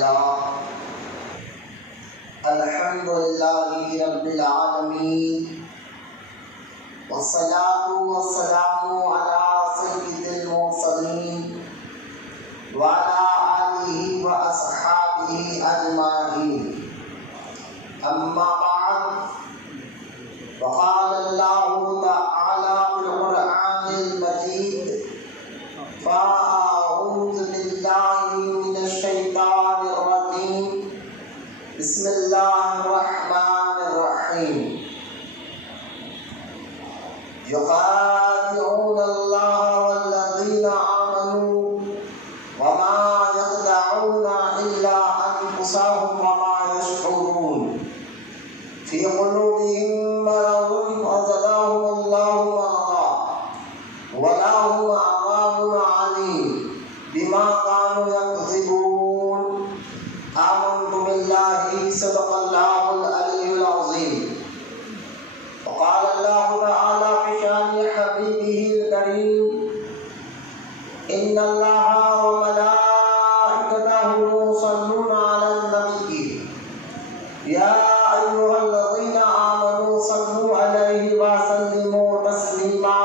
لله الحمد لله رب العالمين والصلاة والسلام على سيد المرسلين وعلى آله وأصحابه أجمعين. أما بعد، وقال الله تعالى في القرآن المجيد: فأعوذ بالله من الشيطان الرجيم بسم الله الرحمن الرحيم. يخادعون الله والذين آمنوا وما يخدعون إلا أنفسهم وما يشعرون. في قلوبهم مرض فزادهم الله مرضا ولهم عذاب عليم بما كانوا يكذبون. آمنت بالله صدق الله العلي العظيم. وقال الله تعالى في شان حبيبه الكريم: إن الله وملائكته يصلون على النبي يا أيها الذين آمنوا صلوا عليه وسلموا تسليما.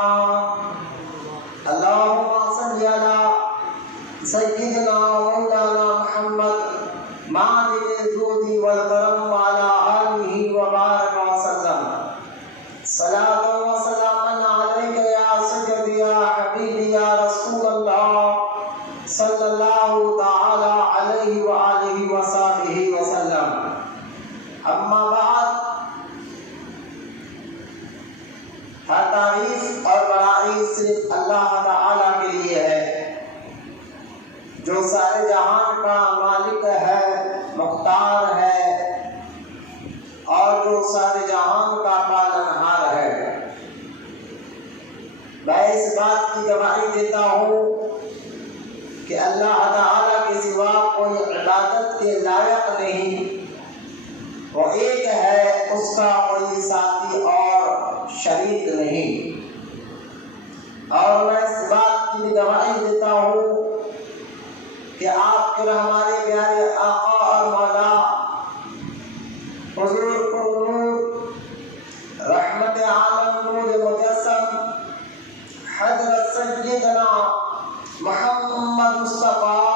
اللهم صل على سيدنا مولانا محمد معدن الجود والكرم وعلى آله وبارك وسلم. صلاة وسلاما عليك يا سيدي يا حبيبي يا رسول الله صلى الله تعالى عليه وآله وصحبه وسلم. اما بعد، ہر تعریف اور بڑائی صرف اللہ تعالیٰ کے لیے ہے، جو سارے جہان کا مالک ہے، مختار ہے، اور جو سارے جہان کا پالنہار ہے۔ میں اس بات کی گواہی دیتا ہوں کہ اللہ تعالیٰ کے سوا کوئی عبادت کے لائق نہیں، وہ ایک ہے، اس کا کوئی ساتھی اور شریک نہیں۔ اور میں اس بات کی بھی گواہی دیتا ہوں کہ آپ کے ہمارے پیارے آقا اور مولا حضور رحمت عالم نور مجسم حضرت سیدنا محمد مصطفیٰ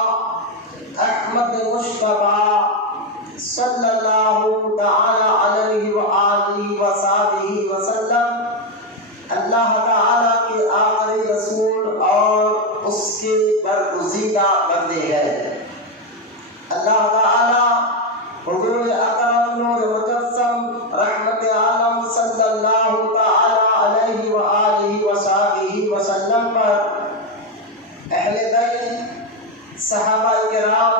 احمد مصطفیٰ صلی اللہ تعالی علیہ وآلہ وصحبہ وسلم اللہ تعالیٰ کے آخری رسول اور اس کے برگزیدہ بندے ہیں۔ اللہ تعالیٰ حضور اکرم نور مجسم رحمت عالم صلی اللہ تعالی علیہ وآلہ وصحبہ وسلم پر اہل بیت، صحابہ کرام،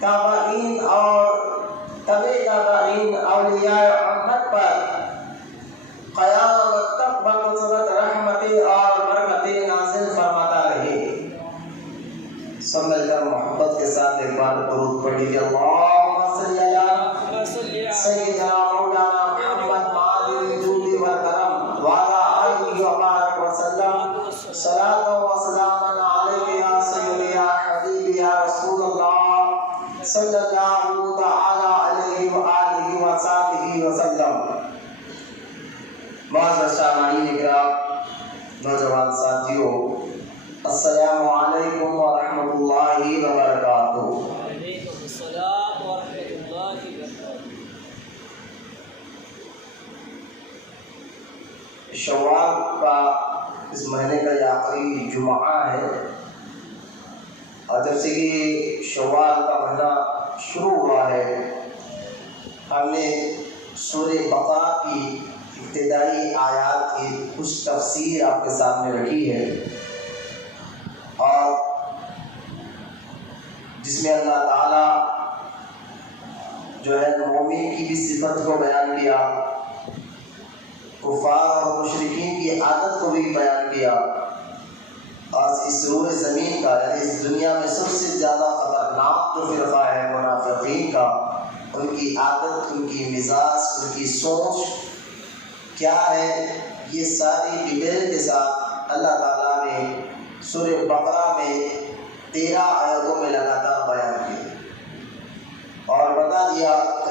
تابعین اور تبع تابعین، اولیاء احمد پر قیامت تک بمثبت رحمتیں اور برکتیں نازل فرماتا رہے۔ سب مل کر محبت کے ساتھ ایک بار درود پڑھیے: اللہم صلی علی سیدنا مولانا محمد معدن الجود والکرم وعلی آلہ وبارک وسلم. صلاۃ و سلام علیک یا سیدی یا حبیبی یا رسول اللہ صلی اللہ تعالی علیہ وآلہ وصحبہ وسلم. معزز سامعین کرام، نوجوان ساتھیوں، السلام علیکم ورحمۃ اللہ وبرکاتہ۔ وعلیکم السلام ورحمۃ اللہ وبرکاتہ۔ شوال کا اس مہینے کا یہ آخری جمعہ ہے، اور جب سے کہ شوال کا مہینہ شروع ہوا ہے، ہم نے سورہ بقرہ کی ابتدائی آیات کی کچھ تفسیر آپ کے سامنے رکھی ہے، اور جس میں اللہ تعالیٰ جو ہے مومن کی بھی صفت کو بیان کیا، کفار اور مشرکین کی عادت کو بھی بیان کیا، اور اس روح زمین کا یعنی اس دنیا میں سب سے زیادہ خطرناک جو فرقہ ہے منافقین کا، ان کی عادت، ان کی مزاج، ان کی سوچ کیا ہے، یہ ساری ڈیٹیل کے ساتھ اللہ تعالیٰ نے سورہ بقرہ میں 13 آیتوں میں لگاتار بیان کیا۔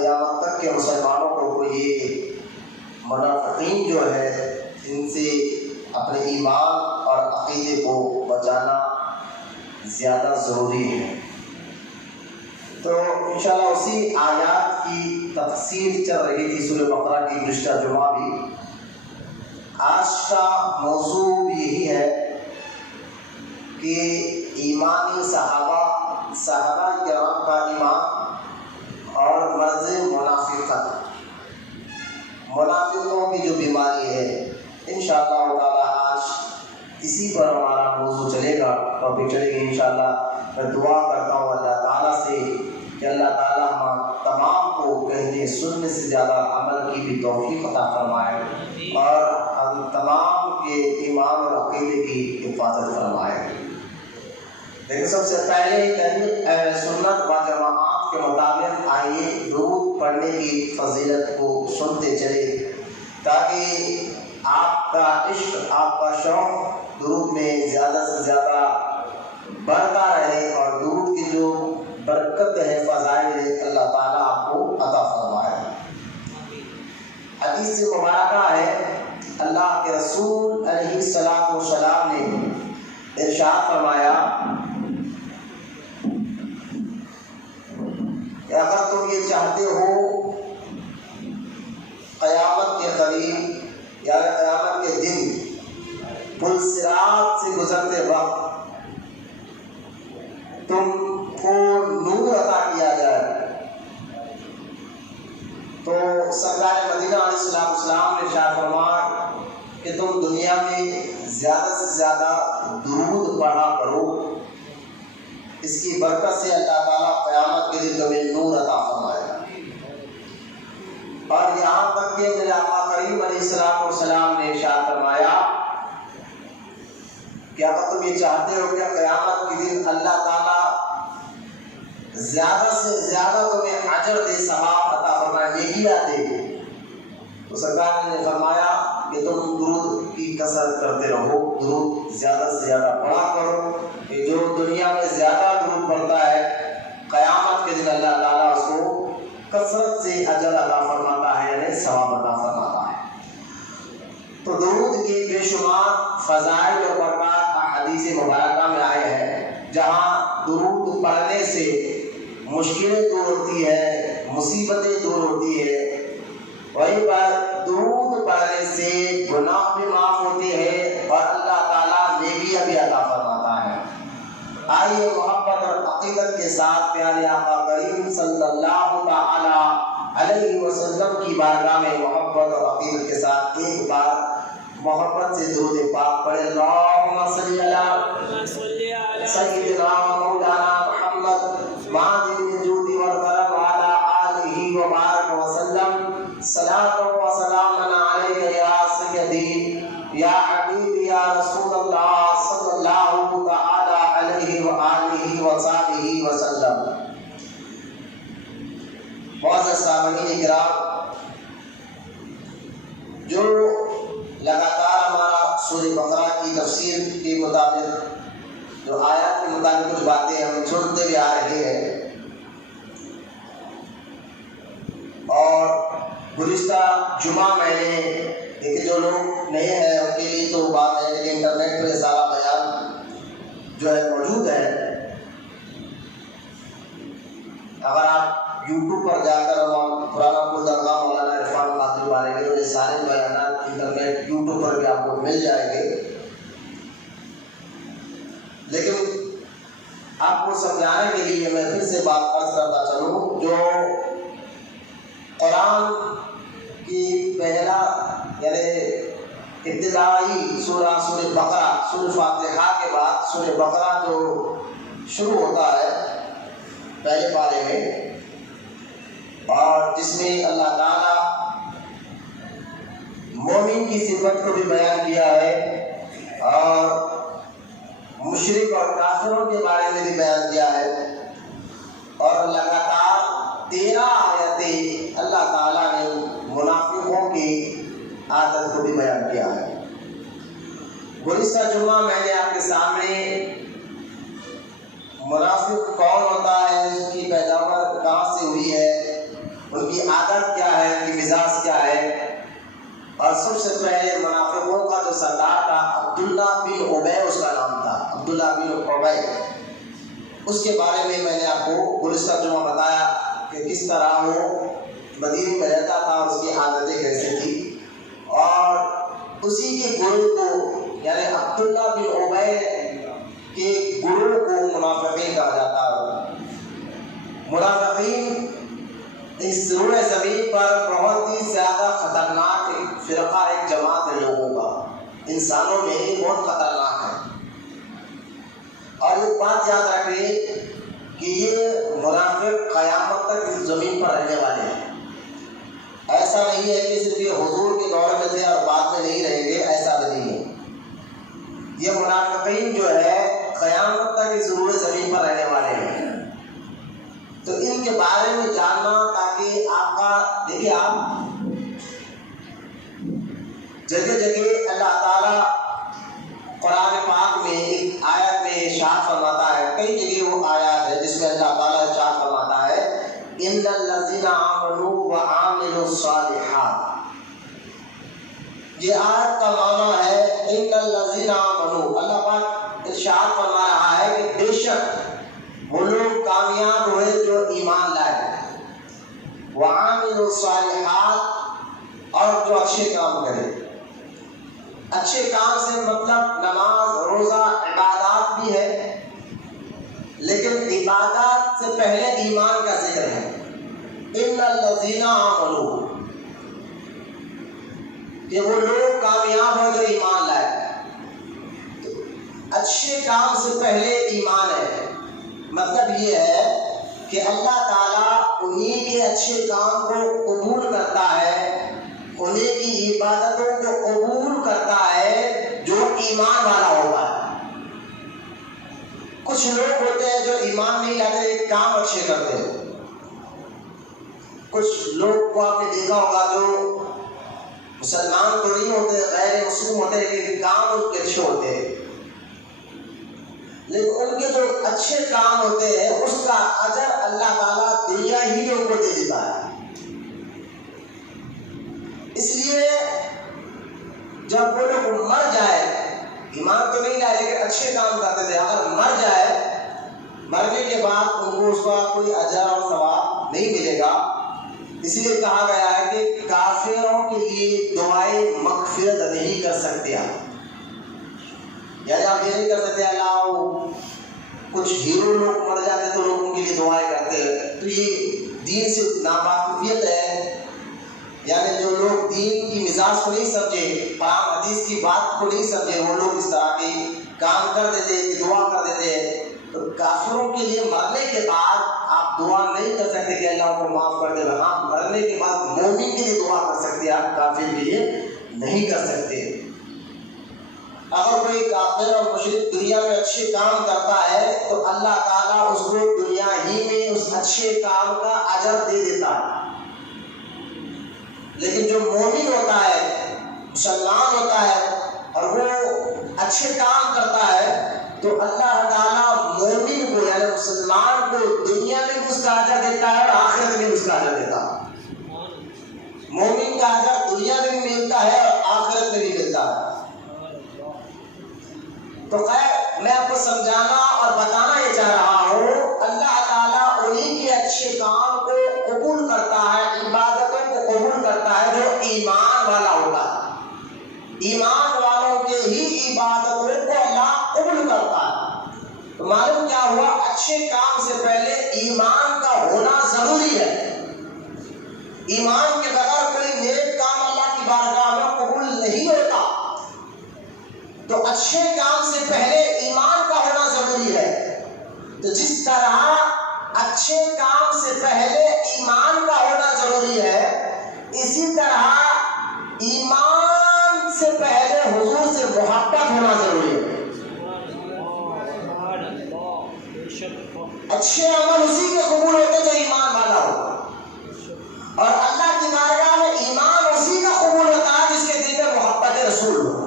قیامت تک کے مسلمانوں کو یہ منافقین جو ہے ان سے اپنے ایمان اور عقیدے کو بچانا زیادہ ضروری ہے۔ تو انشاءاللہ اسی آیات کی تفسیر چل رہی تھی سورہ بقرہ کی گزشتہ جمعہ بھی۔ آج کا موضوع یہی ہے کہ ایمانی صحابہ کرام کا ایمان اور مرض منافقوں کی جو بیماری ہے، انشاءاللہ تعالی آج اسی پر ہمارا موضوع چلے گا، ٹاپک چلے گی انشاءاللہ۔ میں دعا کرتا ہوں اللہ تعالیٰ سے کہ اللہ تعالیٰ ہم تمام کو کہنے سننے سے زیادہ عمل کی بھی توفیق عطا فرمائے اور ہم تمام کے ایمان اور عقیدے کی حفاظت فرمائے۔ لیکن سب سے پہلے اہل سنت و جماعت کے مطابق آئیے درود پڑھنے کی فضیلت کو سنتے چلے، تاکہ آپ کا عشق، آپ کا شوق درود میں زیادہ سے زیادہ بڑھتا رہے اور درود کی جو برکت ہے، فضائل ہے، اللہ تعالیٰ آپ کو عطا فرمائے۔ حدیث مبارکہ ہے، اللہ کے رسول علیہ السلام نے ارشاد فرمایا کہ اگر تم یہ چاہتے ہو قیامت کے قریب یا قیامت کے دن پل صراط سے گزرتے وقت تم کو نور عطا کیا جائے، تو سرکار مدینہ علیہ السلام نے ارشاد فرمایا کہ تم دنیا میں زیادہ سے زیادہ درود پڑھا کرو، اس کی برکت سے اللہ تعالیٰ قیامت کے دن تمہیں نور عطا فرمائے گا۔ اور یہاں تک کہ میرے آقا کریم علیہ السلام نے ارشاد فرمایا کہ اگر تم یہ چاہتے ہو کہ قیامت کے دن اللہ تعالیٰ زیادہ سے زیادہ تمہیں اجر دے، ثواب عطا فرمائے، نیکیاں دے، تو سرکار نے فرمایا کہ تم درود کی کثرت کرتے رہو، درود زیادہ سے زیادہ پڑھا کرو، کہ جو دنیا میں زیادہ درود پڑھتا ہے قیامت کے دن اللہ تعالیٰ اس کو کثرت سے اجر عطا فرماتا ہے، یعنی ثواب عطا فرماتا ہے۔ تو درود کے بے شمار فضائل اور برکات احادیث مبارکہ میں آئے ہیں، جہاں درود پڑھنے سے مشکلیں دور ہوتی ہے، مصیبتیں دور ہوتی ہے، وہیں پر درود پڑھنے سے گناہ بھی معاف ہوتے ہیں اور اللہ تعالیٰ نیکیاں بھی عطا فرماتا ہے۔ آئیے محبت اور عقیدت کے ساتھ پیارے آقا کریم صلی اللہ تعالی علیہ وسلم کی بارگاہ میں محبت اور عقیدت کے ساتھ ایک بار محبت سے درود پاک پڑھیں۔ اللہم صلی علی سیدنا مولانا محمد معدن الجود والکرم وعلی آلہ وبارک وسلم، صلاۃ و سلام علیک یا سیدی یا حبیبی یا رسول اللہ صلی اللہ تعالی علیہ وآلہ وصحبہ وسلم۔ معزز سامعین کرام، جو لگاتار ہمارا سورہ بقرہ کی تفسیر کے مطابق جو آیات کے مطابق کچھ باتیں ہم سنتے بھی آ رہے ہیں، اور گزشتہ جمعہ میں نے دیکھے جو لوگ نئے ہیں ان کے لیے تو بات ہے، لیکن انٹرنیٹ پہ سارا بیان جو ہے موجود ہے۔ اگر آپ یوٹیوب پر جا کر پرانا پور درگاہ مولانا عرفان قادری والے کے جو سارے بیانات انٹرنیٹ یوٹیوب پر بھی آپ کو مل جائیں گے، لیکن آپ کو سمجھانے کے لیے میں پھر سے بات عرض کرتا چلوں، جو قرآن کی پہلا یعنی ابتدائی سورہ بقرہ، سورہ فاتحہ کے بعد سورہ بقرہ جو شروع ہوتا ہے پہلے پارے میں، اور جس میں اللہ تعالیٰ مومن کی صفت کو بھی بیان کیا ہے اور مشرک اور کافروں کے بارے میں بھی بیان کیا ہے، اور لگاتار 13 آیتیں اللہ تعالیٰ نے منافقوں کی عادت کو بھی بیان کیا ہے۔ گزشتہ جمعہ میں نے آپ کے سامنے منافق کون ہوتا ہے، اس کی پیداوار کہاں سے ہوئی ہے، ان کی عبداللہ بن ابی اس کا نام تھا، عبداللہ بن ابی. اس کے بارے میں نے آپ کو گزشتہ جمعہ بتایا کہ کس طرح وہ مدینے میں رہتا تھا اور اس کی عادتیں کیسے تھی. اور اسی کے گروہ کو یعنی عبداللہ بن ابی کے گروہ کو منافقین کہا جاتا ہے. منافقین اس روئے زمین پر بہت ہی زیادہ خطرناک ایک فرقہ، ایک جماعت ہے لوگوں کا، انسانوں میں بہت خطرناک ہے. اور ایک بات یاد رکھیں کہ یہ منافق قیامت تک اس زمین پر رہنے والے ہیں. ایسا نہیں ہے کہ صرف یہ حضور کے دور میں تھے اور بعد میں نہیں رہیں گے، ایسا نہیں ہے. یہ منافقین جو ہے قیامت تک اس روئے زمین پر رہنے والے ہیں. تو ان کے بارے میں جاننا تاکہ آپ کا دیکھیے، آپ جگہ جگہ اللہ تعالیٰ قرآن پاک میں ایک آیت میں ارشاد فرماتا ہے، کئی جگہ وہ آیات ہے جس میں اللہ تعالیٰ ارشاد فرماتا ہے ان الذین آمنوا وعملوا الصالحات. یہ آیت کا معنی ہے ان الذین آمنوا. اللہ پاک ارشاد فرما رہا ہے کہ بے شک وہ لوگ کامیاب ہوئے جو ایمان لائے، وعملوا الصالحات اور جو اچھے کام کرے. اچھے کام سے مطلب نماز، روزہ، عبادات بھی ہے، لیکن عبادات سے پہلے ایمان کا ذکر ہے. ان الذین آمنوا کہ وہ لوگ کامیاب ہو جو ایمان لائے. اچھے کام سے پہلے ایمان ہے. مطلب یہ ہے کہ اللہ تعالیٰ انہی کے اچھے کام کو قبول کرتا ہے، انہی کی عبادتوں کو قبول کرتا ہے جو ایمان والا ہوگا. کچھ لوگ ہوتے ہیں جو ایمان نہیں لاتے لیکن کام اچھے کرتے ہیں. کچھ لوگ کو آپ نے دیکھا ہوگا جو مسلمان تو نہیں ہوتے، غیر مسلم ہوتے ہیں، لیکن کام ان کے اچھے ہوتے ہیں. لیکن ان کے جو اچھے کام ہوتے ہیں اس کا اجر اللہ تعالیٰ دنیا ہی میں ان کو دے دیتا ہے. اس لیے جب وہ لوگ مر جائے، ایمان تو نہیں لائے لیکن اچھے کام کرتے تھے، اگر مر جائے، مرنے کے بعد ان کو اس کا کوئی اجر اور ثواب نہیں ملے گا. اسی لیے کہا گیا ہے کہ کافروں کے لیے دعائیں مغفرت نہیں کر سکتے آپ. یعنی آپ یہ نہیں کر سکتے اللہ کچھ ہیرو لوگ مر جاتے تو لوگ ان کے لیے دعائیں کرتے ہیں، تو یہ دین سے ناواقفیت ہے. یعنی جو لوگ دین کی مزاج کو نہیں سمجھے، قرآن حدیث کی بات کو نہیں سمجھے، وہ لوگ اس طرح کے کام کر دیتے ہیں، دعا کر دیتے ہیں. تو کافروں کے لیے مرنے کے بعد آپ دعا نہیں کر سکتے کہ اللہ کو معاف کر دے. ہاں، مرنے کے بعد مومن کے لیے دعا کر سکتے ہیں، آپ کافر کے لیے نہیں کر سکتے. اگر کوئی کافر اور مشرک دنیا میں اچھے کام کرتا ہے تو اللہ تعالیٰ اس کو دنیا ہی میں اس اچھے کام کا اجر دے دیتا ہے. لیکن جو مومن ہوتا ہے، مسلمان ہوتا ہے اور وہ اچھے کام کرتا ہے تو اللہ تعالیٰ مومن کو یعنی مسلمان کو دنیا میں بھی اس کا اجر دیتا ہے اور آخرت میں بھی اس کا اجر دیتا ہے. مومن کا اجر دنیا میں بھی ملتا ہے اور آخرت میں بھی ملتا ہے. تو خیر میں آپ کو سمجھانا اور بتانا یہ چاہ رہا ہوں، اللہ تعالیٰ انہی کے اچھے کام کو قبول کرتا ہے، عبادتوں کو قبول کرتا ہے جو ایمان والا ہوتا ہے. ایمان والوں کے ہی عبادتوں کو اللہ قبول کرتا ہے. تو معلوم کیا ہوا، اچھے کام سے پہلے ایمان کا ہونا ضروری ہے. ایمان کے بغیر کوئی نیک کام اللہ کی بارگاہ میں قبول نہیں ہوتا. تو اچھے کام سے پہلے ایمان کا ہونا ضروری ہے. تو جس طرح اچھے کام سے پہلے ایمان کا ہونا ضروری ہے، اسی طرح ایمان سے پہلے حضور سے محبت ہونا ضروری ہے. اچھے عمل اسی کے قبول ہوتے جو ایمان والا ہو، اور اللہ کی بارگاہ میں ایمان اسی کا قبول ہوتا ہے جس کے دل میں محبت رسول ہو،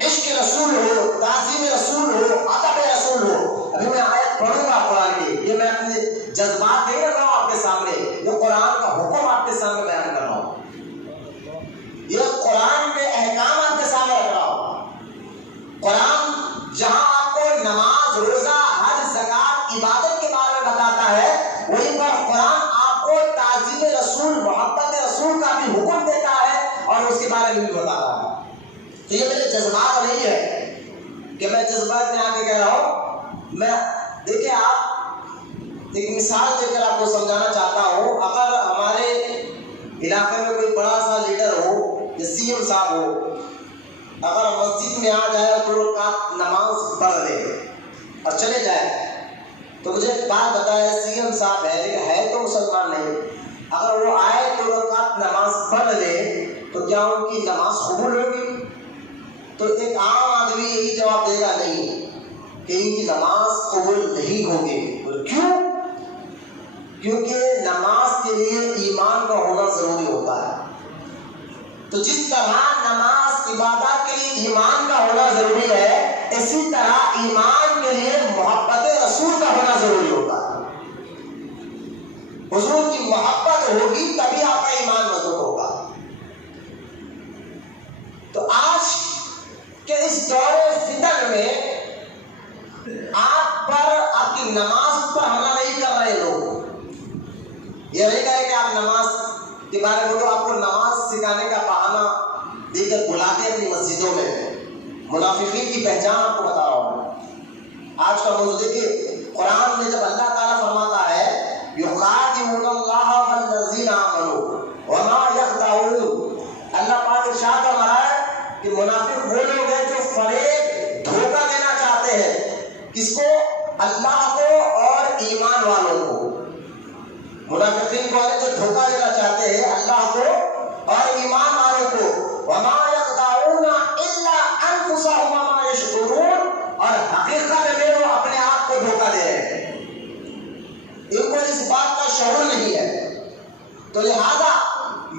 عشق رسول ہو، تعظیم رسول ہو، ادب رسول ہو. ابھی میں آیت پڑھوں گا قرآن کی، یہ میں اپنے جذبات نہیں رکھ رہا ہوں آپ کے سامنے، یہ قرآن کا حکم آپ کے سامنے بیان کر رہا ہوں، یہ قرآن کے احکام آپ کے سامنے رکھ رہا ہوں. میں بھی بتا رہا ہوں. تو یہ میرے جذبات نہیں ہے کہ میں جذبات میں آ کے کہہ رہا ہوں. میں دیکھیں آپ ایک مثال دے کر آپ کو سمجھانا چاہتا ہوں. اگر ہمارے علاقے میں کوئی بڑا سا لیڈر ہو یا سی ایم صاحب ہو, اگر مسجد میں آ جائے تو رکعت نماز پڑھ لے اور چلے جائے, تو مجھے ایک بات بتائے, سی ایم صاحب ہے تو مسلمان نہیں, اگر وہ آئے تو رکعت نماز پڑھ لے تو کیا ان کی نماز قبول ہوگی؟ تو ایک عام آدمی یہی جواب دے گا نہیں, کہ ان کی نماز قبول نہیں ہوگی. کیوں؟ کیونکہ نماز کے لیے ایمان کا ہونا ضروری ہوتا ہے. تو جس طرح نماز عبادت کے لیے ایمان کا ہونا ضروری ہے, اسی طرح ایمان کے لیے محبت رسول کا ہونا ضروری ہوتا ہے. حضور کی محبت ہوگی تبھی آپ کا ایمان مضبوط ہوگا. تو آج کے اس دور فتن میں آپ پر, آپ کی نماز پر حملہ نہیں کر رہے لوگ. یہ نہیں کہہ رہے کہ آپ نماز کے بارے میں, تو آپ کو نماز سکھانے کا بہانہ دے کر بلاتے ہیں اپنی مسجدوں میں. منافقین کی پہچان آپ کو بتا رہا ہوں. آج کا موضوع دیکھیے, قرآن میں جب اللہ تعالیٰ فرماتا ہے یخادعون اللہ والذین آمنوا وما یخدعون, اللہ پاک ارشاد فرما رہا ہے کہ منافق وہ لوگ ہیں جو فریب, دھوکہ دینا چاہتے ہیں. کس کو؟ اللہ کو اور ایمان والوں کو. منافقین کو جو دھوکہ دینا چاہتے ہیں اللہ کو اور ایمان والوں کو. وما یخدعون الا انفسهم وما یشعرون, اور حقیقت میں وہ اپنے آپ کو دھوکہ دے رہے ہیں, ان کو اس بات کا شعور نہیں ہے. تو لہذا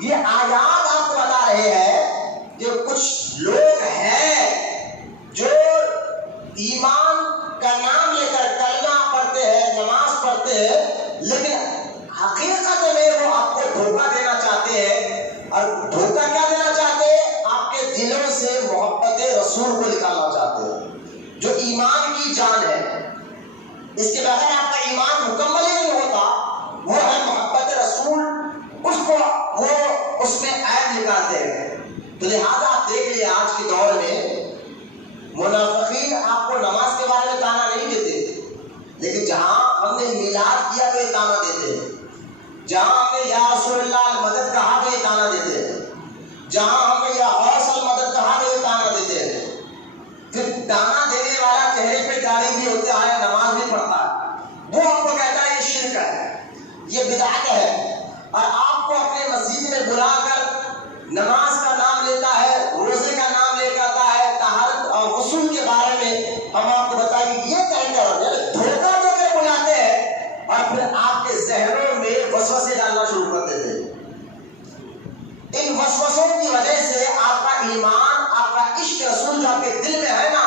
یہ آیات آپ کو بتا رہے ہیں کہ کچھ لوگ ہیں جو ایمان کا نام لے کر کلمہ پڑھتے ہیں, نماز پڑھتے ہیں, لیکن حقیقت میں وہ آپ کو دھوکہ دینا چاہتے ہیں. اور دھوکہ کیا دینا چاہتے ہیں؟ آپ کے دلوں سے محبت رسول کو نکالنا چاہتے ہیں جو ایمان کی جان ہے. اس کے بغیر آپ کا ایمان مکمل ہی نہیں ہوتا. وہ ہے محبت رسول, اس کو وہ اس میں عیب نکالتے ہیں. تو لہذا آپ دیکھ لیے آج کے دور میں منافقین آپ کو نماز کے بارے میں تانا نہیں دیتے, لیکن جہاں ہم نے میلاد کیا تو یہ تانا دیتے ہیں, جہاں ہم نے یا رسول اللہ المدد کہا تو یہ تانا دیتے ہیں, جہاں ہم نے یا غوث المدد کہا تو یہ تانا دیتے ہیں. پھر تانا دینے والا چہرے پہ داڑھی بھی ہوتے ہیں, نماز بھی پڑھتا ہے, وہ آپ کو کہتا ہے یہ شرک ہے, یہ بدعت ہے, اور آپ کو اپنے مسجد میں بلا کر نماز کا نام لیتا ہے, روزے کا نام لے کر آتا ہے, طہارت اور غسل کے بارے میں ہم آپ کو بتائیں گے. یہ کہہ کر دھوکہ دے کر بلاتے ہیں اور پھر آپ کے ذہنوں میں وسوسے ڈالنا شروع کر دیتے ہیں. ان وسوسوں کی وجہ سے آپ کا ایمان, آپ کا عشق رسول جو آپ کے دل میں ہے نا,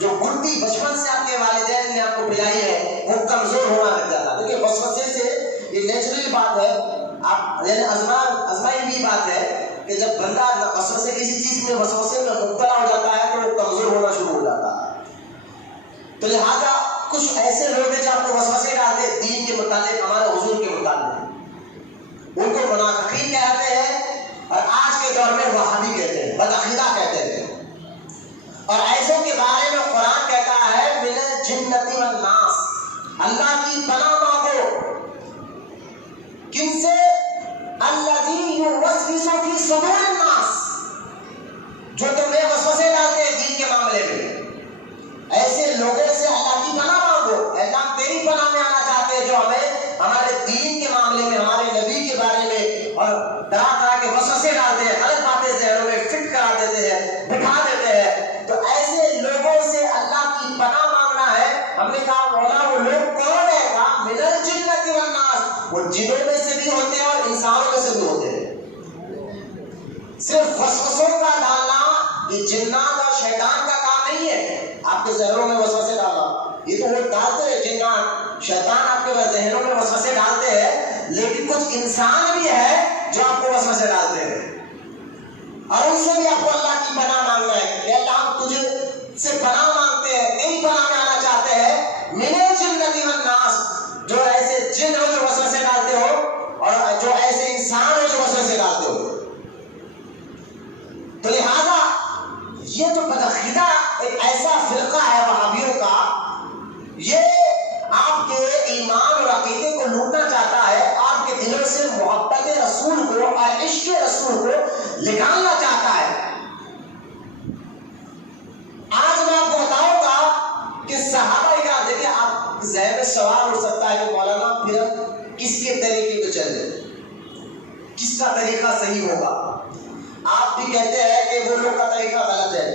جو گھٹی بچپن سے آپ کے والدین نے آپ کو پلائی ہے, وہ کمزور ہونا لگ جاتا ہے. دیکھیے وسوسے سے یہ نیچرل بات ہے, آپ یعنی آزمائی بھی بات ہے کہ جب بندہ وسوسے کسی چیز میں وسوسے میں مبتلا ہو جاتا ہے تو وہ کمزور ہونا شروع ہو جاتا ہے. تو لہذا کچھ ایسے لوگ ہیں جو آپ کو وسوسے ڈالتے ہیں دین کے متعلق, ہمارے حضور کے متعلق, ان کو منافقین کہتے ہیں, اور آج کے دور میں وہابی کہتے ہیں, بدعقیدہ کہتے ہیں. اور ایسوں کے بارے میں قرآن کہتا ہے من الجنۃ والناس, اللہ کی پناہ مانگو. کن سے؟ الذی یوسوس فی صدور الناس, جو تمہیں وسوسے ڈالتے ہیں دین کے معاملے میں. ایسے لوگوں سے اللہ کی پناہ مانگو. اللہ تیری پناہ میں آنا چاہتے ہیں جو ہمیں ہمارے دین کے معاملے میں, ہمارے نبی کے بارے میں اور طرح طرح کے وسوسے ڈالتے ہیں, غلط باتیں ذہنوں میں فٹ کرا دیتے ہیں, بٹھا دیتے ہیں. تو ایسے لوگوں سے اللہ کی پناہ مانگنا ہے. ہم نے کہا مولا وہ لوگ کون ہے؟ کہا من الجنۃ والناس, وہ جنوں میں سے بھی ہوتے ہیں اور انسانوں میں سے بھی ہوتے ہیں. صرف وسوسوں کا ڈالنا یہ جنات اور شیطان کا کام نہیں ہے. آپ کے ذہنوں میں وسوسے ڈالنا, یہ تو وہ ڈالتے ہیں جنات شیطان, آپ کے ذہنوں میں وسوسے ڈالتے ہیں, لیکن کچھ انسان بھی ہے جو آپ کو وسوسے ڈالتے ہیں, اور ان سے بھی آپ کو اللہ کی پناہ مانگنا ہے کہ اللہ ہم تجھے سے پناہ مانگتے ہیں, تیری پناہ میں آنا چاہتے ہیں. من الجنۃ والناس, جو ایسے جن ہو جو وسوسے ڈالتے ہو, اور جو ایسے انسان ہو جو وسوسے ڈالتے ہو. تو یہ جو بدعقیدہ ایک ایسا فرقہ ہے وہابیوں کا، یہ آپ کے ایمان اور عقیدے کو لوٹنا چاہتا ہے، آپ کے دلوں سے محبت رسول کو اور عشق رسول کو نکالنا چاہتا ہے۔ آج میں آپ کو بتاؤں گا کہ صحابہ کا، دیکھیں آپ ذہن میں سوال اٹھ سکتا ہے کہ مولانا پھر ہم کس کے طریقے پہ چلے، کس کا طریقہ صحیح ہوگا؟ آپ بھی کہتے ہیں کہ وہ لوگ کا طریقہ غلط ہے،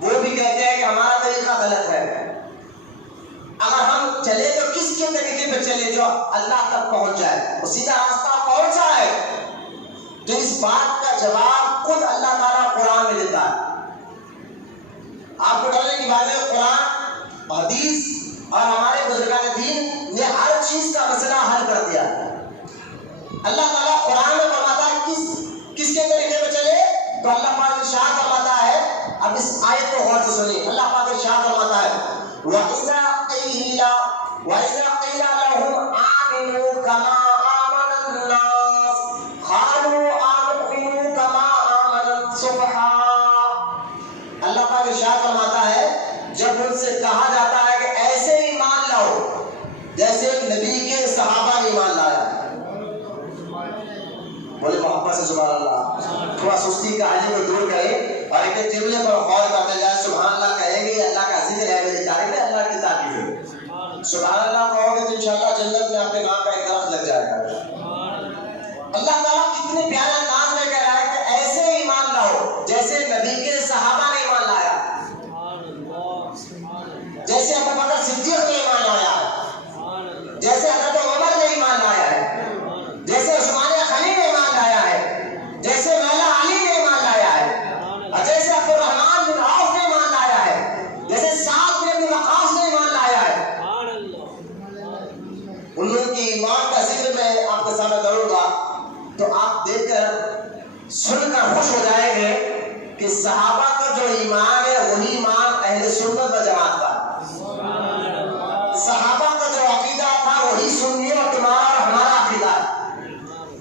وہ بھی کہتے ہیں کہ ہمارا طریقہ غلط ہے۔ اگر ہم چلے تو کس کے طریقے پہ چلے جو اللہ تک پہنچ جائے، وہ سیدھا راستہ کون سا ہے؟ تو اس بات کا جواب خود اللہ تعالیٰ قرآن میں دیتا ہے۔ آپ کو ڈرنے کی بات ہے، قرآن، حدیث اور ہمارے بزرگان دین نے ہر چیز کا مسئلہ حل کر دیا۔ اللہ تعالیٰ قرآن میں فرماتا ہے کس کے طریقے پہ چلے، تو اللہ پاک ارشاد فرماتا ہے، اب اس آیت کو غور سے سنیں، اللہ پاک ارشاد فرماتا ہے وَإِذَا قِيلَ لَهُمْ آمِنُوا كَمَا آمَنَ النَّاسُ قَالُوا أَنُؤْمِنُ كَمَا آمَنَ السُّفَهَاءُ۔ اللہ پاک ارشاد فرماتا ہے جب ان سے کہا جاتا ہے کہ ایسے ایمان لاؤ جیسے نبی کے صحابہ نے ایمان لایا، بولے محبت سے سبحان اللہ، تھوڑا سستی کا حالی کو دور کریں اور ایک جملے پر غور کرتے جائے، سبحان اللہ کہیں گے، اللہ کا ذکر ہے، میری تعریف ہے، اللہ کی تعریف ہے۔ سبحان اللہ کہو گے تو انشاءاللہ جنت میں آپ کے نام کا ایک درخت لگ جائے گا۔ اللہ تعالیٰ کتنے پیارے انداز میں کہہ رہا ہے کہ ایسے ایمان لاؤ جیسے نبی کے صحابہ نے ایمان لایا، جیسے ابو بکر صدیق نے ایمان لایا ہے، جیسے حضرت عمر نے ایمان لایا ہے، جیسے عثمان غنی نے ایمان لایا ہے، جیسے مولا علی نے ایمان لایا ہے، اور جیسے عبد الرحمن بن عوف نے ایمان لایا ہے، جیسے سعد بن ابی وقاص نے ایمان لایا ہے۔ ان لوگوں کی ایمان کا ذکر میں آپ کے سامنے کروں گا تو آپ دیکھ کر سن کر خوش ہو جائیں گے کہ صحابہ کا جو ایمان ہے وہی ایمان اہل سنت و جماعت کا۔ صحابہ کا جو عقیدہ تھا وہی سنی اور تمہارا اور ہمارا عقیدہ ہے۔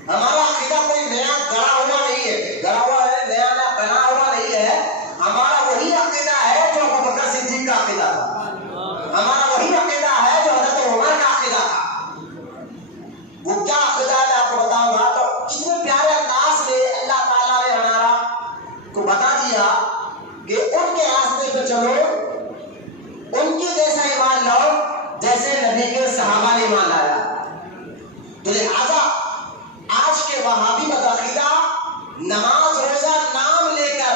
ہمارا عقیدہ کوئی نیا گڑا ہوا نہیں ہے، گڑا ہوا ہے، نیا بنا ہوا نہیں ہے، ہمارا وہی عقیدہ ہے جو ابو بکر صدیق کا عقیدہ تھا، ہمارا وہی عقیدہ ہے جو حضرت عمر کا عقیدہ تھا۔ وہ کیا عقیدہ ہے میں آپ کو بتاؤں گا، تو کتنے پیارے انداز سے اللہ تعالیٰ نے ہمارا کو بتا دیا کہ ان کے راستے پہ چلو، ان کے جیسا ایمان لاؤ جیسے نبی کے صحابہ نے ایمان لایا۔ تو لہٰذا آج کے وہابی بدعقیدہ نماز روزہ نام لے کر،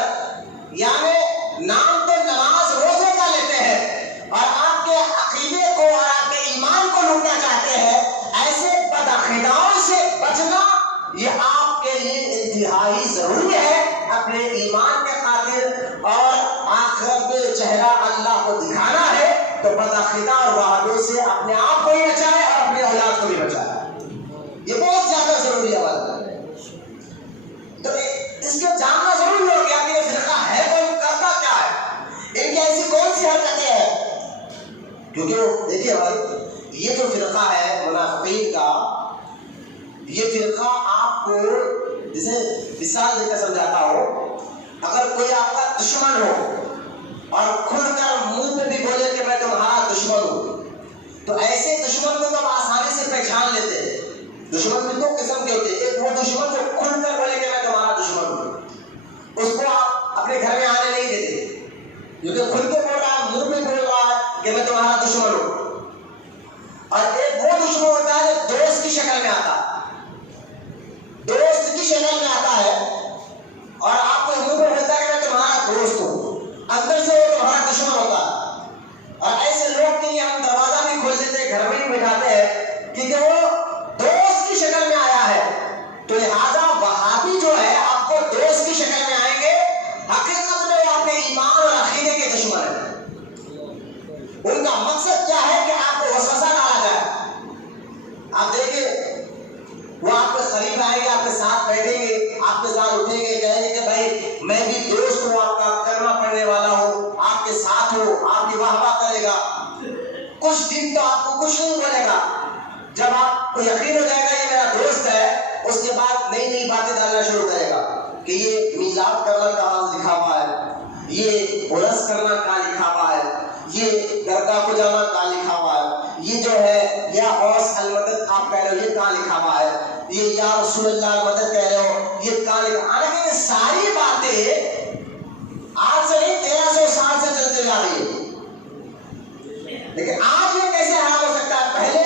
یعنی نام تو نماز روزے کا لیتے ہیں اور آپ کے عقیدے کو اور آپ کے ایمان کو لوٹنا چاہتے ہیں، ایسے بدعقیداؤں سے بچنا یہ آپ کے لیے انتہائی ضروری ہے اپنے ایمان کے خاطر، اور آخرت میں چہرہ اللہ کو دکھانا ہے تو بدعقیدہ اور وہابیوں سے اپنے آپ کو بھی بچائے اور اپنے اولاد کو بھی بچائے، یہ بہت زیادہ ضروری ہے۔ تو اس کے جاننا ضروری ہو گیا کہ یہ فرقہ ہے کون، کرتا کیا ہے، ان کی ایسی کون سی حرکتیں ہیں، کیونکہ دیکھیے بھائی یہ جو فرقہ ہے منافقین کا، یہ فرقہ آپ کو جسے مثال دے کر سمجھاتا ہو، اگر کوئی آپ کا دشمن ہو اور کھل کر منہ پہ بھی بولے کہ میں تمہارا دشمن ہوں، تو ایسے دشمن کو تو آسانی سے پہچان لیتے ہیں۔ دشمن بھی دو قسم کے ہوتے ہیں، ایک وہ دشمن جو کھل کر بولے کہ میں تمہارا دشمن ہوں، اس کو آپ اپنے گھر میں آنے نہیں دیتے، کیونکہ کھل کے بول رہا ہے، منہ پہ بول رہا ہے کہ میں تمہارا دشمن ہوں۔ اور ایک وہ دشمن ہوتا ہے جو دوست کی شکل میں آتا ہے، دوست کی شکل میں آتا ہے اور آپ کو منہ پہ بولتا ہے کہ میں تمہارا دوست ہوں، اندر سے وہ تمہارا دشمن ہوتا ہے۔ اور ایسے لوگ کے لیے ہم دروازہ بھی کھول دیتے ہیں، گھر میں بھی بٹھاتے ہیں، کیونکہ وہ دوست کی شکل میں آیا ہے۔ تو لہٰذا وہابی جو ہے آپ کو دوست کی شکل میں آئیں گے، حقیقت میں وہ اپنے ایمان اور عقیدے کے دشمن ہیں۔ ان کا مقصد کیا ہے کہ آپ کو وسوسہ ڈالا جائے۔ آپ دیکھیں وہ آپ کے قریب آئیں گے، آپ کے ساتھ بیٹھیں گے، آپ کے ساتھ اٹھیں گے، کہیں گے کہ بھائی میں بھی دوست ہوں آپ کا، کلمہ پڑھنے والا ہوں، آپ کے ساتھ ہوں، آپ کی واہ واہ کرے گا۔ کچھ دن تو آپ کو کچھ نہیں بولے گا، جب آپ کو یقین ہو جائے گا یہ میرا دوست ہے، اس کے بعد نئی نئی باتیں ڈالنا شروع کرے گا کہ یہ میلاد کرنا کہاں لکھا ہوا ہے، یہ عرس کرنا کہاں لکھا ہوا ہے، یہ درگاہ کو جانا کہاں لکھا ہوا ہے، یہ جو ہے یا غوث المدد آپ کہہ رہے ہو یہ کہاں لکھا ہوا ہے، یہ یا رسول اللہ المدد کہہ رہے ہو یہ کہاں لکھا، حالانکہ یہ ساری باتیں آج سے نہیں 1300 سال سے چلتے جا رہی ہے، لیکن آج یہ کیسے حرام ہو سکتا ہے؟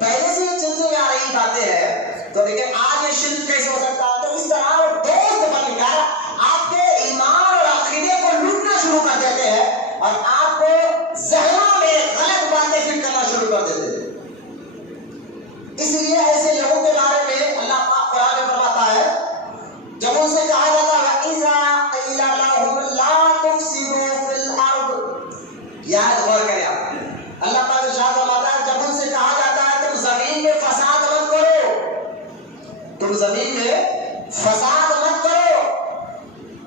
پہلے سے یہ چلتی آ رہی باتیں ہیں، تو لیکن آج یہ شرک کیسے ہو سکتا ہے؟ تو اس طرح وہ دوست بن کر آپ کے ایمان اور عقیدے کو لوٹنا شروع کر دیتے ہیں اور آپ کو ذہنوں میں غلط باتیں فٹ کرنا شروع کر دیتے ہیں۔ اس لیے ایسے لوگوں کے بارے میں اللہ پاک قرآن میں فرماتا ہے، جب ان سے کہا جاتا ہے وَإِذَا قِيلَ لَهُمْ لَا تُفْسِدُوا فِي الْأَرْضِ، یاد غور کریں آپ، اللہ پاک ارشاد فرماتا ہے جب ان سے کہا جاتا ہے تم زمین میں فساد مت کرو، تم زمین میں فساد مت کرو،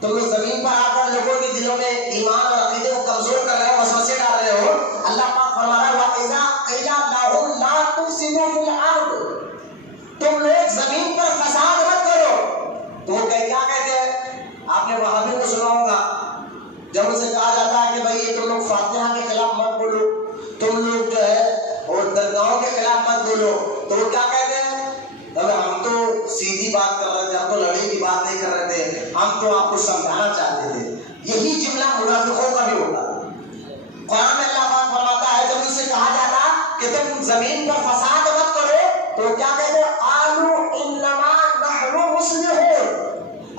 تم زمین پر آ کر لوگوں کے دلوں میں ایمان اور عقیدے کو کمزور کر رہے ہو، وسوسے ڈال رہے ہو، اللہ پاک فرما رہا ہے وَإِذَا قِيلَ لَهُمْ لَا تُفْسِدُوا فِي الْأَرْضِ، تم لوگ زمین پر فساد مت کرو، تو وہ کیا کہتے ہیں؟ آپ نے وہابی کو سنا ہوگا، جب ان سے کہا جاتا ہے کہ بھائی یہ تم لوگ فاتحہ کے خلاف مت بولو، تم لوگ جو ہے اور درگاہوں کے خلاف مت بولو، تو وہ کیا کہتے ہیں؟ ہم تو سیدھی بات کر رہے تھے، ہم تو لڑائی کی بات نہیں کر رہے تھے، ہم تو آپ کو سمجھانا چاہتے تھے۔ یہی جملہ منافقوں کا بھی ہوتا ہے۔ قرآن میں اللہ پاک فرماتا ہے جب ان سے کہا جاتا کہ تم زمین پر فساد مت کرو، تو کیا کہتے ہیں؟ قالوا انما نحن مصلحون،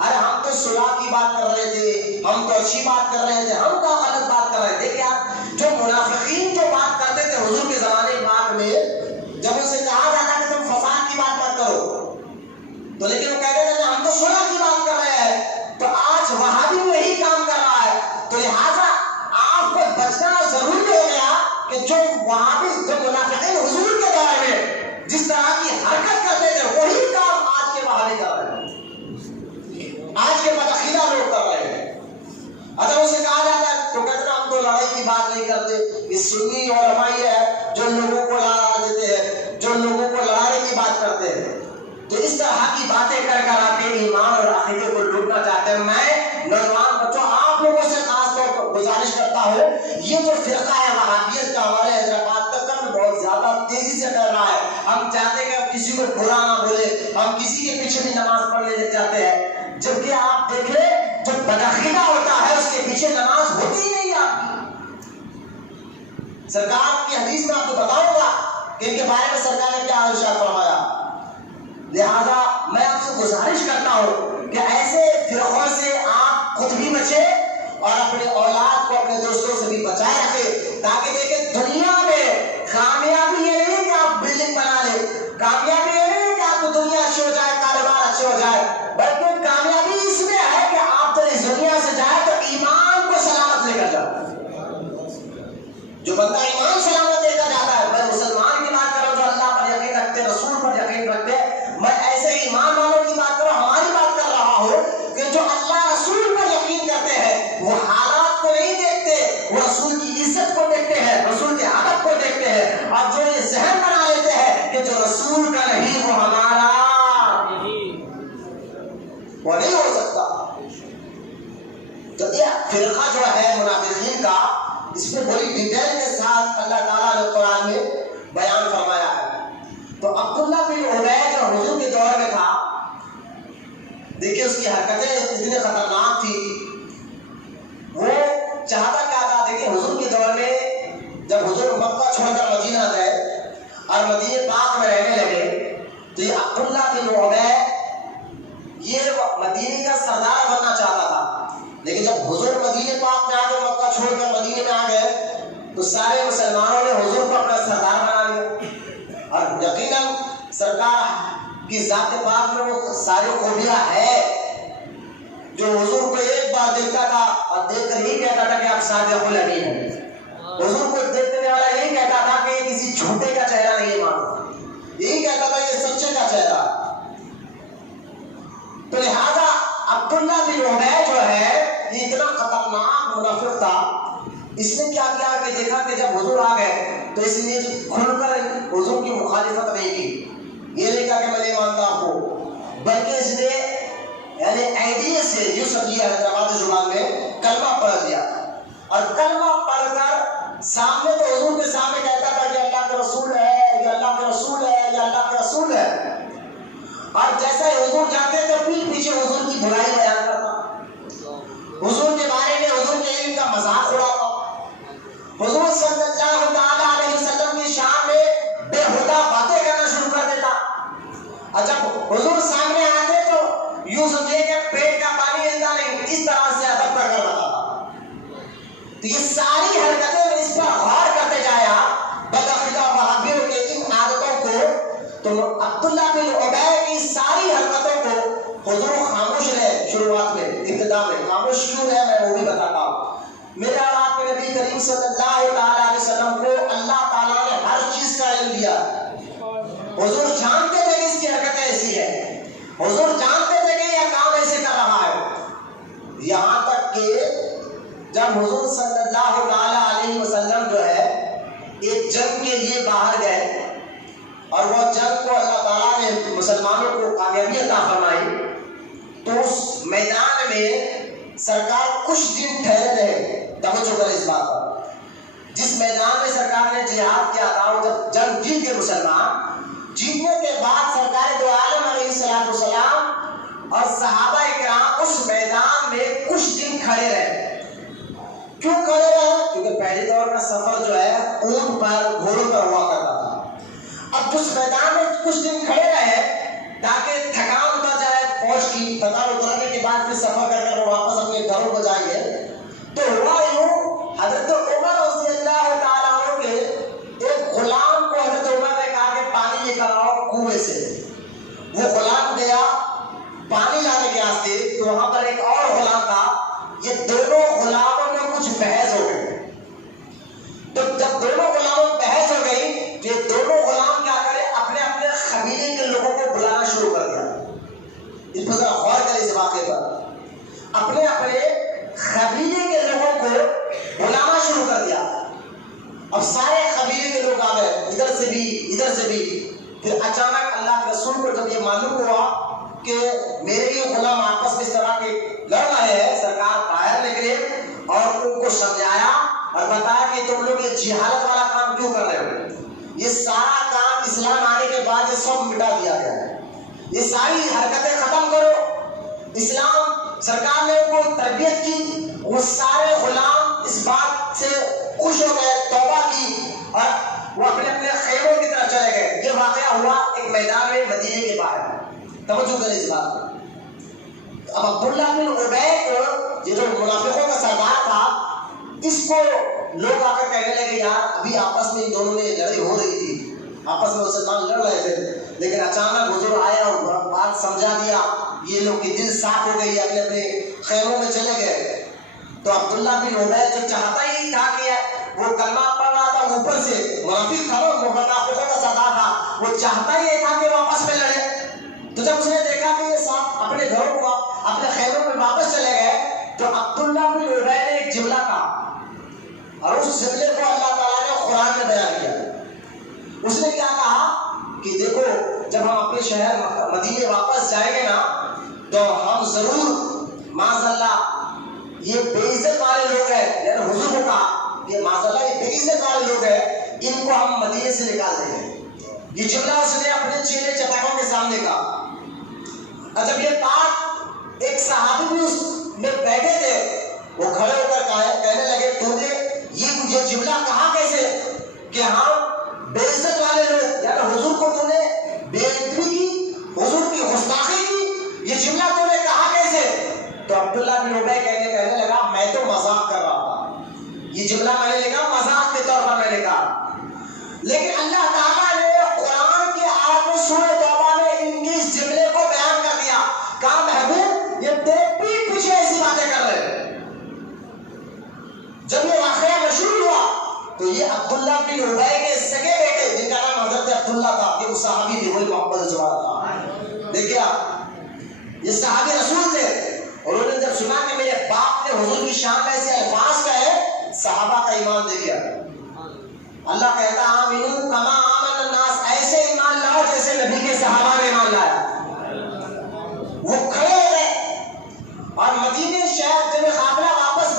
ارے ہم تو صلح کی بات کر رہے تھے، ہم تو اچھی بات کر رہے تھے، ہم تو غلط بات کر رہے تھے۔ دیکھیں آپ، جو منافقین جو بات کرتے تھے حضور کے زمانے پاک میں، جب ان سے کہا جاتا کہ تم فساد کی بات مت کرو، تو لیکن وہ کہتے تھے کہ ہم تو صلح کی بات کر رہے ہیں۔ تو آج وہابی وہی کام کر رہا ہے، تو لہٰذا آپ کو بچنا ضروری ہو گیا کہ جو وہابی جو منافقین حضور کے دور میں جس طرح کی حرکت کرتے تھے وہی کام آج کے وہابی کر رہے ہیں، آج کے بدعقیدہ لوگ کر رہے ہیں۔ اگر اسے کہا جاتا ہے تو کہتے ہیں ہم تو لڑائی کی بات نہیں کرتے، یہ سنی اور علمائی ہے جو لوگوں کو لڑا دیتے ہیں، جو لوگوں کو لڑانے کی بات کرتے ہیں۔ تو اس طرح کی باتیں کر کر آپ کے ایمان اور عقیدے کو لوٹنا چاہتے ہیں۔ میں نوجوان بچوں آپ لوگوں سے خاص طور پر گزارش کرتا ہوں، یہ جو فرقہ ہے وہابیت کا ہمارے حیدرآباد تک میں بہت زیادہ تیزی سے پھیل رہا ہے۔ ہم چاہتے ہیں کہ ہم کسی کو برا نہ بولے، ہم کسی کے پیچھے بھی نماز پڑھنے لگ جاتے ہیں، جبکہ آپ دیکھیں جو بدعقیدہ ہوتا ہے اس کے پیچھے نماز ہوتی ہی نہیں آپ کی۔ سرکار کی حدیث میں آپ کو بتاؤں گا کہ ان کے بارے میں سرکار نے کیا ارشاد فرمایا۔ لہذا میں آپ سے گزارش کرتا ہوں کہ ایسے فرقوں سے آپ خود بھی بچیں اور اپنے اولاد کو اپنے دوستوں سے بھی بچائے رکھیں، تاکہ دیکھیں دنیا میں کامیابی یہ نہیں کہ آپ بلڈنگ بنا لیں، کامیابی یہ نہیں کہ آپ کو دنیا اچھی ہو جائے، کاروبار اچھے ہو جائے، بلکہ کامیابی اس میں ہے کہ آپ تو اس دنیا سے جائے تو ایمان کو سلامت لے کر جائے۔ جو بندہ ایمان سلامت لے کر جاتا ہے، میں مسلمان کی بات کر رہا ہوں جو اللہ پر یقین رکھتے، رسول پر یقین رکھتے، میں ایسے ایمان والوں کی بات کر رہا ہوں، ہماری بات کر رہا ہوں کہ جو اللہ رسول پر یقین کرتے ہیں وہ حالات کو نہیں دیکھتے، وہ رسول کی عزت کو دیکھتے ہیں، رسول کے ادب کو دیکھتے ہیں، اور جو یہ ذہن بنا لیتے ہیں کہ جو رسول کا نہیں وہ ہمارا، وہ نہیں ہو سکتا۔ تو یہ فرقہ جو ہے منافقین کا، اس میں بڑی ڈیٹیل کے ساتھ اللہ تعالیٰ نے قرآن میں بیان فرمایا ہے۔ تو عبداللہ بن ابی جو حضور کے دور میں تھا، دیکھیں اس کی حرکتیں اتنی خطرناک تھی، وہ چاہتا کیا تھا؟ دیکھیں حضور کے دور میں جب حضور مکہ چھوڑ کر مدینہ گئے اور مدینہ پاک میں رہنے لگے، تو یہ عبداللہ بن ابی یہ مدینہ کا سردار بننا چاہتا تھا، لیکن جب حضور مدینہ پاک میں آ گئے، مکہ چھوڑ کر مدینہ میں آ گئے، تو سارے مسلمانوں نے حضور کو اپنا سردار بنا لیا، اور یقیناً سرکار کی ذات پاک میں وہ ساری خوبیاں ہے جو حضور کو ایک بار دیکھتا تھا اور دیکھ کر یہی کہتا تھا کہ آپ صادق الامین ہیں۔ حضور کو دیکھنے والا یہی کہتا تھا کہ یہ کسی جھوٹے کا چہرہ نہیں مانتا، یہی کہتا تھا یہ سچے کا چہرہ۔ تو لہذا عبداللہ بن ابی جو ہے یہ اتنا خطرناک منافق تھا، اس نے کیا کیا کہ دیکھا کہ جب حضور آ گئے تو اس نے کھل کر حضور کی مخالفت نہیں کی، یہ نہیں کہا کہ میں نہیں مانتا آپ کو، بلکہ اس نے یعنی آئیڈیا سے یوں سمجھیے حیدرآباد زبان میں کلمہ پڑھ لیا، اور کلمہ پڑھ کر سامنے تو حضور کے سامنے کہتا تھا کہ اللہ کے رسول ہے، یہ اللہ کے رسول ہے، یہ اللہ کے رسول ہے، اور جیسے حضور جاتے تھے پیٹ پیچھے حضور کی برائی بیان کرتا، حضور کے بارے میں حضور کے علم کا مذاق اڑاتا، حضور صلی اللہ تعالی علیہ وسلم کی شان میں بےہودہ باتیں کرنا شروع کر دیتا، اور جب حضور سامنے آتے تو یوں سمجھے کہ پیٹ کا پانی ملتا نہیں، اس طرح سے ادب کر رہا تھا۔ تو یہ ساری حرکتیں میں اس پر غور کرتے جایا بدعقیدہ وہابیوں کے ان عادتوں کو، تو عبداللہ بن ابی کی ساری حرکتوں کو حضور خاموش رہے، شروعات میں ابتدا میں خاموش کیوں رہے میں وہ بھی بتاتا ہوں۔ میرے اور آپ کے نبی کریم صلی اللہ تعالی علیہ وسلم کو اللہ تعالیٰ نے ہر چیز کا علم دیا، حضور جانتے تھے کہ اس کی حرکت ایسی ہے، حضور جانتے تھے کہ یہ کام ایسے کر رہا ہے، یہاں تک کہ جب حضور صلی اللہ تعالی علیہ وسلم جو ہے ایک جنگ کے لیے باہر گئے، اور وہ جنگ کو اللہ تعالیٰ نے مسلمانوں کو کامیابی عطا فرمائی، تو اس میدان میں سرکار کچھ دن ٹھہرے رہے۔ توجہ کریں اس بات پر، جس میدان میں سرکار نے جہاد کیا تھا، وہ جب جنگ جیت گئے مسلمان، جیتنے کے بعد سرکار دو عالم علیہ السلام اور صحابہ کرام اس میدان میں کچھ دن کھڑے رہے۔ کیوں کھڑے رہے؟ کیونکہ پہلے دور کا سفر جو ہے اونٹ پر گھوڑوں پر ہوا کرتا تھا۔ اب اس میدان میں کچھ دن کھڑے رہے تاکہ تھکان اتر جائے، فوج کی تھکان اترنے کے بعد پھر سفر کر کر وہ واپس اپنے گھروں کو جائیں گے۔ تو ہوا یوں، حضرت عمر رضی اللہ تعالیٰ عنہ کے ایک غلام کو حضرت عمر نے کہا کہ پانی لے کر آؤ کنویں سے۔ وہ غلام گیا پانی لانے کے واسطے، تو وہاں پر ایک اور غلام تھا، یہ دونوں غلاموں میں کچھ بحث ہو گئی۔ تو جب دونوں غلاموں میں بحث ہو گئی، یہ دونوں غلام کیا کرے، اپنے اپنے قبیلے کے لوگوں کو بلانا شروع کر دیا۔ اس پر ذرا غور کریں اس واقعے پر، اپنے اپنے قبیلے کے لوگوں کو بلانا شروع کر دیا۔ اب سارے قبیلے کے لوگ آ گئے، ادھر سے بھی ادھر سے بھی۔ پھر اچانک اللہ کے رسول کو جب یہ معلوم ہوا کہ میرے یہ غلام آپس میں اس طرح کے لڑ رہے ہیں، سرکار باہر نکلے اور ان کو سمجھایا اور بتایا کہ تم لوگ یہ جہالت والا کام کیوں کر رہے ہو، یہ سارا کام اسلام آنے کے بعد یہ سب مٹا دیا گیا ہے، یہ ساری حرکتیں ختم کرو۔ اسلام سرکار نے ان کو تربیت کی، وہ سارے غلام اس بات سے خوش ہو گئے، توبہ کی، اور وہ اپنے اپنے خیموں کی طرف چلے گئے۔ یہ واقعہ ہوا ایک میدان میں مدینے کے باہر۔ توجہ کریں اس بات پر۔ اب عبداللہ بن ابی کو، یہ جو منافقوں کا سردار تھا، اس کو لوگ آ کر کہنے لگے یار ابھی آپس میں ان دونوں میں لڑائی ہو رہی تھی، آپس میں مسلمان لڑ رہے تھے، لیکن اچانک حضور آیا اور بات سمجھا دیا، یہ لوگ کی دل صاف ہو گئی، اپنے اپنے خیموں میں چلے گئے۔ تو عبداللہ بن ابی جو چاہتا ہی تھا کہ وہ کلمہ پڑھ رہا تھا اوپر سے، منافق تھا، منافقوں کا سردار تھا، وہ چاہتا ہی تھا کہ وہ آپس میں لڑے۔ تو جب اس نے دیکھا کہ یہ ساتھ اپنے گھروں کو اپنے خیموں میں واپس چلے گئے، تو عبداللہ بن ابی نے ایک جملہ کہا، اور اس جملے کو اللہ تعالیٰ نے قرآن میں بیان کیا۔ اس نے کیا کہا کہ دیکھو جب ہم اپنے شہر مدینے واپس جائیں گے نا، تو ہم ضرور معاذ اللہ یہ بے عزت والے لوگ ہیں، یعنی حضور کو کہا کہ معاذ اللہ یہ بے عزت والے لوگ ہیں، ان کو ہم مدینے سے نکال دیں گے۔ یہ جملہ اس نے اپنے چیلے چپاٹوں کے سامنے کہا۔ اور جب یہ بات ایک صحابی بھی اس میں بیٹھے تھے، وہ کھڑے ہو کر کہنے لگے تو نے یہ جملہ کہا کیسے کہ ہم بے عزت والے لوگ، یعنی حضور کو تو نے بے عزتی کی، حضور کی گستاخی کی، یہ جملہ تو نے کہا کیسے؟ تو عبداللہ بن ابی کہنے لگا میں تو مذاق کر رہا تھا، یہ جملہ میں نے لکھا مذاق کے طور پر میں نے کہا، لیکن اللہ تعالیٰ نے قرآن کی آیت میں سورہ توبہ میں ان کی اس جملے کو بیان کر دیا، کہا محبوب یہ پیٹ پیچھے ایسی باتیں کر رہے ہیں۔ جب یہ واقعہ مشہور ہوا تو یہ عبداللہ بن ابی کے سگے بیٹے جن کا نام حضرت عبداللہ تھا، یہ صحابی تھے، وہی محمد جوار تھا، دیکھیے آپ یہ صحابی رسول تھے، اور انہوں نے جب سنا کہ میرے باپ نے حضور کی شان میں ایسے الفاظ کہے، صحابہ کا ایمان دیکھا۔ اللہ کہتا آمنو کما آمن الناس، ایسے ایمان لاؤ جیسے نبی کے صحابہ نے ایمان لایا۔ وہ کھڑے ہو گئے اور مدینے شہر جب قافلہ واپس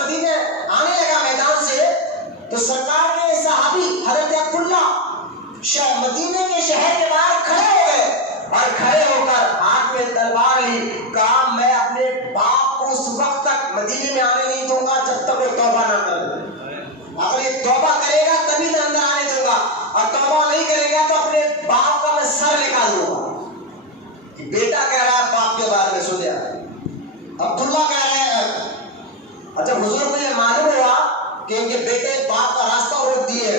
تک وہ توبہ نہ کرے. اگر یہ توبہ کرے گا تبھی میں اندر آنے دوں گا, اور توبہ نہیں کرے گا تو اپنے باپ کا میں سر نکال دوں گا. بیٹا کہہ رہا ہے باپ کے بارے میں, سن لیا عبداللہ کہہ رہے ہیں. اور جب حضور کو یہ معلوم ہوا کہ ان کے بیٹے باپ کا راستہ روک دیے,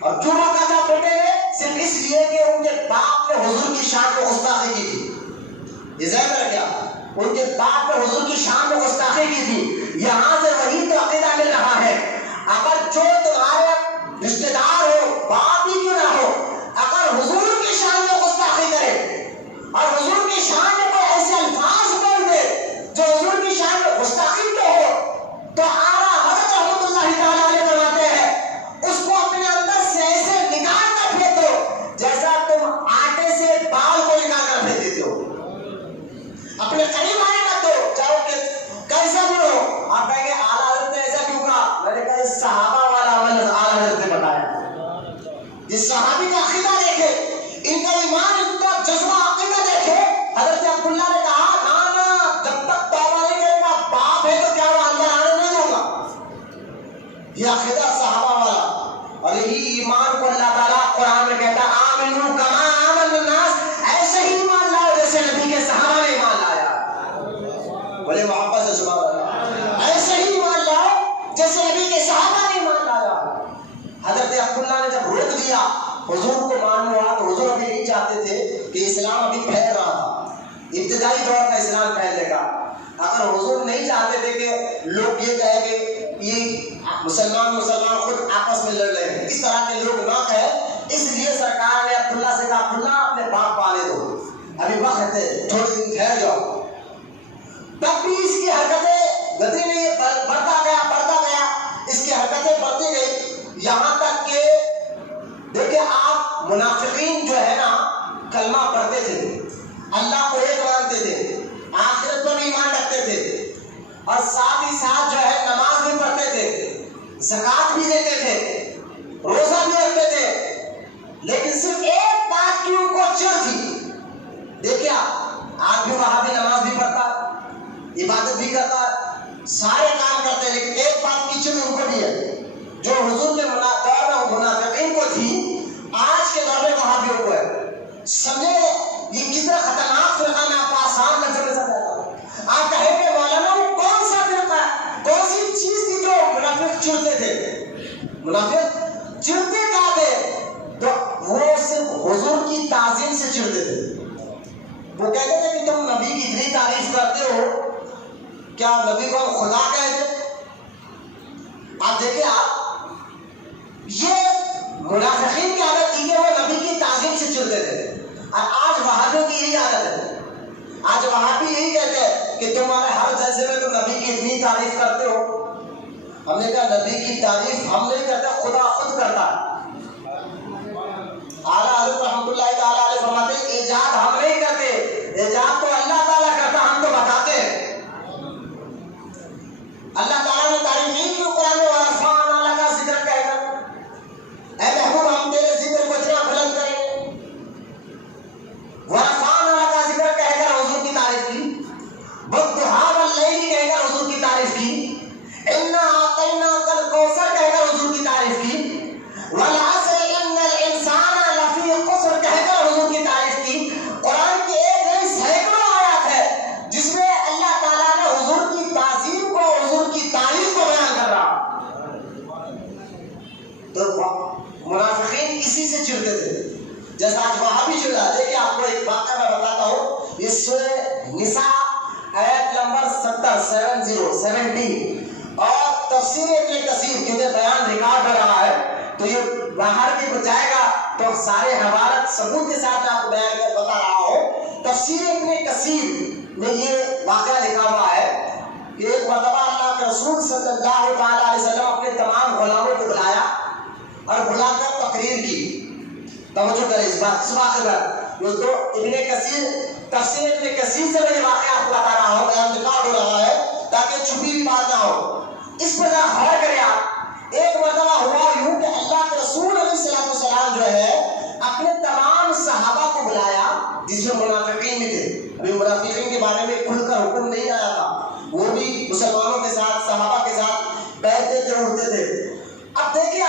اور کیوں روکا تھا بیٹے نے؟ صرف اس لیے کہ ان کے باپ نے حضور کی شان میں گستاخی کی تھی. یہ ذہن میں رکھا, ان کے باپ نے حضور کی شان میں گستاخی کی تھی. یہاں سے وہی تو عقیدہ مل رہا ہے. اگر جو تمہارے رشتے دار ہو, باپ ہی کیوں نہ ہو, اگر حضور کی شان میں گستاخی کرے اور حضور کی شان میں کوئی ایسے الفاظ بول دے جو حضور کی شان میں گستاخی تو ہو, تو آرا حضرت رحمۃ اللہ تعالیٰ علیہ فرماتے ہیں اس کو اپنے اندر سے ایسے نکال کر پھینک دو جیسا تم آٹے سے بال کو نکال کر پھینک دیتے ہو. اپنے قریب آنے مت دو, چاہے کیسا بھی ہو. آپ کہیں گے اعلیٰ حضرت نے ایسا کیوں کہا؟ میں نے کہا اس صحابہ والا عمل اعلیٰ حضرت نے بتایا. جس صحابی کا عقیدہ دیکھے, ان کا ایمان, ان کا جذبہ عقیدہ دیکھے. حضرت عبداللہ نے کہا نا نا, جب تک توبہ نہیں کرے گا باپ ہے تو کیا وہ اندر آنے نہیں دوں گا. یہ عقیدہ صحابہ والا, اور یہی ایمان کو اللہ تعالیٰ قرآن میں کہتا ہے آمنو کما آمن الناس, ایسے ہی ایمان لاؤ جیسے نبی کے صحابہ نے ایمان لایا. بولے محبت سے سبحان اللہ. ایسے ہی ایمان لاؤ جیسے نبی کے صحابہ نے ایمان لایا. حضرت عبداللہ نے جب روک دیا, حضور کو معلوم ہوا تو حضور ابھی نہیں چاہتے تھے کہ اسلام ابھی پھیل رہا تھا, ابتدائی دور کا اسلام پھیلنے کا. اگر حضور نہیں چاہتے تھے کہ لوگ یہ کہیں کہ یہ مسلمان خود آپس میں لڑ رہے ہیں, اس طرح کے لوگ نہ کہیں, اس لیے سرکار نے عبداللہ سے کہا عبداللہ اپنے باپ پالے دو, ابھی وقت ہے, تھوڑے دن ٹھہر جاؤ. تب بھی اس کی حرکتیں گتی نہیں, بڑھتا گیا, اس کی حرکتیں بڑھتی گئی, یہاں تک کہ دیکھیں آپ منافقین جو ہے نا کلمہ پڑھتے تھے, اللہ کو ایک مانتے تھے, آخرت پر بھی ایمان رکھتے تھے, اور ساتھ ہی ساتھ جو ہے نماز بھی پڑھتے تھے, زکات بھی دیتے تھے, روزہ بھی رکھتے تھے, لیکن صرف ایک بات کی ان کو چڑ تھی. دیکھیں آج بھی وہاں بھی نماز بھی پڑھتا, عبادت بھی کرتا, سارے کام کرتے ہیں, لیکن ایک بات کی چڑ ان کو بھی ہے جو حضور کے دور میں منافقین کو تھی, آج کے دور میں وہابیوں کو ہے. سمجھے یہ کتنا خطرناک فرقہ, میں آپ کو آسان لفظوں میں سمجھاتا ہوں. آپ کہیں گے مولانا وہ کون سا فرقہ, کون سی چیز تھی جو منافق چڑھتے تھے؟ منافق چڑھتے کیا تھے؟ تو وہ صرف حضور کی تعظیم سے چڑھتے تھے. وہ کہتے تھے کہ تم نبی کی اتنی تعریف کرتے ہو, کیا نبی کو خدا کہتے؟ آپ دیکھیں, آپ یہ منافقین کی عادت تھی کہ وہ نبی کی تعظیم سے چڑھتے تھے, اور آج وہابیوں کی یہی عادت ہے. آج وہابی یہی کہتے ہیں کہ تمہارے ہر جلسے میں تم نبی کی اتنی تعریف کرتے ہو. ہم نے کہا نبی کی تعریف ہم نہیں کرتے, خدا خود کرتا ہے. اعلیٰ حضرت رحمۃ اللہ تعالیٰ علیہ فرماتے ہیں ایجاد ہم نہیں کرتے, ایجاد تو اللہ تعالیٰ کرتا, ہم تو بتاتے ہیں. اللہ تعالیٰ نے تعریف نہیں کی قرآن میں, ورفعنا لک ذکرک کہہ کر, اے محبوب ہم تیرے ذکر کو اتنا بلند کریں گے. ورفعنا لک ذکرک کہہ کر حضور کی تعریف کی, والضحیٰ واللیل کہہ کر حضور کی تعریف کی, انا اعطیناک الکوثر کہہ کر حضور کی تعریف کی, والعصر ان الانسان لفی خسر کہہ کر حضور کی تعریف کی. قرآن کی ایک نہیں سینکڑوں آیات ہے جس میں اللہ تعالیٰ نے حضور کی تعظیم کو, حضور کی تعریف کو بیان کر رہا. تو منافقین اسی سے چڑھتے تھے جیسا آج وہاں بھی چڑھ رہا. دیکھیں آپ کو ایک واقعہ میں بتاتا ہوں, یہ سورہ نساء آیت نمبر 70 اور تفسیر ابن کثیر, کیونکہ بیان ریکارڈ ہو رہا ہے تو یہ باہر بھی جائے گا, تو سارے حوالات ثبوت کے ساتھ آپ کو بیان کر بتا رہا ہوں. تفسیر ابن کثیر میں یہ واقعہ لکھا ہوا ہے کہ ایک مرتبہ اللہ کے رسول صلی اللہ تعالیٰ علیہ وسلم اپنے تمام غلاموں کو بلایا اور بلا کر تقریر کی. توجہ کریں اس بات, اس واقعے پر دوستو, ابن کثیر تفسیر ابن کثیر سے میں یہ واقعہ آپ کو بتا رہا ہوں, بیان ریکارڈ ہو رہا ہے تاکہ چھپی بھی بات نہ ہو. اس پر ذرا غور کریں آپ. ایک مرتبہ ہوا یوں کہ اللہ کے رسول علیہ السلام جو ہے اپنے تمام صحابہ کو بلایا جس میں منافقین بھی تھے. ابھی منافقین کے بارے میں کھل کر حکم نہیں آیا تھا, وہ بھی مسلمانوں کے ساتھ, صحابہ کے ساتھ کے اڑتے تھے. اب دیکھیے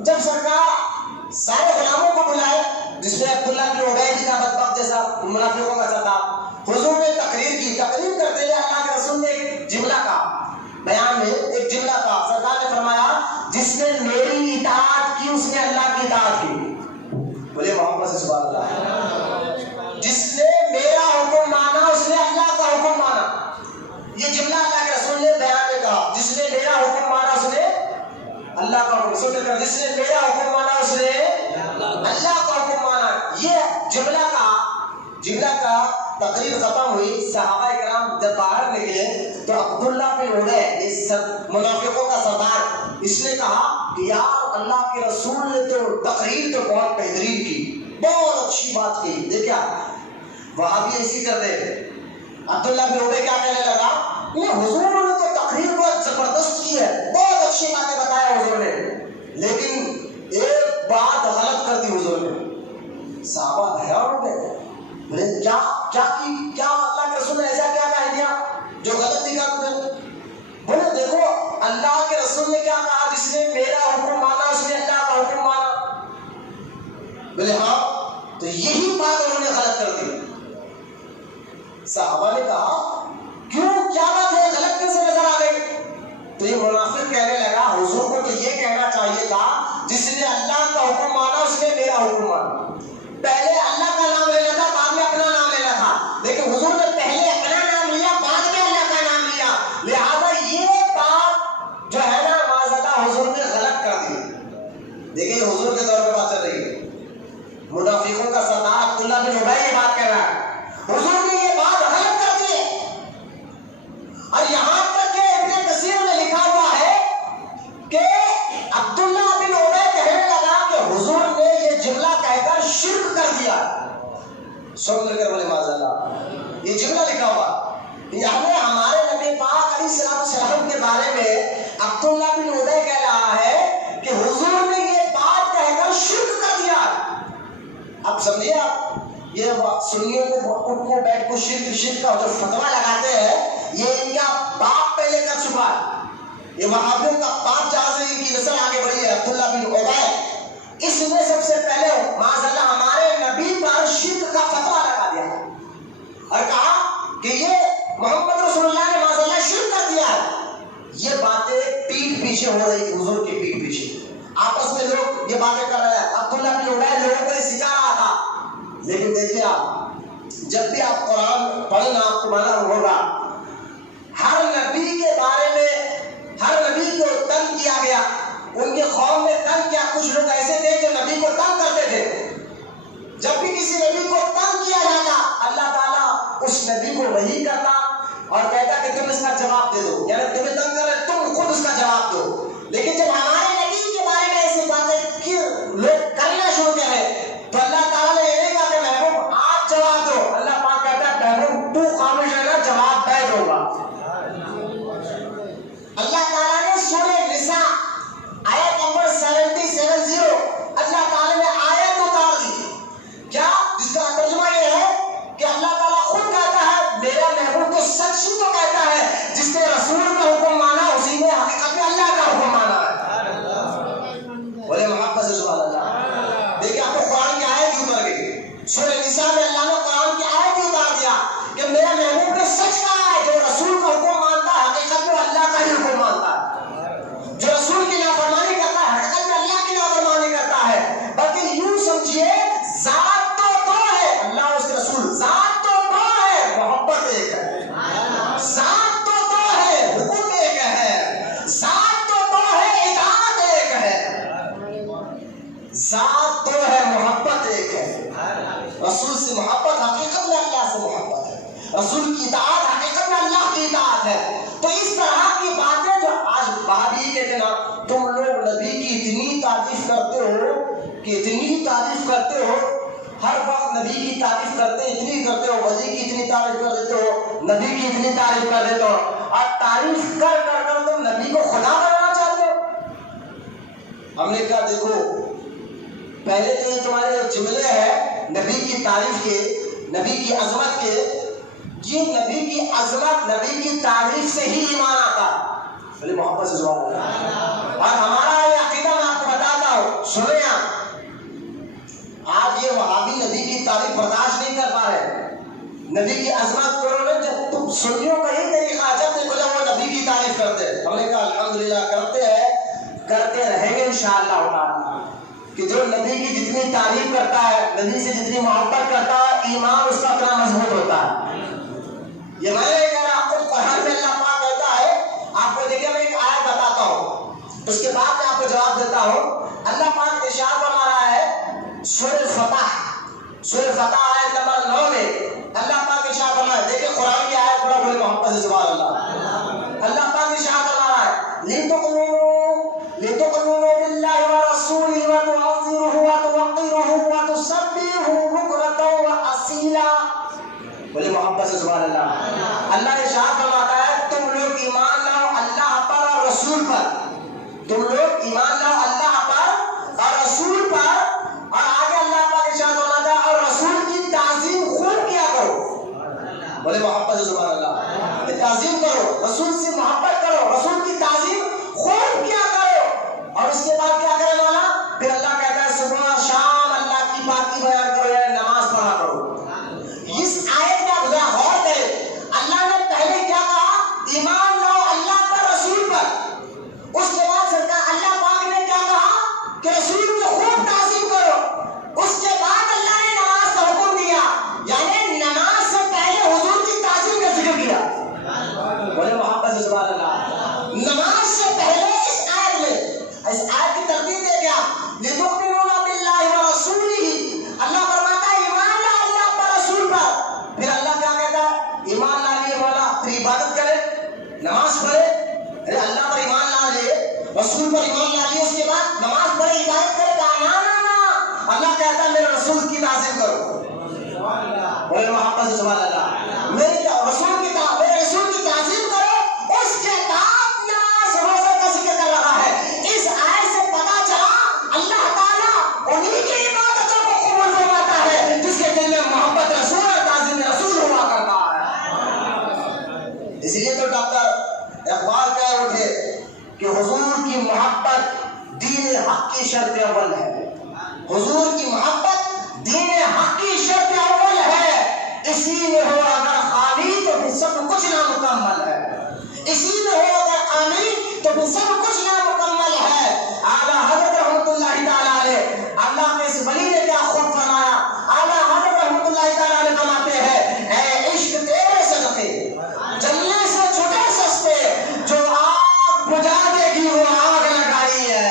جب سرکار سارے غلاموں کو بلائے جس میں عبداللہ بن ابی بھی تھا بدبخت جیسا منافقوں کا سردار, حضور نے تقریر کی. تقریر کرتے ہوئے اللہ کے رسول نے ایک جملہ کہا, بیان میں ایک جملہ کہا. سرکار نے فرمایا جس نے میری اطاعت کی اس نے اللہ کی اطاعت کی. بولے محمد سے سبحان اللہ. جس نے میرا حکم مانا اس نے اللہ کا حکم مانا. یہ جملہ اللہ کے رسول نے بیان میں کہا, جس نے میرا حکم مانا اس نے اللہ کا حکم. سن کر جس نے میرا حکم مانا اس نے اللہ کا حکم مانا. یہ جملہ کا تقریر ختم ہوئی. صحابہ کرام جب باہر نکلے تو عبداللہ بن ابی اس منافقوں کا سردار, اس نے کہا کہ یار اللہ کے رسول نے تو تقریر تو بہت بہترین کی, بہت اچھی بات کی. دیکھا وہاں بھی ایسی کر رہے. عبداللہ بن ابی کیا کہنے لگا, حضور نے تو تقریر بہت زبردست کی ہے, بہت اچھی باتیں بتایا حضور نے, لیکن ایک بات غلط کر دی حضور نے. صحابہ حیران ہو گئے. بولے کیا اللہ کے رسول نے ایسا کیا کہہ دیا جو غلط نہیں کہا تمہیں؟ بولے دیکھو اللہ کے رسول نے کیا کہا, جس نے میرا حکم مانا اس نے اللہ کا حکم مانا. بولے ہاں, تو یہی بات انہوں نے غلط کر دی. صحابہ نے کہا کیوں, کیا بات ہے, غلط کیسے نظر آ گئی؟ تو یہ منافق کہنے لگا حضور کو تو یہ کہنا چاہیے تھا جس نے اللہ کا حکم مانا اس نے میرا حکم مانا. پہلے اللہ کا نام لینا تھا, بعد میں اپنا نام لینا تھا, لیکن حضور نے پہلے اپنا نام لیا بعد میں اللہ کا نام لیا. لہذا یہ بات جو ہے نا معاذاللہ حضور نے غلط کر دی. دیکھیں حضور کے دور میں بات چل رہی ہے, منافقوں کا سردار عبداللہ بن ابی یہ بات کہہ رہا ہے, حضور نے یہ بات غلط کر دی. اور یہاں تک کہ ابن کثیر میں لکھا ہوا ہے کہ عبداللہ بن ابی کہنے لگا کہ حضور نے یہ جملہ کہہ کر شرک کر دیا. سن لے کر بولے معاذاللہ, یہ جملہ لکھا ہوا یعنی ہمارے نبی پاک علیہ السلام کے بارے میں عبداللہ بن ابی کہہ رہا ہے کہ حضور نے یہ بات کہہ کر شرک کر دیا. اب سمجھیے آپ, یہ سنیوں کو بیٹھ کو شرک کا جو فتویٰ لگاتے ہیں یہ ان کا باپ پہلے کر چکا ہے. یہ وہابیوں کا باپ جہاں سے ان کی نسل آگے بڑھی ہے عبداللہ بن ابی, اس نے سب سے پہلے معاذاللہ ہمارے نبی پر شرک کا فتویٰ لگا دیا اور کہا کہ یہ محمد رسول اللہ نے معاذاللہ شرک کر دیا ہے. یہ باتیں پیٹھ پیچھے ہو رہی تھی, حضور کی پیٹھ پیچھے آپس میں لوگ یہ باتیں کر رہے ہیں. عبداللہ بن ابی لوگوں کو یہ سکھا رہا تھا. لیکن دیکھیے آپ جب بھی آپ قرآن پڑھیں نا آپ کو معلوم ہوگا ہر نبی کے بارے میں ہر نبی کو تنگ کیا گیا. ان کے قوم میں تنگ کیا, کچھ لوگ ایسے تھے جو نبی کو تنگ کرتے تھے. جب بھی کسی نبی کو تنگ کیا جاتا اللہ تعالیٰ اس نبی کو وحی کرتا اور کہتا کہ تم اس کا جواب دے دو, یعنی تمہیں تنگ کر رہے تم خود اس کا جواب دو. لیکن جب ہمارے نبی کے بارے میں ایسی باتیں لوگ کرنا شروع کرے تو اللہ تعالیٰ نے یہ نہیں کہا کہ محبوب آپ جواب دو. اللہ پاک کہتا ہے محبوب تو خاموش رہنا, جواب میں دوں گا. اللہ تعالیٰ نے سورہ نساء آیت نمبر 77 اللہ تعالیٰ نے آیت اتار دی. کیا, جس کا ترجمہ یہ ہے کہ اللہ تعالیٰ خود کہتا ہے میرا محبوب تو سچ ہی تو کہتا ہے جس نے رسول کا حکم مانا اسی نے حقیقت میں اللہ کا حکم مانا ہے. بولے محبت سے سبحان اللہ. دیکھیں آپ کو قرآن کی آیت ہی اتر گئی. سورہ نساء میں اللہ نے قرآن کی آیت ہی اتار دیا کہ میرا محبوب نے سچ کہا ہے, جو رسول کا حکم مانتا ہے حقیقت میں اللہ کا ہی حکم مانتا ہے. جو رسول کی نافرمانی کرتا ہے حقیقت میں اللہ کی نافرمانی کرتا ہے. بلکہ یوں سمجھیے ذات تو دو ہے, اللہ اور اس کے رسول ذات تو دو ہے, محبت ایک ہے. ذات تو دو ہے, حکم ایک ہے. ذات تو دو ہے, اطاعت ایک ہے. ذات دو ہے, محبت ایک ہے. رسول سے محبت حقیقت میں اللہ سے محبت ہے, رسول کی اطاعت حقیقت میں اللہ کی اطاعت ہے. تو اس طرح کی باتیں جو آج وہابی کہتے ہیں نا, تم لوگ نبی کی اتنی تعریف کرتے ہو کہ اتنی تعریف کرتے ہو, ہر وقت نبی کی تعریف کرتے اتنی کرتے ہو, ولی کی اتنی تعریف کر دیتے ہو, نبی کی اتنی تعریف کر دیتے ہو, اور تعریف کر کر کر تم نبی کو خدا بنانا چاہتے ہو. ہم نے کہا دیکھو پہلے تو یہ تمہارے جملے ہیں نبی کی تعریف کے, نبی کی عظمت کے, یہ نبی کی عظمت نبی کی تعریف سے ہی ایمان آتا. بھلے محبت سے سبحان اللہ. اور ہمارا یہ عقیدہ میں آپ کو بتاتا ہوں، سنیں آپ. آج یہ وہابی نبی کی تعریف برداشت نہیں کر پا رہے. نبی کی عظمت کرو نا، جب تم سنیوں کا ہی طریقہ ہے، جب دیکھو جب وہ نبی کی تعریف کرتے ہیں. ہم نے کہا الحمدللہ کرتے ہیں، کرتے رہیں گے انشاءاللہ تعالیٰ. کہ جو نبی کی جتنی تعریف کرتا ہے، نبی سے جتنی محبت کرتا ہے، ایمان اس کا اتنا مضبوط ہوتا ہے. یہ میں نے کہا آپ کو قرآن میں اللہ پاک کہتا ہے. آپ کو دیکھیں میں ایک آیت بتاتا ہوں، اس کے بعد میں آپ کو جواب دیتا ہوں. اللہ پاک ارشاد فرما رہا ہے سورہ فتح آیت نمبر 9 میں اللہ پاک ارشاد فرما رہا ہے. دیکھیں قرآن کی آیت پڑھو بولے محبت سے سبحان اللہ. اللہ پاک ارشاد فرما رہا ہے لِتُؤْمِنُوا بِاللَّهِ وَرَسُولِهِ وَتُعَظِّرُوهُ وَتُوَقِّرُوهُ وَتُسَبِّحُوهُ بُكْرَةً وَأَصِيلًا. بولے محبت سے سبحان اللہ. اللہ ارشاد فرماتا ہے تم لوگ ایمان لاؤ اللہ پر اور رسول پر. تم لوگ ایمان لاؤ اللہ پر اور رسول پر. اور آگے اللہ پاک ارشاد فرماتا ہے اور رسول کی تعظیم خوب کیا کرو. بولے محبت سے سبحان اللہ. تعظیم کرو، رسول سے محبت کرو، رسول کی تعظیم خوب کیا کرو. اور اس کے بعد کیا کرے مولا؟ پھر اللہ کہتا ہے صبح شام اللہ کی پاکی بیان کرو، یعنی نماز پڑھا کرو. اس آیت میں آپ ذرا غور کریں. اللہ نے پہلے کیا کہا؟ ایمان لاؤ اللہ پر رسول پر. اس کے بعد سرکار اللہ پاک نے کیا کہا کہ رسول کی خوب تعظیم کرو. اس کے بعد اللہ نے نماز کا حکم دیا، یعنی نماز سے پہلے حضور کی تعظیم کا ذکر کیا. بولے محبت سے سبحان اللہ. نماز سے پہلے اس آیت کی ترتیب دے گیا لِتُؤْمِنُوا بِاللَّهِ وَرَسُولِهِ. اللہ فرماتا ہے ایمان لا اللہ پر رسول پر. پھر اللہ کیا کہتا ہے؟ ایمان لا لیے مولا پھر عبادت کرے، نماز پڑھے. ارے اللہ پر ایمان لا لیے، رسول پر ایمان لا لیے، اس کے بعد نماز پڑھے عبادت کرے. نا اللہ کہتا ہے میرے رسول کی تعظیم کرو. بولے محبت سے سبحان اللہ. میرے رسول کی تعظیم کرو. اس کے بعد نماز روزے کا ذکر کر رہا ہے. اس آیت سے پتا چلا اللہ تعالیٰ انہی کی عبادتوں کو قبول فرماتا ہے جس کے دل میں محبت رسول اور تعظیم رسول ہوا کرتا ہے. اس لیے تو ڈاکٹر اقبال کہہ اٹھے کہ حضور کی محبت دین حق کی شرط اول ہے. حضور کی محبت دین حق کی شرط اول ہے. اسی میں ہو اگر خالی تو پھر سب کچھ نامکمل ہے. اسی میں ہو اگر آمین تو پھر سب کچھ نامکمل ہے. اعلیٰ حضرت رحمۃ اللہ تعالیٰ علیہ، اللہ کے اس ولی نے کیا خوب فرمایا. اعلیٰ حضرت رحمۃ اللہ تعالیٰ علیہ فرماتے ہیں اے عشق تیرے صدقے جلنے سے چھٹے سستے، جو آگ بجھا دے گی وہ آگ لگائی ہے.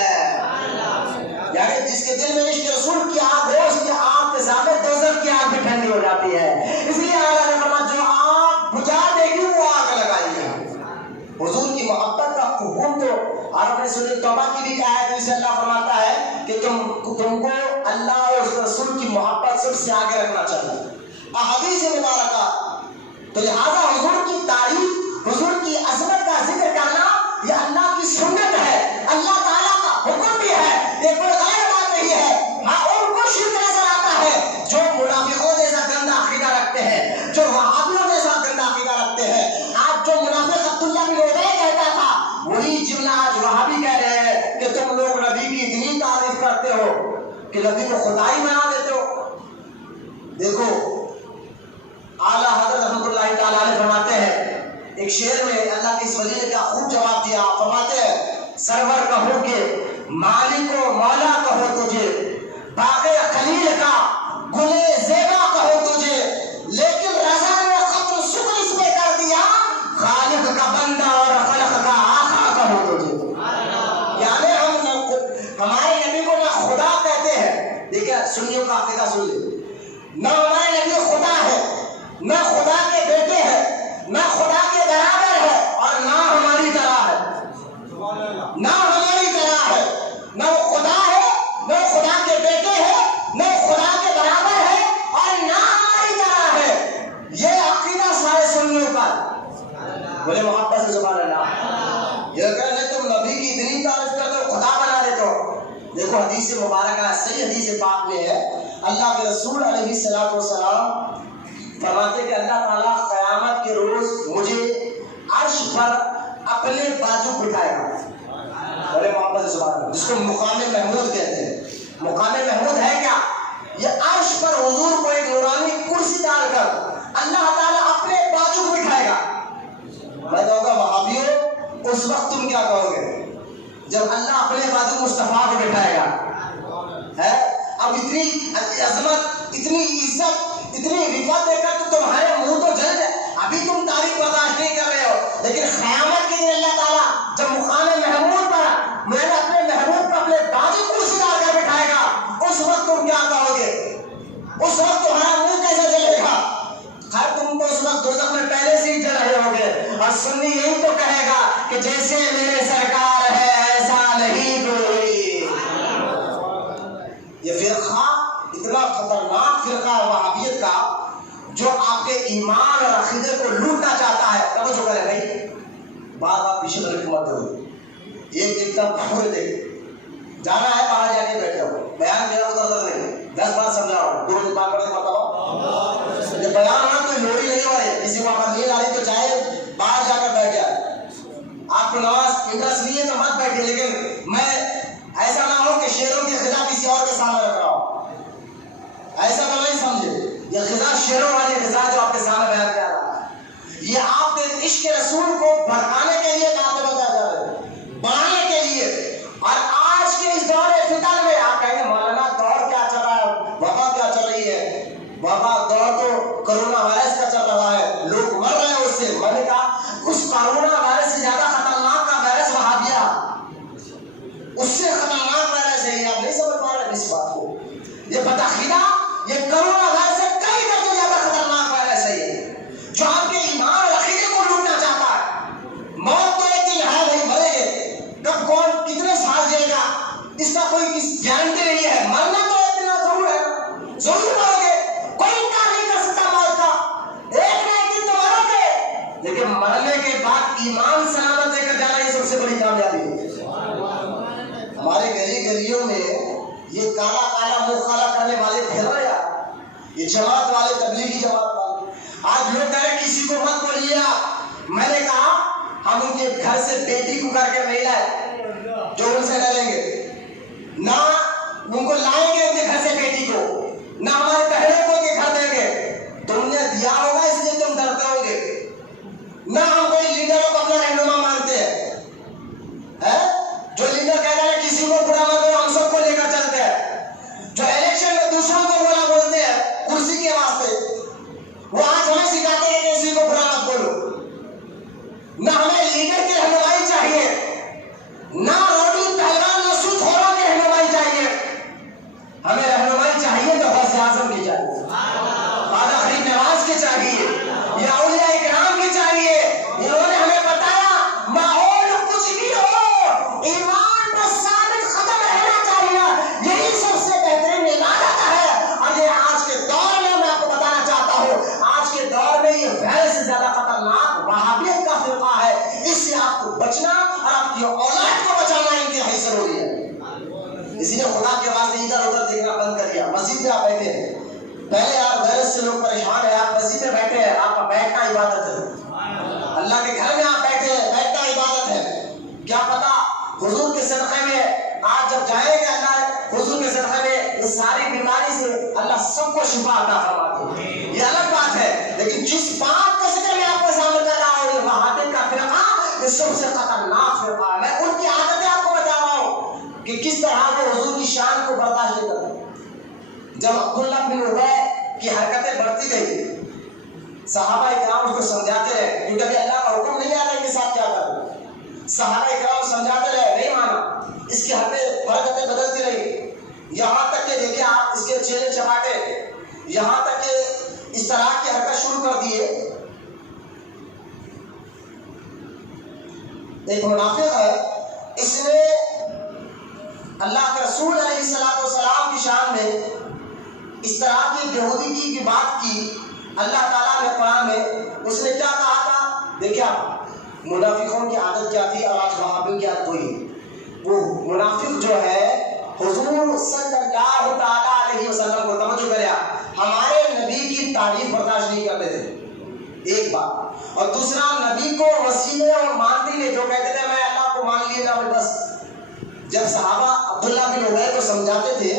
یعنی جس کے دل میں عشق رسول کی آگ ہو، اس کی آگ کے سامنے دوزخ کی آگ بھی ٹھنڈی ہو جاتی ہے. اس لیے اعلیٰ نے فرمایا جو آگ بجھا دے گی وہ آگ لگائی ہے. حضور کی محبت کا حکم تو آپ نے سورہ توبہ کی بھی آیت میں سے اللہ فرماتا ہے کہ تم کو اللہ اور اس رسول کی محبت سب سے آگے رکھنا چاہیے. احادیث مبارکہ. تو لہذا حضور کی تعریف، حضور کی عظمت کا ذکر کرنا یہ اللہ کی سنت ہے، اللہ تعالیٰ کا حکم بھی ہے. یہ کوئی غیر بات نہیں ہے. ہاں ان کو شرک نظر آتا ہے جو منافقوں جیسا گندا عقیدہ رکھتے ہیں، جو وہابیوں جیسا گندا عقیدہ رکھتے ہیں. آج جو منافق عبداللہ بن ابی کہتا تھا وہی جملہ آج وہابی کہہ رہے ہیں کہ تم لوگ نبی کی اتنی تعریف کرتے ہو کہ نبی کو خدائی بنا دیتے ہو. دیکھو اعلیٰ حضرت رحمۃ اللہ تعالیٰ علیہ فرماتے ہیں ایک شعر میں اللہ کے اس ولی نے کیا خوب جواب دیا. فرماتے ہیں سرور کہو کہ مالک و مولا کہو تجھے، باغ خلیل کا گلے زیبا کہو تجھے، لیکن رضا نے ختم شکر اس میں کر دیا خالق کا بندہ اور خلق کا آقا کہو تجھے. یعنی ہمارے نبی کو نہ خدا کہتے ہیں. دیکھیں سنیوں کا عقیدہ سن لیں. نہ ہمارے نبی خدا ہے، نہ خدا کے بیٹے ہیں، نہ خدا کے برابر ہے، اور نہ ہماری طرح ہے. نہ ہماری طرح ہے، نہ وہ خدا ہے، نہ خدا کے بیٹے ہیں، نہ خدا کے برابر ہے، اور نہ ہماری طرح ہے. یہ عقیدہ سارے سنیوں کا. بولے محبت سے سبحان اللہ. یہ کہتے تم نبی کی اتنی تعریف کرتے ہو خدا بنا دیتے ہو. دیکھو حدیث مبارکہ صحیح حدیث پاک میں ہے اللہ کے رسول علیہ الصلوۃ والسلام فرماتے کہ اللہ تعالیٰ قیامت کے روز مجھے عرش پر اپنے بازو بٹھائے بڑے محبت سے سبحان اللہ، جس کو مقام محمود کہتے ہیں. مقام محمود ہے کیا؟ یہ عرش پر حضور کو ایک نورانی کرسی ڈال کر اللہ تعالیٰ اپنے بازو کو بٹھائے گا. میں کہوں گا وہابیوں اس وقت تم کیا کہو گے جب اللہ اپنے بازو مصطفیٰ کو بٹھائے گا؟ ہے اب اتنی عظمت، اتنی عزت، اتنی رفعت دے کر تو تمہارے منہ تو جل جائے. ابھی تم تاریخ برداشت نہیں کر رہے ہو، لیکن قیامت کے دن اللہ تعالیٰ جب مقام محمود پر میں نے اپنے محبوب کو اپنے بازو کرسی ڈال کر بٹھائے گا، اس وقت تم کیا کہو گے؟ اس وقت تمہارا منہ کیسے جلے گا؟ خیر تم تو اس وقت دوزخ میں پہلے سے ہی جل رہے ہوگے. اور سنی یہی تو کہے گا کہ جیسے میرے سرکار ہے ایسا نہیں کوئی. یہ فرقہ اتنا خطرناک فرقہ ہے وہابیت کا، جو آپ کے ایمان اور عقیدے کو لوٹنا چاہتا ہے. توجہ کرے بھائی، بار بار پیچھے بلکہ مت کرو. ایک دیکھتا پورے دیکھ جانا ہے، باہر جا کے بیٹھے ہو، بیان میرا ادھر نہیں، 10 بار سمجھاؤ، دو بار پڑھ کے بتاؤ. یہ بیان ہونا کوئی لوڑی نہیں ہو رہی، کسی کو اگر نیند آ رہی تو چاہے باہر جا کر بیٹھ جائے. آپ کو نماز انٹرسٹ نہیں ہے تو مت بیٹھے، لیکن میں ایسا نہ ہو کہ شیروں کی خدا کسی اور کے سامنے رکھ رہا ہوں. ایسا تو نہیں سمجھے. یہ غذا شیروں والی غذا جو آپ کے سامنے بیان کیا رہا ہے، یہ آپ کے عشق رسول کو بڑھانے کے لیے کہتے بتا جا رہے ہیں، بڑھانے کے لیے. اور آج کے اس دور فتن میں آپ کہیں گے مولانا دور کیا چل رہا ہے، وبا کیا چل رہی ہے؟ وبا دور تو کرونا وائرس کا چل رہا ہے، لوگ مر رہے ہیں اس سے. میں نے کہا اس کرونا وائرس سے زیادہ خطرناک کا وائرس وہابیہ، اس سے خطرناک وائرس ہے. آپ نہیں سمجھ پا رہے اس بات کو. یہ بتاخیدہ یہ کرونا وائرس سے کئی درجے زیادہ خطرناک وائرس ہے، یہ جو آپ کے ایمان اور عقیدے کو لوٹنا چاہتا ہے. موت تو ایک دن ہے، نہیں مرے گے، کب کون کتنے سال جائے گا اس کا کوئی گارنٹی نہیں ہے. مرنا تو ایک دن ضرور ہے، ضرور مرو گے، کوئی انکار نہیں کر سکتا موت کا. ایک نہ ایک دن تو مرو گے، لیکن مرنے کے بعد ایمان سلامت لے کر جانا یہ سب سے بڑی کامیابی ہے. ہمارے گلی گلیوں میں یہ کالا کالا منہ کالا کرنے والے پھر رہے ہیں، یہ جماعت والے، تبلیغی جماعت والے. آج لوگ کہہ رہے کسی کو مت بولیے. میں نے کہا ہم ان کے گھر سے بیٹی کو کر کے نہیں لائے جو ان سے ڈریں گے، نہ ان کو لائیں گے ان کے گھر سے بیٹی کو، نہ ہمارے بہنوں کو کے گھر دیں گے. تم نے دیا ہوگا اس لیے تم ڈرتے ہوں گے. نہ ہم کوئی لیڈروں کو اپنا رہنما مانتے ہیں، جو لیڈر کہہ رہے ہیں کسی کو برا مت کرو، ہم سب کو لے کر چلتے ہیں. جو الیکشن میں دوسروں کو برا بولتے ہیں کرسی کے واسطے، وہ آج ہمیں سکھاتے ہیں کہ کسی کو برا مت بولو. نہ ہمیں لیڈر کی رہنمائی چاہیے، نہ روڈی پہلوان نہ سود خوروں کی رہنمائی چاہیے. ہمیں رہنمائی چاہیے تو غوث اعظم کی چاہیے، خواجہ فرید نواز کی چاہیے، یا اولیاء اکرام کی چاہیے. انہوں نے ہمیں بتایا ماحول کچھ بھی ہو، ایمان پر ثابت قدم رہنا چاہیے، یہی سب سے بہترین عبادت ہے. اور یہ آج کے دور میں آپ کو بتانا چاہتا ہوں، آج کے دور میں یہ غیر سے زیادہ خطرناک وہابیت کا فرقہ ہے. اس سے آپ کو بچنا اور آپ کی اولاد کو بچانا انتہائی ضروری ہے. اسی لیے خدا کے واسطے ادھر ادھر دیکھنا بند کر دیا. مسجد میں آپ بیٹھے ہیں، پہلے آپ غیرت سے لوگ پریشان ہیں، آپ مسجد میں بیٹھے ہیں، آپ کا بیٹھنا عبادت ہے. اللہ کے گھر میں آپ بیٹھے ہیں، بیٹھنا عبادت ہے. کیا پتا حضور کے صدقے میں آج جب جائیں گے اللہ حضور کے صدقے میں اس ساری بیماری سے اللہ سب کو شفا عطا فرماتے ہیں، یہ الگ بات ہے. لیکن جس بات کا ذکر میں آپ کو سامنے کر رہا ہوں، یہ وہابیت کا فرقہ یہ سب سے خطرناک فرقہ ہے. میں ان کی عادتیں آپ کو بتا رہا ہوں کہ کس طرح وہ حضور کی شان کو برداشت نہیں کرتے. جب عبداللہ بن ابی کی حرکتیں بڑھتی گئی، صحابہ اکرام اس کو سمجھاتے رہے، کیونکہ ابھی اللہ کا حکم نہیں آتا کہ ساتھ کیا کریں. صحابہ اکرام سمجھاتے رہے، نہیں مانا. اس کی حرکتیں بدلتی رہی، یہاں تک کہ دیکھیں آپ اس کے چہرے چپاٹے، یہاں تک کہ اس طرح کی حرکت شروع کر دیے. ایک منافق ہے، اس نے اللہ کے رسول علیہ السلام کی شان میں اس طرح کی بیہودگی کی بات کی. اللہ تعالیٰ نے قرآن میں اس نے کیا کہا تھا؟ دیکھیں آپ منافقوں کی عادت کیا تھی اور آج وہابیوں کی عادت ہوئی. وہ منافق جو ہے حضور صلی اللہ تعالیٰ علیہ وسلم کو، توجہ کرے، ہمارے نبی کی تعریف برداشت نہیں کرتے تھے، ایک بات. اور دوسرا نبی کو وسیلے اور مانتے ہوئے جو کہتے تھے میں اللہ کو مان لیے بس جب صحابہ عبداللہ بن ابی کو سمجھاتے تھے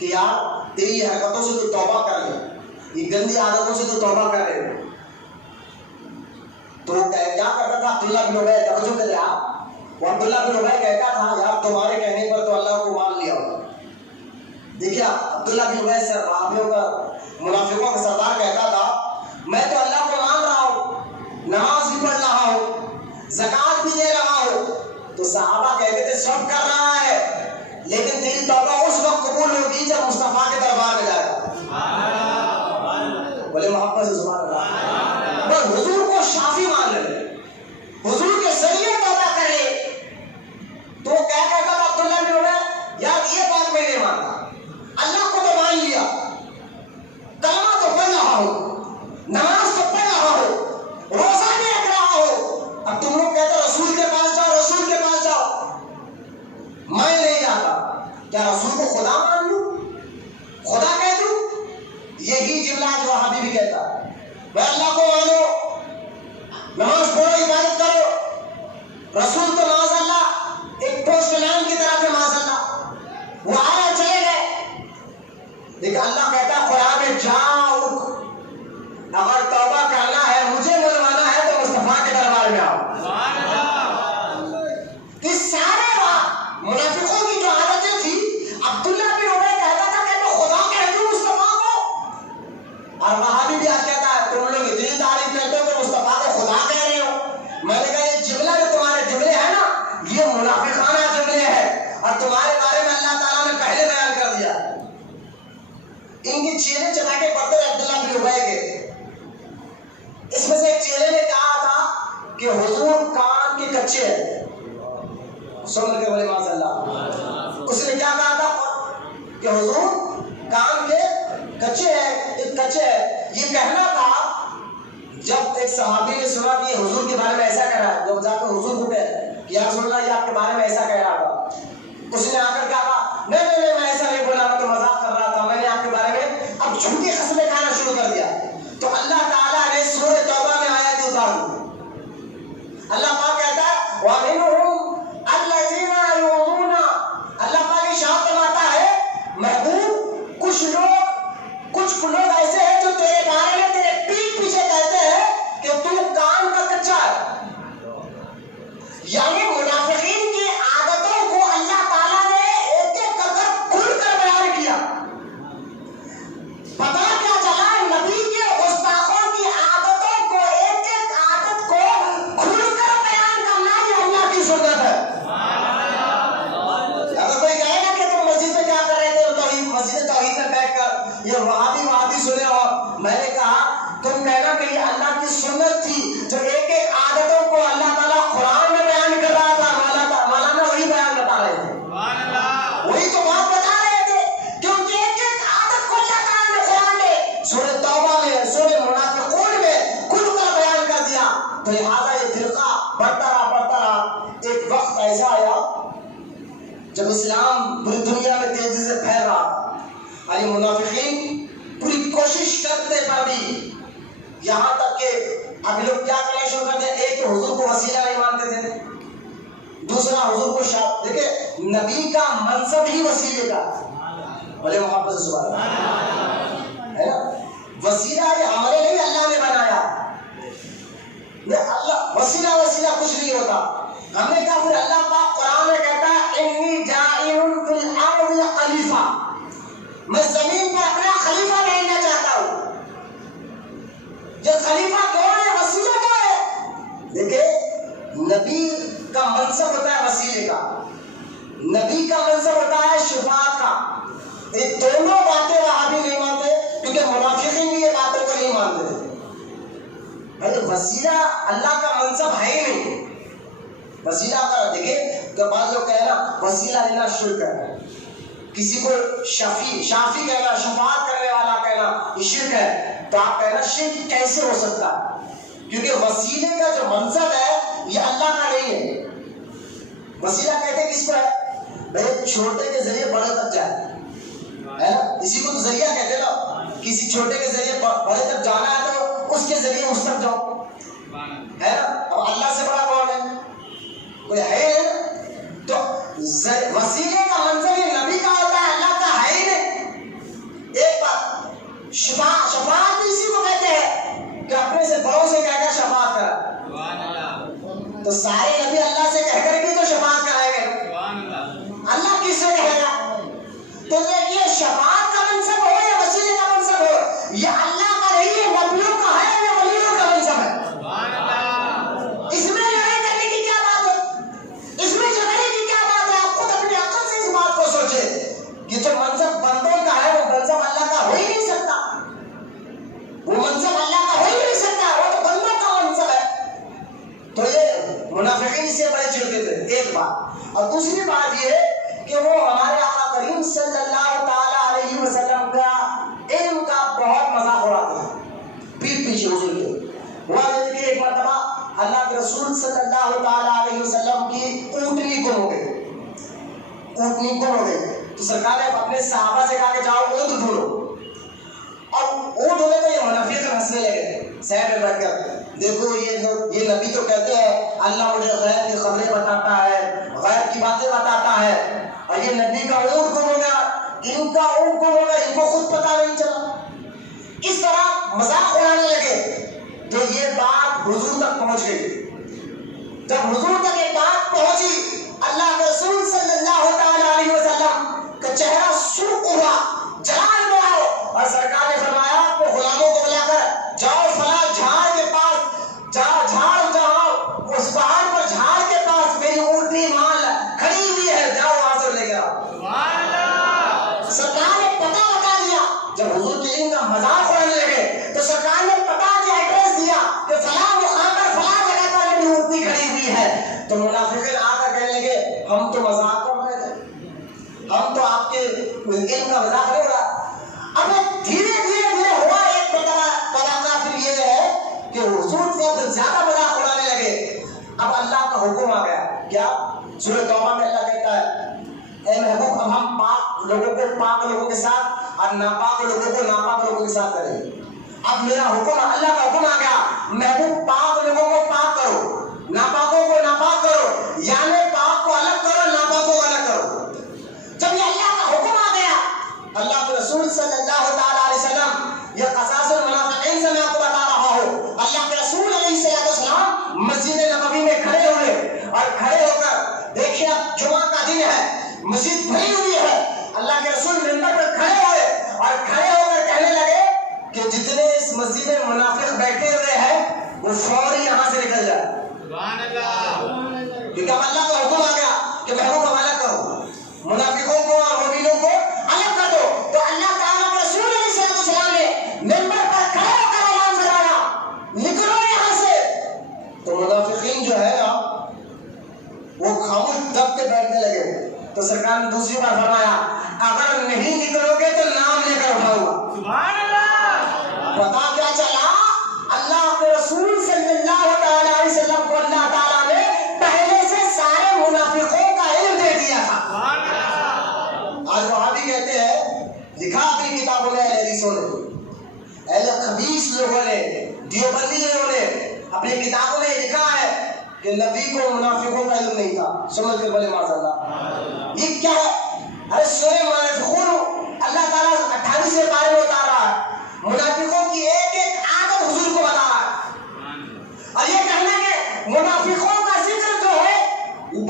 کہ یار تیری حرکتوں سے تو توبہ کر لے، یہ گندی عادتوں سے تو توبہ کر لے، تو کیا کرتا تھا عبداللہ بن ابی؟ توجہ کرے آپ، وہ عبداللہ بن ابی کہتا تھا یار تمہارے کہنے پر تو اللہ کو مان لیا ہوگا۔ دیکھیے عبداللہ بن ابی صحابیوں کا، منافقوں کا سردار کہتا تھا میں تو اللہ کو مان رہا ہوں، نماز بھی پڑھ رہا ہوں، زکوٰۃ بھی دے رہا ہوں، تو صحابہ کہتے تھے سب کر رہا ہے لیکن تیری توبہ اس وقت قبول ہوگی جب مصطفیٰ کے دربار میں جائے گا۔ بولے محبت سے سبحان اللہ۔ بس حضور کو شافی مان لے، حضور کے ذریعے توبہ کرے، تو کیا کہتا تھا عبداللہ بن ابی؟ یار یہ بات میں نہیں مانتا، اللہ کو تو مان لیا، کلمہ تو پڑھ رہا ہوں، نماز تو پڑھ رہا ہوں، روزہ بھی رکھ رہا ہوں، اب تم لوگ کہتے رسول کے پاس جاؤ، رسول کے پاس جاؤ، میں نہیں جاتا، کیا رسول کو خدا مان لوں، خدا کہہ دوں؟ یہی جملہ جو وہابی بھی کہتا ہے، میں اللہ کو مانو، نماز پڑھو، عبادت کرو، رسول تو معاذ اللہ ایک پوسٹ مین کی طرح تھے، معاذ اللہ وہ آئے چلے گئے، لیکن اللہ کہتا ہے قرآن میں جاؤ، اگر توبہ کرنا ہے، مجھے منوانا ہے تو مصطفیٰ کے دربار میں آؤ۔ اس سارے منافقوں کی جو عادتیں تھی، عبداللہ بن ابی کہتا تھا کہ میں خدا کہہ دوں مصطفیٰ کو، اور وہابی بھی آج کہتا ہے تم لوگ اتنی تعریف کرتے ہو کہ مصطفیٰ کو خدا کہہ رہے ہو۔ میں نے کہا یہ جملہ جو تمہارے جملے ہیں نا، یہ منافقانہ جملے ہیں، اور تمہارے بارے میں اللہ تعالیٰ نے پہلے بیان کر دیا۔ ان کی چیلے چلا کے پڑھتے رہے عبداللہ بن ابی کے، اس میں سے ایک چیلے نے کہا تھا کہ حضور کان کے کچے ہیں، سمجھ کے بولے معاذ اللہ، اس نے کیا کہا تھا کہ حضور کان کے کچے ہیں، کچے ہیں، یہ کہنا تھا۔ جب ایک صحابی نے سنا کہ یہ حضور کے بارے میں ایسا کہہ رہا ہے، جب جا کر حضور کو کہے کہ یا رسول اللہ یہ آپ کے بارے میں ایسا کہہ رہا تھا، اس نے آ کر کہا نہیں میں ایسا نہیں بولا، میں تو مذاق کر رہا تھا، میں نے آپ کے بارے میں اب جھوٹی قسمیں کھانا شروع کر دیا۔ تو اللہ تعالیٰ نے سورہ توبہ میں آیت اتار دی، اللہ پاک کہتا ہے وَمِنْهُمْ الَّذِينَ يُؤْذُونَ، اللہ پاک ارشاد فرماتا ہے محبوب کچھ لوگ ایسے ہیں جو تیرے بارے میں تیرے پیٹ پیچھے کہتے ہیں کہ تو کان کا کچا ہے، یعنی منافقین کی عادتوں کو اللہ تعالیٰ نے ایک ایک کر کھل کر بیان کیا۔ پتا کیا چلا؟ نبی کے گستاخوں کی عادتوں کو، ایک ایک عادت کو کھل کر بیان کرنا یہ اللہ کی سنت ہے۔ اگر کوئی کہے نا کہ تم مسجد میں کیا کر رہے تھے، توحید، مسجد توحید میں بیٹھ کر یہ وہابی سنے ہو، میں نے کہا تم کہنا کہ یہ اللہ کی سنت تھی جو ایک ایک عادتوں کو اللہ تعالیٰ قرآن میں بیان کر رہا تھا، مولانا وہی بیان بتا رہے تھے، وہی تو بات بتا رہے تھے، کیونکہ ایک ایک عادت کو اللہ تعالیٰ نے قرآن میں، سورہ توبہ میں، سورہ منافقون میں کھل کر بیان کر دیا۔ تو لہٰذا یہ فرقہ بڑھتا رہا، ایک وقت ایسا آیا جب اسلام پوری دنیا میں تیزی سے پھیل رہا تھا، اور یہ منافقین پوری کوشش کرتے پر بھی، یہاں تک کہ اب لوگ کیا کرنا شروع کرتے ہیں، ایک تو حضور کو وسیلہ نہیں مانتے تھے، دوسرا حضور کو دیکھیں نبی کا منصب ہی وسیلے کا، بھلے محبت سے سبحان اللہ ہے نا، وسیلہ یہ ہمارے لیے اللہ نے بنایا، اللہ وسیلہ کچھ نہیں ہوتا، ہم نے کہا پھر اللہ پاک قرآن میں کہتا ہے انی جاعل فی الارض خلیفہ، میں زمین پر اپنا خلیفہ بھیجنا چاہتا ہوں۔ یہ خلیفہ کون ہے؟ وسیلہ کیا ہے؟ دیکھیں نبی کا منصب ہوتا ہے وسیلے کا، نبی کا منصب ہوتا ہے شفاعت کا، یہ دونوں باتیں وہابی نہیں مانتے، کیونکہ منافقین بھی یہ باتوں کو نہیں مانتے تھے۔ وسیلہ اللہ کا منصب ہے ہی نہیں، وسیلہ کا دیکھیں کہ بعض لوگ کہنا وسیلہ لینا شرک ہے، کسی کو شافی کہنا، شفاعت کرنے والا کہنا یہ شرک ہے، تو آپ کہنا شرک کیسے ہو سکتا ہے؟ کیونکہ وسیلے کا جو منصب ہے یہ اللہ کا نہیں ہے۔ وسیلہ کہتے ہیں کس کو ہے؟ بھائی چھوٹے کے ذریعے بڑے تک جائے، ہے نا، اسی کو تو ذریعہ کہتے ہیں نا، کسی چھوٹے کے ذریعے بڑے تک جانا ہے تو اس کے ذریعے اس تک جاؤ، ہے نا۔ اب اللہ سے بڑا کون ہے؟ کوئی ہے؟ تو تو سارے نبی اللہ سے کہہ کر بھی تو شفاعت کرائے گئے، اللہ کس سے کہے گا؟ تو یہ شفاعت کا منصب ہو یا وسیلے کا منصب ہو، یہ اللہ کا نہیں ہے، نبیوں کا ہے یا ولیوں کا منصب ہے۔ اس میں لڑائی کرنے کی کیا بات ہے؟ اس میں جھگڑے کی کیا بات ہے؟ آپ خود اپنی عقل سے اس بات کو سوچیں کہ جو منصب بندوں کا ہے وہ منصب اللہ کا ہو ہی نہیں سکتا، وہ منصب اللہ کا ہو ہی نہیں سکتا، وہ تو بندوں کا منصب ہے۔ تو یہ منافقین سے بڑے چڑھتے تھے، ایک بات۔ اور دوسری بات یہ کہ وہ ہمارے آقا کریم صلی اللہ تعالی علیہ وسلم کا علم کا بہت مذاق اڑاتے ہیں پیٹ پیچھے حضور کے۔ ہوا یہ کہ ایک مرتبہ اللہ کے رسول صلی اللہ تعالی علیہ وسلم کی اونٹنی گم ہو گئی، اونٹنی گم ہو گئی تو سرکار نے اپنے صحابہ سے کہا کہ جاؤ اونٹ ڈھونڈو، اور اونٹ ڈھونڈے تو یہ منافق ہنسنے لگے سائڈ میں بیٹھ کر، دیکھو یہ نبی تو کہتے ہیں اللہ مجھے غیب کی خبریں بتاتا ہے، غیب کی باتیں بتاتا ہے، اور یہ نبی کا اونٹ گم ہو گیا، ان کا اونٹ گم ہو گیا، ان کو خود پتہ نہیں چلا۔ اس طرح مذاق اڑانے لگے تو یہ بات حضور تک پہنچ گئی۔ جب حضور تک یہ بات پہنچی، اللہ کے رسول صلی اللہ تعالی علیہ وسلم کا چہرہ سرخ ہوا، جلال میں آؤ، اور سرکار نے فرمایا کہ غلاموں کو بلا کر جاؤ فلاں جھاڑ کے پاس، جھاڑ جاؤ اس پہاڑ پر، جھاڑ کے پاس میری اونٹنی مال کھڑی ہوئی ہے، جاؤ وہاں سے لے کے آؤ۔ سرکار نے پتہ بتا دیا۔ جب حضور کے علم کا مذاق اڑانے لگے تو سرکار نے پتہ دیا، ایڈریس دیا کہ فلاں مقام پر فلاں جگہ پر میری اونٹنی کھڑی ہوئی ہے۔ تو منافقین آ کر کہنے لگے ہم تو مذاق کر رہے تھے، ہم تو آپ کے علم کا مذاق نہیں اڑا۔ اب دھیرے دھیرے ہوا ایک طریقہ پھر یہ ہے کہ حضور سے زیادہ مذاق اڑانے لگے۔ اب اللہ کا حکم آ گیا، کیا؟ سورہ توبہ میں اللہ کہتا ہے اے محبوب اب ہم پاک لوگوں کو پاک لوگوں کے ساتھ اور ناپاک لوگوں کو ناپاک لوگوں کے ساتھ کریں گے۔ اب میرا حکم، اللہ کا حکم آ گیا، محبوب پاک لوگوں کو پاک کرو، ناپاکوں کو ناپاک کرو، یعنی پاک کو الگ کرو، ناپاکوں کو الگ کرو۔ جب یہ اللہ کا حکم آ گیا، اللہ کے رسول صلی اللہ تعالی علیہ وسلم، یہ قصاص المنافقین سے میں آپ کو بتا رہا ہوں، اللہ کے رسول علیہ السلام مسجد نبوی میں کھڑے ہوئے، اور کھڑے ہو کر دیکھیے اب جمعہ کا دن ہے، مسجد بھری ہوئی ہے، اللہ کے رسول منبر پر کھڑے ہوئے اور کھڑے ہو کر کہنے لگے کہ جتنے اس مسجد میں منافق بیٹھے ہوئے ہیں وہ فوری یہاں سے نکل جائے، سبحان اللہ، کیونکہ اب اللہ کا حکم آ گیا کہ محبوب کو الگ کرو، منافقوں کو اور مومنوں کو الگ کر دو۔ تو اللہ تعالیٰ کے رسول علیہ السلام نے منبر پر کھڑے ہو کر اعلان فرمایا نکلو یہاں سے۔ تو منافقین جو ہے نا وہ خاموش دب کے بیٹھنے لگے۔ تو سرکار نے دوسری بار فرمایا اگر نہیں نکلو گے تو نام لے کر اٹھاؤں گا، سبحان اللہ۔ پتا کیا چلا؟ اللہ کے رسول صلی اللہ تعالی علیہ وسلم کو اللہ تعالیٰ نے پہلے سے سارے منافقوں کا علم دے دیا تھا۔ آج وہابی کہتے ہیں، لکھا اپنی کتابوں میں اہل حدیثوں نے، اہل خبیث لوگوں نے، دیوبندی لوگوں نے اپنی کتابوں میں لکھا ہے کہ نبی کو منافقوں کا علم نہیں تھا۔ سمجھ کر بولے معاذ اللہ، یہ کیا ہے؟ ارے سورہ منافقون اللہ تعالیٰ 28 پارے میں بتا رہا ہے، منافقوں کی ایک ایک عادت حضور کو بتا رہا ہے، اور یہ کہنا کہ منافقوں کا ذکر جو ہے،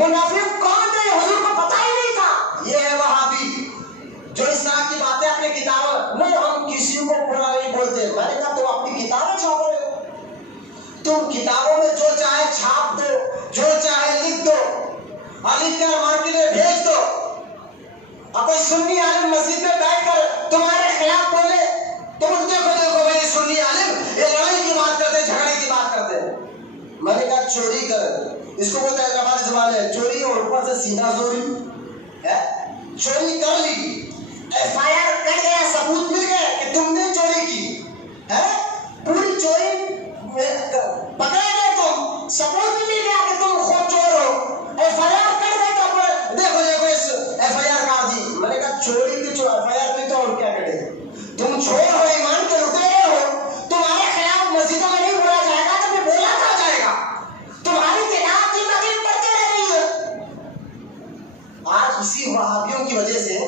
منافق کون تھے حضور کو پتا ہی نہیں تھا۔ یہ ہے وہابی جو اس طرح کی باتیں اپنے کتاب میں، ہم کسی کو برا نہیں بولتے۔ میں نے کہا تم اپنی کتابیں چھاپو رہے ہو، تم کتابوں میں جو چاہے چھاپ دو، جو چاہے لکھ دو، اور لکھ کر مارکیٹ میں بھیج دو، اور کوئی سنی عالم مسجد میں بیٹھ کر تمہارے خلاف بولے، تم دیکھو بھائی سنی عالم یہ لڑائی کی بات کرتے، جھگڑے کی بات کرتے۔ میں نے کہا چوری کر، اس کو بولتے ہیں حیدرآباد زبان ہے چوری، اور اوپر سے سیدھا زوری ہے۔ چوری کر لی، ایف آئی آر کر گیا، ثبوت مل گئے کہ تم نے چوری کی ہے، پوری چوری پکڑے گئے، تم ثبوت مل گیا کہ تم خود چور ہو، ایف آئی آر کر گئے، تو دیکھو اس ایف آئی آر کاٹ دی۔ میں نے کہا چوری کی ایف آئی آر نہیں تو اور کیا کرے؟ تم چور ہو، ایمان کے لٹیرے ہو، تمہارے خلاف مسجدوں میں نہیں بولا جائے گا تو پھر بولا کہاں جائے گا؟ تمہاری تلاوت کی مغرب پڑھتے رہ رہی ہے۔ آج اسی وہابیوں کی وجہ سے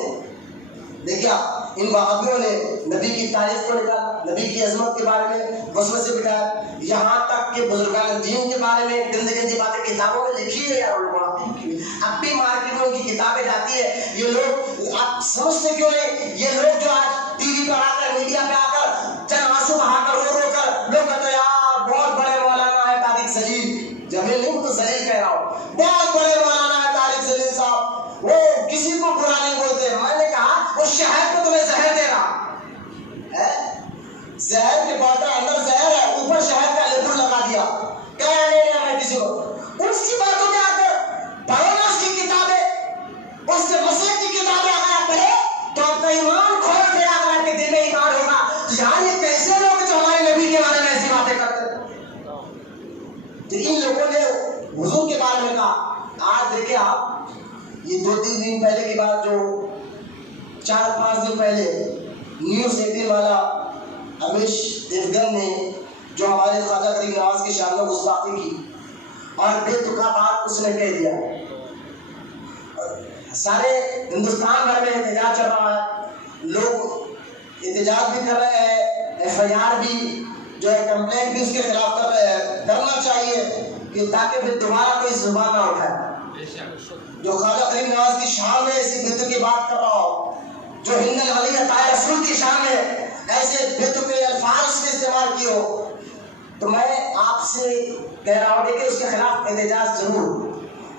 دیکھیا ان وہابیوں نے نبی کی تعریف کو نکالا، نبی کی عظمت کے بارے میں وسوسے بٹھایا، یہاں تک کہ بزرگان دین کے بارے میں گندی گندی باتیں کتابوں میں لکھی ہے یار علماء نے. اب بھی مارکیٹ میں ان کی کتابیں جاتی ہے. یہ لوگ آپ سمجھتے کیوں نہیں؟ یہ لوگ جو آج ٹی وی پر آ کر میڈیا پہ آ کر چند آنسو بہا کر رو رو کر لوگ کہتے ہیں یار بہت بڑے مولانا ہے طارق جلیل. جمیل نہیں تو جلیل کہہ رہا ہوں. بہت بڑے مولانا ہے طارق جلیل صاحب. وہ کسی کو برا نہیں بولتے. میں نے کہا وہ شہد کو تمہیں زہر دے رہا ہے. زہر کے بوتل اندر زہر ہے, اوپر شہد کا لیبل لگا دیا. کیا نہیں میں کسی کو اس کی باتوں میں آ کر پڑھو نا اس کی کتابیں, اس کے مسیح کی کتابیں اگر آپ پڑھے تو آپ کا ایمان کھول دے گا. اگر آپ کے دل میں ایمان ہوگا تو یار یہ کیسے لوگ جو ہمارے نبی کے بارے میں ایسی باتیں کرتے ہیں. تو ان لوگوں نے حضور کے بارے میں کہا. آج دیکھیں آپ, یہ 2-3 دن پہلے کی بات, جو 4-5 دن پہلے نیوز 18 والا امیش دیوگن نے جو ہمارے خواجہ غریب نواز کی شان میں گستاخی کی اور بے تکا بات اس نے کہہ دیا. سارے ہندوستان بھر میں احتجاج چل رہا ہے, لوگ احتجاج بھی کر رہے ہیں, FIR بھی جو ہے کمپلینٹ بھی اس کے خلاف کر رہے ہیں. کرنا چاہیے کہ تاکہ پھر دوبارہ کوئی زبان نہ اٹھائے. جو خواجہ غریب نواز کی شان میں ایسی بدعت کی بات کر رہا ہو, جو ہند الولی عطائے رسول کی شان میں ایسے بدعت کے الفاظ اس نے استعمال کیے ہو, تو میں آپ سے کہہ رہا ہوں کہ اس کے خلاف احتجاج ضرور,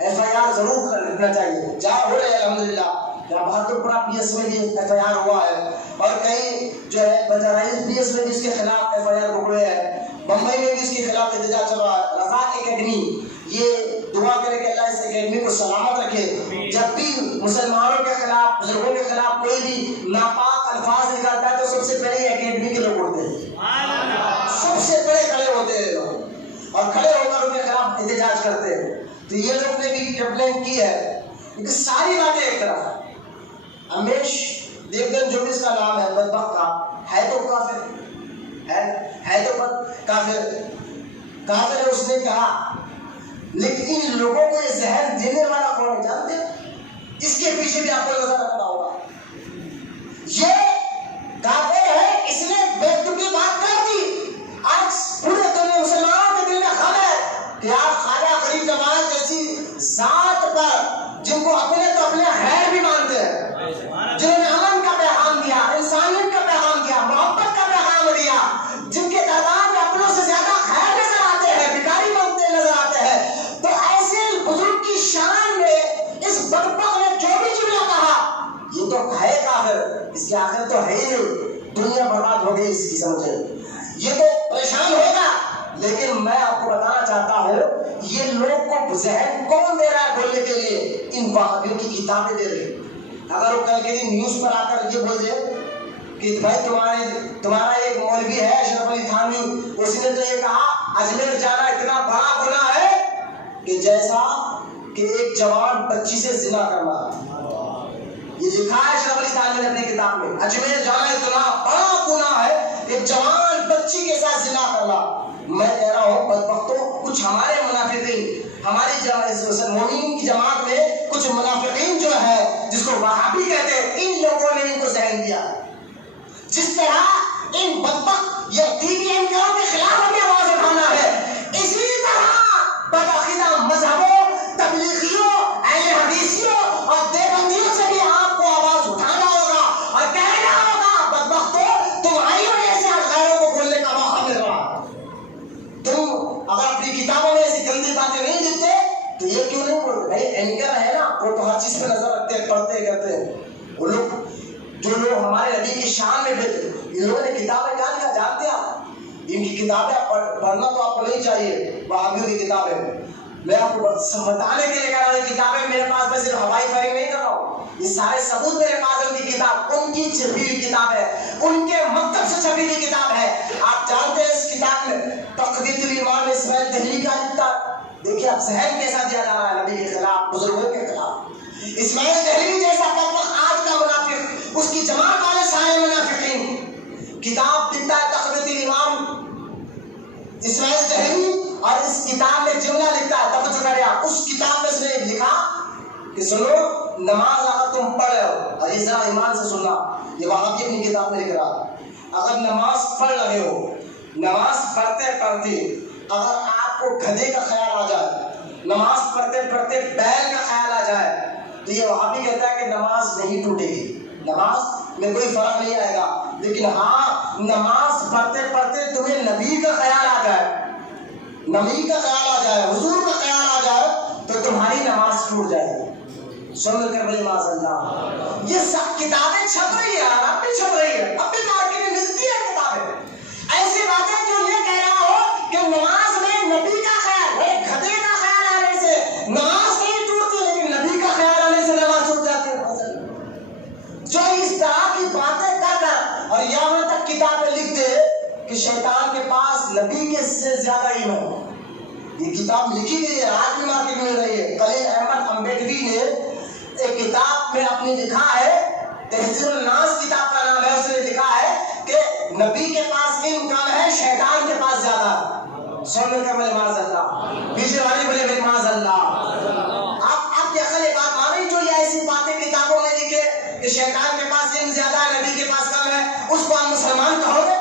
FIR ضرور کرنا چاہیے. جہاں ہو رہے الحمدللہ, جہاں بہادر پورہ PS میں بھی FIR ہوا ہے اور کئی جو ہے بجرائز PS میں بھی اس کے خلاف FIR پکڑے ہیں. بمبئی میں بھی اس کے خلاف احتجاج چل رہا ہے. رفاق اکیڈمی, یہ دعا کرے کہ اللہ اس اکیڈمی کو سلامت رکھے. جب بھی مسلمانوں کے خلاف, بزرگوں کے خلاف کوئی بھی ناپاک الفاظ نکالتا ہے تو سب سے پہلے اکیڈمی کے لوگ اٹھتے ہیں, سب سے پہلے کھڑے ہوتے ہیں لوگ اور کھڑے ہو کر ان کے خلاف احتجاج کرتے ہیں. تو یہ لوگ نے بھی کمپلین کی ہے. لیکن ساری باتیں ایک طرف, امیش دیوگن جو بھی اس کا نام ہے بدبخت کا, ہے تو کافر ہے تو کافر ہے. اس نے کہا, لیکن ان لوگوں کو یہ زہر دینے والا کون ہے جانتے ہیں؟ اس کے پیچھے بھی آپ کو نظر رکھنا ہوگا. یہ کافر ہے, اس نے بیوقوفی کی بات کر دی. آج پورے دنیا مسلمانوں کے دل میں غم ہے کہ آپ خواجہ غریب نواز جیسی ذات پر, جن کو اپنے تو اپنے خیر بھی مانتے ہیں, جنہوں نے امن کا پیغام دیا, انسانیت کا پیغام دیا, محبت کا پیغام دیا, جن کے دربار میں اپنوں سے زیادہ خیر نظر آتے ہیں, بھکاری مانگتے نظر آتے ہیں, تو ایسے بزرگ کی شان میں اس بدبخت نے جو بھی جملہ کہا, یہ تو ہے کافر, اس کی آخرت تو ہے ہی نہیں, دنیا برباد ہو گئی اس کی سمجھے. یہ تو پریشان ہوگا. لیکن میں آپ کو بتانا چاہتا ہوں, یہ لوگ کو ذہن کون دے رہا ہے بولنے کے لیے؟ ان وہابیوں کی کتابیں دے رہے ہیں. اگر وہ کل کے دن نیوز پر آ کر یہ بول دے کہ بھائی تمہارا ایک مولوی ہے اشرف علی تھانوی, اس نے تو یہ کہا اجمیر جانا اتنا بڑا گناہ ہے کہ جیسا کہ ایک جوان بچی سے زنا کرنا. یہ لکھا ہے اشرف علی تھانوی نے اپنی کتاب میں, اجمیر جانا اتنا بڑا گناہ ہے کہ جوان بچی کے ساتھ زنا کرنا. میں کہہ رہا ہوں بدبختوں, کچھ ہمارے منافقین, ہماری مومنین کی جماعت میں کچھ منافقین جو ہے جس کو وہابی کہتے ہیں, ان لوگوں نے ان کو ذہن دیا. جس طرح ان بدبخت یا ٹی وی اینکروں کے خلاف ہمیں آواز اٹھانا ہے, اسی طرح بدعقیدہ مذہبوں, تبلیغیوں, اہل حدیثیوں اور دیوبندیوں سے بھی آپ کو آواز اٹھانا ہوگا اور کہنا ہوگا بدبختوں, تمہاری وجہ سے غیروں کو بولنے کا موقع مل رہا. تم اگر اپنی کتابوں میں ایسی گندی باتیں نہیں لکھتے تو یہ کیوں نہیں بولتے؟ بھائی اینکر ہے نا, وہ تو ہر چیز پہ نظر رکھتے ہیں, پڑھتے کرتے ہیں. وہ لوگ جو لوگ ہمارے نبی کی شان میں بیٹھے, ان لوگوں نے کتابیں کیا لکھا جانتے ہیں آپ؟ ان کی کتابیں پڑھنا تو آپ کو نہیں چاہیے, وہابیوں کی کتابیں. میں آپ کو بتانے کے لیے کہہ رہا ہوں, یہ کتابیں میرے پاس میں صرف ہوائی فائرنگ نہیں کر رہا ہوں, یہ سارے ثبوت میرے پاس ہے. ان کی کتاب ان کی چھپی ہوئی کتاب ہے, ان کے مکتب سے چھپی ہوئی کتاب ہے. آپ جانتے ہیں اس کتاب میں تقویت الایمان اسماعیل دہلوی کا لکھتا. دیکھیے آپ ذہن کیسا دیا جا رہا ہے نبی کے خلاف, بزرگوں کے خلاف. اسماعیل دہلوی جیسا بدبخت آج کا منافق, اس کی جماعت والے سارے منافقین, کتاب لکھتا ہے تقویت الایمان اسماعیل دہلوی, اور اس کتاب میں جملہ لکھتا ہے تب چکریا. اس کتاب میں اس نے لکھا کہ سنو, نماز اگر تم پڑھ رہے ہو, اور یہ ذرا ایمان سے سننا, یہ وہاں بھی اپنی کتاب میں لکھ رہا, اگر نماز پڑھ رہے ہو, نماز پڑھتے پڑھتے اگر آپ کو گدھے کا خیال آ جائے، نماز پڑھتے پڑھتے بیل کا خیال آ جائے، تو یہ وہابی کہتا ہے کہ نماز نہیں ٹوٹے گی، نماز میں کوئی فرق نہیں آئے گا۔ لیکن ہاں نماز پڑھتے پڑھتے تمہیں نبی کا خیال آ جائے، نبی کا خیال آ جائے، حضور کا خیال آ جائے، تو تمہاری نماز ٹوٹ جائے گی۔ سن کر بھائی معاذ اللہ، یہ سب کتابیں چھپ رہی ہے، اب بھی چھپ رہی ہے، اب بھی مارکیٹ میں ملتی ہے کتابیں، ایسی باتیں جو یہ کہہ رہا ہو کہ نماز میں نبی کا خیال، ایک گدھے کا خیال آنے سے نماز نہیں ٹوٹتی، لیکن نبی کا خیال آنے سے نماز ٹوٹ جاتی ہے۔ جو اس طرح کی باتیں کر کر اور یہاں تک کتابیں لکھتے کہ شیطان کے پاس نبی کے سے زیادہ علم ہے، یہ کتاب لکھی گئی ہے، آج بھی مارکیٹ میں مل رہی ہے۔ خلیل احمد امبیڈوی نے ایک کتاب میں اپنی لکھا ہے، تحذیر الناس کتاب کا نام ہے، اس نے لکھا ہے کہ نبی کے پاس علم کم ہے، شیطان کے پاس زیادہ ہے۔ سن کر بولے معاذ اللہ، پیچھے والی بولے معاذ اللہ۔ آپ کی عقل یہ بات مان رہی جو یہ ایسی باتیں کتابوں میں لکھے کہ شیطان کے پاس علم زیادہ ہے، نبی کے پاس کم ہے، اس کو آپ مسلمان کہو گے؟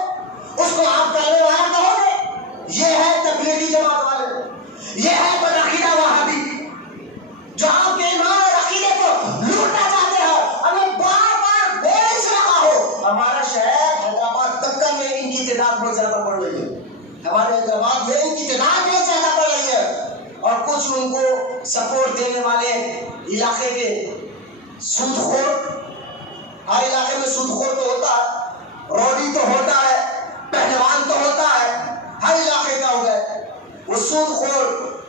اس کو آپ کرنے والا کہو گے؟ یہ ہے تبلیغی جماعت والے، یہ ہے بدعقیدہ وہابی جو آپ کے ایمان اور عقیدے کو لوٹنا چاہتے ہیں۔ ہمیں بار بار بول سے رہا ہو، ہمارا شہر حیدرآباد دکن میں ان کی تعداد بہت زیادہ بڑھ رہی ہے، ہمارے حیدرآباد میں ان کی تعداد بہت زیادہ بڑھ رہی ہے، اور کچھ ان کو سپورٹ دینے والے علاقے کے سود خور، ہر علاقے میں سود خور تو ہوتا ہے، روڈی تو ہوتا ہے، پہلوان تو ہوتا ہے، ہر علاقے کا ہو گئے، وہ سود خور،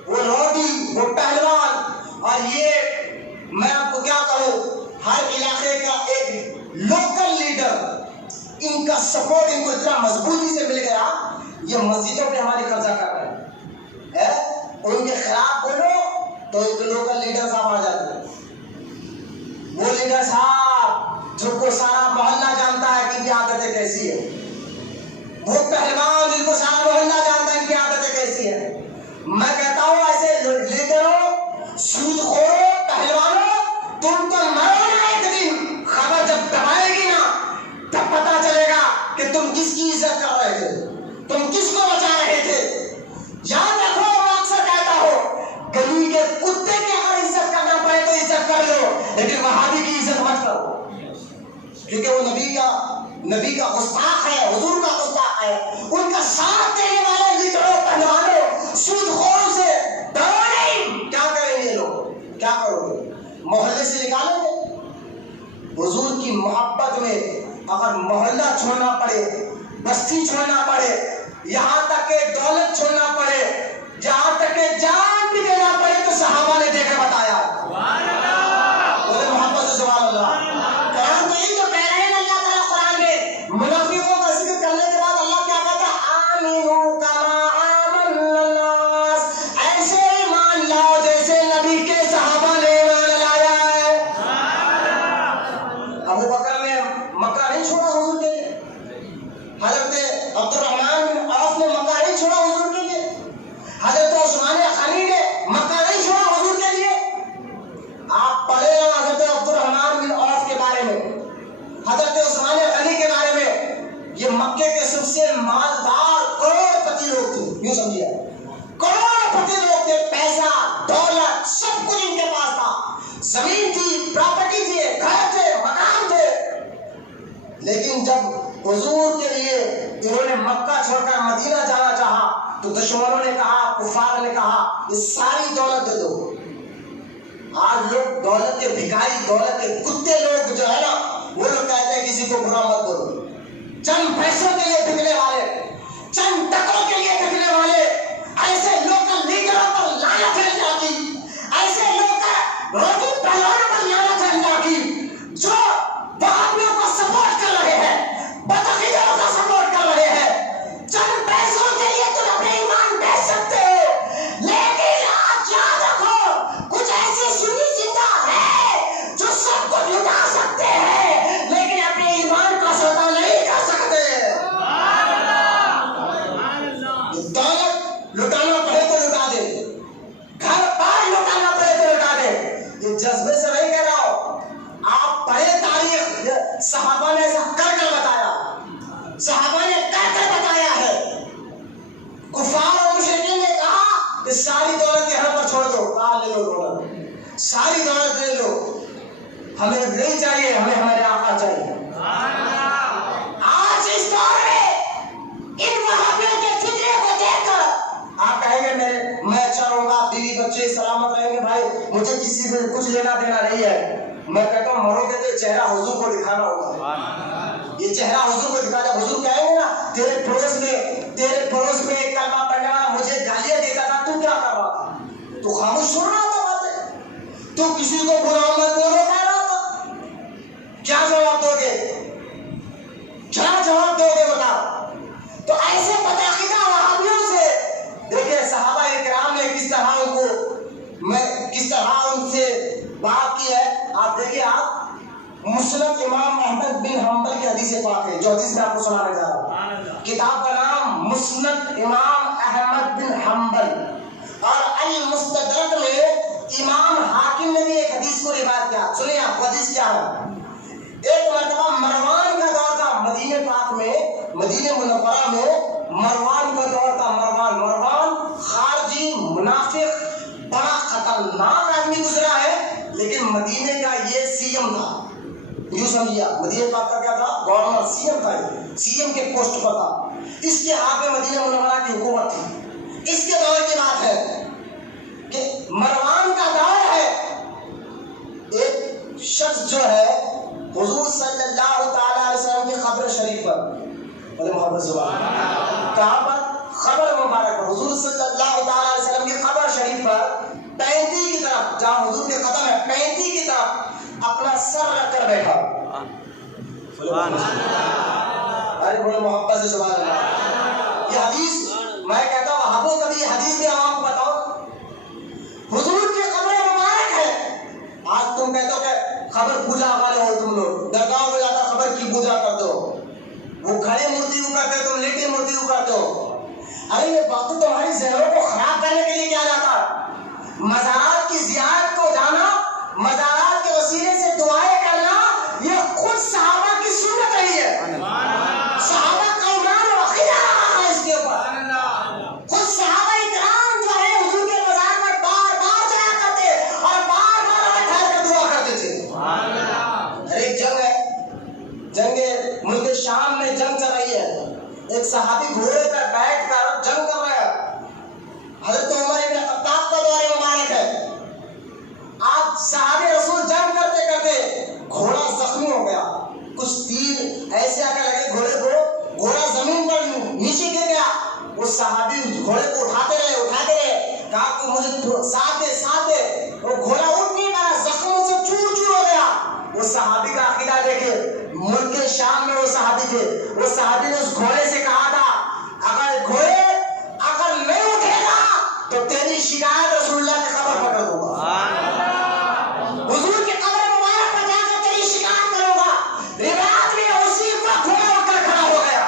وہ روڈی، وہ پہلوان، اور یہ میں آپ کو کیا کہوں، ہر علاقے کا ایک لوکل لیڈر، ان کا سپورٹ ان کو اتنا مضبوطی سے مل گیا، یہ مسجدوں پہ ہماری قبضہ کر رہے ہیں، ان کے خلاف بولو تو ایک لوکل لیڈر صاحب آ جاتے ہیں، وہ لیڈر صاحب جن کو سارا محلہ جانتا ہے کہ ان کی عادتیں کیسی ہے، وہ پہلوان جن کو سارا محلہ جانتا ہے ان کی عادتیں کیسی ہے۔ میں کہتا ہوں ایسے لیڈروں، سود خوروں، پہلوانوں، تم تو مرو نا ایک دن، خبر جب دبائے گی نا تب پتا چلے گا کہ تم کس کی عزت کر رہے تھے، تم کس کو بچا رہے تھے۔ یاد رکھو، میں اکثر کہتا ہوں گلی کے کتے کی اگر عزت کرنا پڑے تو عزت کر لو، لیکن وہابی کی عزت مت کرو، کیونکہ وہ نبی کا گستاخ ہے، حضور کا گستاخ ہے۔ ان کا ساتھ دینے والے لیڈروں، پہلوانوں، سود خوروں سے ڈرو نہیں۔ کیا کریں گے لوگ، کیا کرو گے؟ محلے سے نکالیں گے؟ حضور کی محبت میں اگر محلہ چھوڑنا پڑے، بستی چھوڑنا پڑے، یہاں تک کہ دولت چھوڑنا پڑے، جہاں تک کہ جان بھی دینا پڑے، تو صحابہ نے دیکھ بتایا۔ بولے محبت سے سبحان اللہ۔ قرآن تو یہی تو کہہ رہے ہیں، اللہ تعالیٰ قرآن میں منافقوں کا ذکر کرنے کے بعد اللہ کیا کہتا ہے؟ آمنوا کما آمن الناس، ایسے ایمان لاؤ جیسے نبی کے صحابہ نے ایمان لایا ہے۔ ابو بکر نے مکہ نہیں چھوڑا حضور کے لیے، حضرت عبد الرحمن بن عوف نے مکہ نہیں چھوڑا حضور کے لیے، حضرت عثمان غنی نے مکہ نہیں چھوڑا حضور کے لیے۔ آپ پڑھے ہیں حضرت عبد الرحمن بن عوف کے بارے میں، حضرت عثمان غنی کے بارے میں، یہ مکے کے سب سے مالدار کروڑ پتی لوگ تھے، یوں سمجھیے کروڑ پتی لوگ تھے، پیسہ دولت سب کچھ ان کے پاس تھا، زمین تھی، پراپرٹی تھی، گھر تھے، مکان تھے، لیکن جب حضور کے لیے انہوں نے مکہ چھوڑ کر مدینہ جانا چاہا تو دشمنوں نے کہا، کفار نے کہا یہ ساری دولت دے دو۔ آج لوگ دولت کے بھکاری، دولت کے کتے لوگ جو ہے نا، وہ لوگ کہتے ہیں کسی کو برا مت کرو، چند پیسوں کے لیے بکنے والے، چند ٹکوں کے لیے بکنے والے، ایسے لوکل لیڈروں پر لعنت ہے اللہ کی، ایسے لوکل روٹی پہلوانوں پر لعنت ہے اللہ کی، جو وہابیوں کو سپورٹ کر رہے ہیں، بدعقیدوں کا سپورٹ کر رہے ہیں۔ چند پیسوں کے لیے تم اپنے ایمان بیچ سکتے ہو، لیکن آج یاد رکھو کچھ ایسے سنی زندہ ہے جو سب کو لٹا سکتے ہیں، لیکن اپنے ایمان کا سودا نہیں کر سکتے۔ دولت لٹانا پڑے تو لٹا دے، گھر بار لٹانا پڑے تو لٹا دے، یہ جذبے سے نہیں کہہ رہا ہو۔ آپ پڑھے تاریخ، صحابہ نے ایسا کر کر بتایا، صحابہ نے کر کر بتایا ہے، کہ ساری دولت یہاں پر چھوڑ دو، لے لو دولت، ساری دولت لے لو، ہمیں نہیں چاہیے، ہمیں ہمارے آقا چاہیے۔ آج اس دور میں ان وہابیوں کے فتنے کو دیکھ کر آپ کہیں گے میں اچھا رہوں گا، بیوی بچے سلامت رہیں گے، بھائی مجھے کسی سے کچھ لینا دینا نہیں ہے۔ میں کہتا ہوں مرو گے تو چہرہ حضور کو دکھانا ہوگا، یہ چہرہ حضور کو دکھانا۔ حضور کہیں گے نا تیرے پڑوس میں کلمہ پڑھنے والا مجھے گالیاں دیتا تھا، تو کیا کر رہا تھا؟ تو خاموش سن رہا تھا باتیں، تو کسی کو برا مت بولو کہہ رہا تھا، کیا جواب دو گے؟ کیا جواب دو گے بتاؤ؟ تو ایسے بدعقیدہ وہابیوں سے دیکھیں صحابہ کرام نے کس طرح ان سے بات کی ہے۔ آپ دیکھیں، آپ مسند امام احمد بن حنبل کی حدیث پاک ہے، جو حدیث میں آپ کو سنانے جا رہا ہوں۔ کتاب کا نام مسند امام احمد بن حنبل، اور المستدرک میں امام حاکم نے بھی ایک حدیث کو روایت کیا۔ سنیے آپ حدیث کیا ہے۔ ایک مرتبہ مروان کا دور تھا مدینہ پاک میں، مدینہ منورہ میں مروان کا دور تھا۔ مروان خارجی منافق بڑا خطرناک آدمی گزرا ہے، لیکن مدینہ کا یہ سی ایم تھا، یوں سمجھیے مدینہ پاک کا کیا تھا؟ گورنر، سی ایم تھا، سی ایم کے پوسٹ پر تھا، اس کے ہاتھ میں مدینہ منورہ کی حکومت تھی۔ اس کے دور کی بات ہے کہ مروان کا دور ہے، ایک شخص جو ہے حضور صلی اللہ تعالی علیہ وسلم کی قبر شریف پر، بڑے محبت سبحان اللہ، کہاں پر؟ قبر مبارک پر، حضور صلی اللہ تعالی علیہ وسلم کی قبر شریف پر پینتی کی طرف، جہاں حضور کے قدم ہے پینتی کی طرف اپنا سر رکھ کر بیٹھا۔ سبحان اللہ، ارے بڑے محبت سے سبحان اللہ۔ یہ حدیث میں کہتا ہوں وہابوں کبھی یہ حدیث بھی عوام کو بتاؤ، حضور کی قبر مبارک ہے۔ آج تم کہتے ہو کہ خبر پوجا والے ہو، تم لوگ درگاہوں میں جاتا خبر کی پوجا کرتے ہو، وہ کھڑی مورتی کو کرتے ہو، تم لیٹی مورتی کو کرتے ہو۔ ارے یہ باتیں تمہاری ذہنوں کو خراب کرنے کے لیے کیا جاتا ہے۔ مزارات کی زیارت کو جانا، مزارات کے وسیلے سے دعائیں کرنا، یہ خود صحابہ کی سنت رہی ہے۔ صحابہ کا ایمان و عقیدہ رہا ہے اس کے اوپر۔ خود صحابہ اکرام جو ہے حضور کے مزار پر بار بار جایا کرتے اور بار بار ٹھہر کر دعا کرتے تھے۔ ایک جنگ ہے، جنگ ملک شام میں جنگ چل رہی ہے، ایک صحابی گھوڑے پر بیٹھ کر جنگ کر رہا ہے۔ حضرت عمر ابن خطاب کا دور مبارک ہے۔ آپ صحابہ رسول جنگ کرتے کرتے گھوڑا زخمی ہو گیا، کچھ تیر ایسے آ کر لگے گھوڑے کو، گھوڑا زمین پر نیچے گر گیا۔ وہ صحابی اس گھوڑے کو اٹھاتے رہے، کہا کہ مجھے ساتھ دے۔ وہ گھوڑا اٹھ نہیں پا، زخموں سے چور چور ہو گیا۔ وہ صحابی کا عقیدہ دیکھے، ملک شام میں وہ صحابی تھے، وہ صحابی نے اس گھوڑے سے کہا تھا اگر نہیں اٹھے گا تو تیری شکایت رسول اللہ کی قبر پر کر دوں گا، حضور کی قبر مبارک پر جا کر تیری شکایت کروں گا۔ روایت میں اسی وقت گھوڑا اٹھ کر کھڑا ہو گیا۔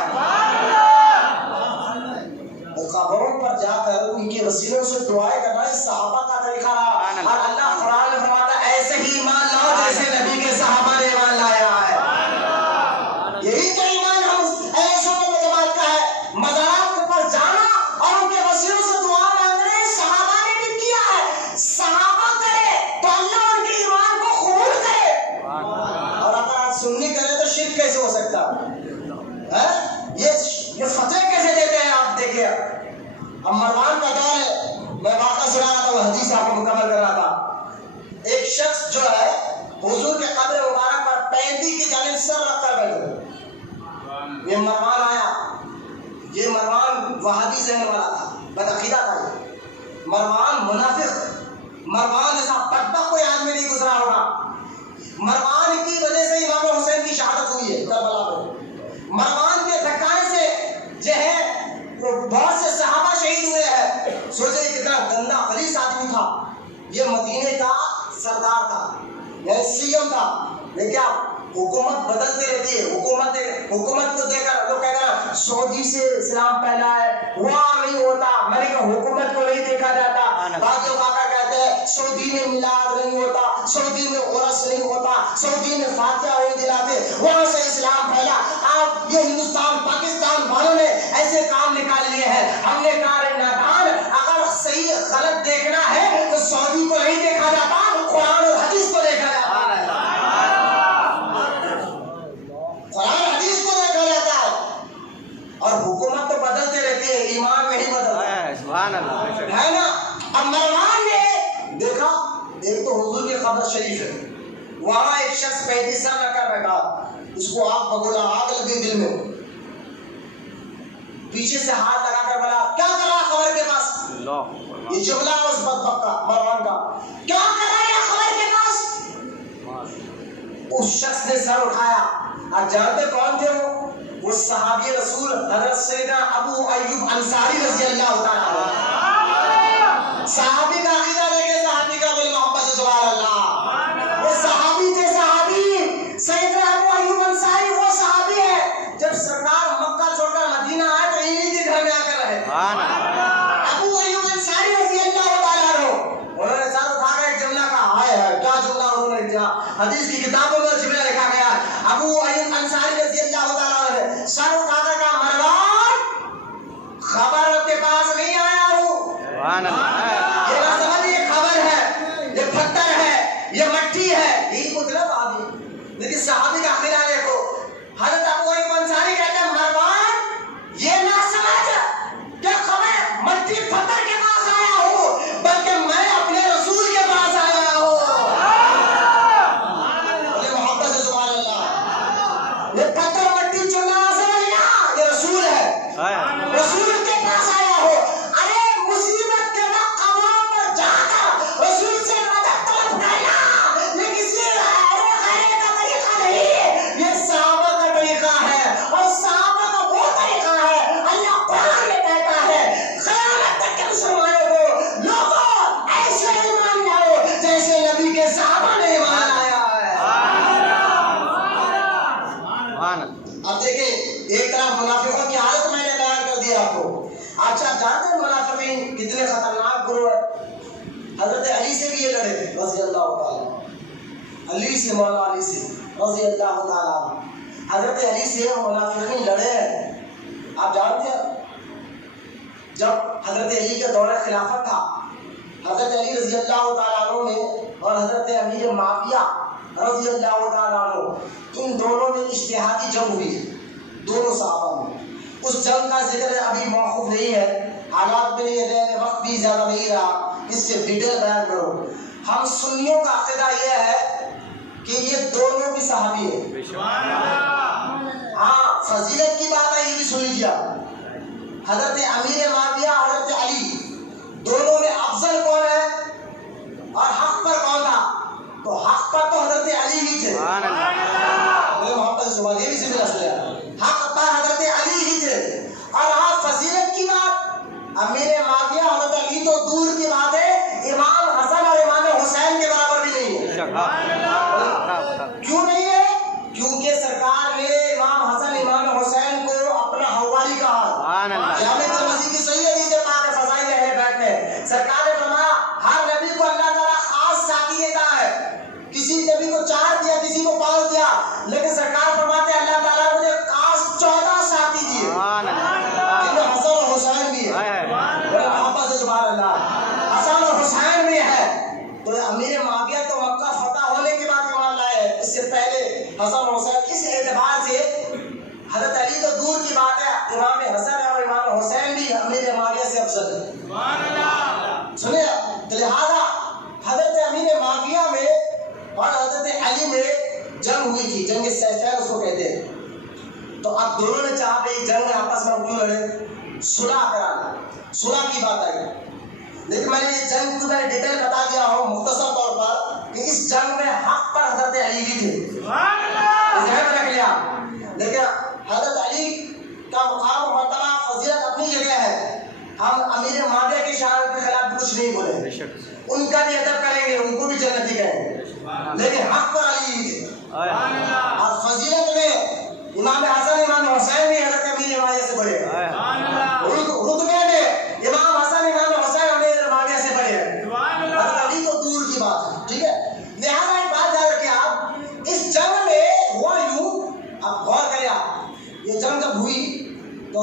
قبروں پر جا کر ان کے وسیلوں سے دعائیں کرنا اس صحابہ کا طریقہ رہا، اور اللہ قرآن میں فرماتا ہے ایسے ہی ایمان لاؤ جیسے نبی کے صحابہ نے ایمان لایا ہے۔ یہی تو ایمان ہم ایسوں میں جماعت کا ہے، مزارات پر جانا اور ان کے وسیلوں سے دعا مانگنا صحابہ نے بھی کیا ہے۔ صحابہ کرے تو اللہ ان کے ایمان کو قبول کرے، اور اگر آپ سنی کرے تو شرک کیسے ہو سکتا ہے؟ یہ فتح کیسے دیتے ہیں؟ آپ دیکھیں، اب مروان کا دور ہے، میں واقعہ سنا رہا تھا، وہ حدیث آپ کو مکمل کر رہا تھا۔ ایک شخص جو ہے حضور کے قبر مبارک پر پینتی کی جانب سر رکھ کر بیٹھے۔ یہ مروان آیا، یہ مروان وہابی ذہن والا تھا، بدعقیدہ تھا، مروان منافق، مروان جیسا بدبخت کوئی آدمی نہیں گزرا ہوگا۔ مروان کی وجہ سے امام حسین کی شہادت ہوئی ہے کربلا میں۔ مروان کے دھکانے سے جو ہے بہت سے صحابہ شہید ہوئے ہیں۔ سوچے کتنا گندا خلیص آدمی تھا، یہ مدینے کا سردار تھا، یہ سی ایم تھا، لیکن کیا حکومت بدلتے رہتی ہے، حکومت کو دیکھ کر لوگ کہتے ہیں سعودی سے اسلام پھیلا ہے، وہاں نہیں ہوتا، میں نے کہا حکومت کو نہیں دیکھا جاتا۔ بعض لوگ آ کر کہتے ہیں سعودی میں میلاد نہیں ہوتا، سعودی میں عرس نہیں ہوتا، سعودی میں فاتحہ نہیں دلاتے، وہاں سے اسلام پھیلا۔ آپ یہ ہندوستان پاکستان والوں نے ایسے کام نکال لیے ہیں۔ ہم نے کہا نادان، اگر صحیح ہے نا. اب مروان نے دیکھا ایک تو حضور کی خبر شریف ہے, وہاں ایک شخص 35 سال رکھا بیٹھا, اس کو آگ بگولا, آگ لگی دل میں, پیچھے سے ہاتھ لگا کر بولا کیا کر رہا خبر کے پاس. یہ جملہ اس بدبخت کا مروان کا, کیا کر رہا ہے خبر کے پاس. اس شخص نے سر اٹھایا. آپ جانتے کون تھے وہ صحابی رسول حضرت سیدنا ابو ایوب انصاری رضی اللہ تعالیٰ عنہ. صحابی کا عقیدہ دیکھیں, صحابی کا دل محبت سے سبحان اللہ. وہ صحابی تھے, صحابی سیدنا ابو ایوب انصاری وہ صحابی ہے جب سرکار مکہ چھوڑ کر مدینہ آئے تو انہی کے گھر میں آ کر رہے. ابو ایوب انصاری رضی اللہ تعالیٰ عنہ, انہوں نے ساتھ اٹھا کر ایک جملہ کہا, ہائے کیا جملہ انہوں نے کیا, حدیث کی کتابوں میں جملہ لکھا گیا. ابو ایوب انصاری رضی اللہ تعالیٰ عنہ سر اٹھا کر کہا مروان خبر آپ کے پاس نہیں آیا ہوں. یہ نہ سمجھ, یہ خبر ہے, یہ پتھر ہے, یہ مٹی ہے, یہی مطلب آدمی. لیکن صحابی کا عقیدہ دیکھو, حضرت ابو ایوب انصاری کہتے ہیں مروان یہ نہ سمجھ کہ خبر مٹی پتھر کے پاس آیا ہوں, بلکہ میں اپنے رسول کے پاس آیا ہوں. یہ محبت سے سبحان اللہ. یہ پتھر مٹی چنا سمجھنا, یہ رسول ہے, رسول کے پاس آیا ہو. ارے مصیبت کے وقت قبروں پر جا کر رسول سے مدد طلب کرنا یہ کسی غیر کا طریقہ نہیں, یہ صحابہ کا طریقہ ہے. اور صحابہ کا وہ طریقہ ہے, اللہ قرآن میں کہتا ہے قیامت تک کے مسلمانوں کو لوگوں ایسے ایمان لاؤ جیسے نبی کے صحابہ نے ایمان لایا ہے. اب دیکھیں ایک طرف منافقوں کی حالت میں نے بیان کر دیا آپ کو. اچھا جانتے ہیں منافقین کتنے خطرناک گروہ ہے. حضرت علی سے بھی یہ لڑے تھے رضی اللہ تعالیٰ, علی سے, مولا علی سے رضی اللہ تعالیٰ. حضرت علی سے منافقین لڑے ہیں. آپ جانتے ہیں جب حضرت علی کے دور خلافت تھا, حضرت علی رضی اللہ تعالیٰ عنہ نے اور حضرت امیر معاویہ رضی اللہ تعالیٰ عنہ, ان دونوں میں اجتہادی جنگ ہوئی ہے دونوں صحابہ میں. اس جنگ کا ذکر ابھی موقوف نہیں ہے, حالات میں نہیں ہے, وقت بھی زیادہ نہیں رہا اس سے ڈیٹیل بیان کرو. ہم سنیوں کا عقیدہ یہ ہے کہ یہ دونوں بھی صحابی ہیں. ہاں فضیلت کی بات ہے, یہ بھی سن لیجیے. حضرت امیر معاویہ حضرت علی دونوں میں افضل کون ہے اور حق پر کون تھا, تو حق پر تو حضرت علی ہی تھے. محبت سے سبحان, یہ بھی ذمہ دار, حق پر حضرت علی ہی تھے. اور آپ فضیلت کی بات, امیر معاویہ حضرت علی تو دور کی بات ہے, امام حسن اور امام حسین کے برابر بھی نہیں ہے. کیوں نہیں ہے؟ کیونکہ سرکار نے امام حسن امام حسین کو اپنا حوالی کہا. جامع ترمذی کی صحیح حدیث پاک فضائل اہل بیت میں سرکار نے فرمایا ہر نبی کو اللہ تعالیٰ خاص ساتھی دیتا ہے. کسی نبی کو 4 دیا, کسی کو 5 دیا, لیکن سرکار فرماتے ہیں اللہ تعالیٰ مجھے خاص 14 ساتھی دیے, جن میں حسن اور حسین بھی ہے. محبت سے سبحان اللہ, حسن اور حسین بھی ہے. تو امیر معاویہ تو مکہ فتح ہونے کے بعد ایمان لائے, اس سے پہلے حسن اور حسین. اس اعتبار سے حضرت علی تو دور کی بات ہے, امام حسن اور امام حسین بھی امیر معاویہ سے افضل ہے. سنیں, لہذا حضرت امیر معاویہ میں اور حضرت علی میں جنگ ہوئی تھی, جنگ سیفین اس کو کہتے ہیں. تو اب دونوں نے چاہا کہ جنگ میں آپس میں کیوں لڑے, صلح کرانا, صلح کی بات آئی. لیکن میں نے یہ جنگ کو میں ڈیٹیل بتا دیا ہوں مختصر طور پر کہ اس جنگ میں حق پر حضرت علی بھی تھے, ذہن میں رکھ لیا. لیکن حضرت علی کا مقام و مرتبہ فضیلت اپنی جگہ ہے. ہم امیر معاویہ کی شہادت کے خلاف کچھ نہیں بولے, ان کا بھی ادب کریں گے, ان کو بھی جنتی کہیں گے, لیکن حق پر علی ہی تھے. اور فضیلت میں امام حسن امام حسین بھی حضرت امیر معاویہ سے بڑے ہیں. رتبے میں امام حسن امام حسین امیر معاویہ سے بڑے ہیں. حضرت علی تو دور کی بات ہے, ٹھیک ہے. لہٰذا ایک بات یاد رکھیں آپ, اس جنگ میں ہوا یوں, اب غور کریں آپ, یہ جنگ جب ہوئی تو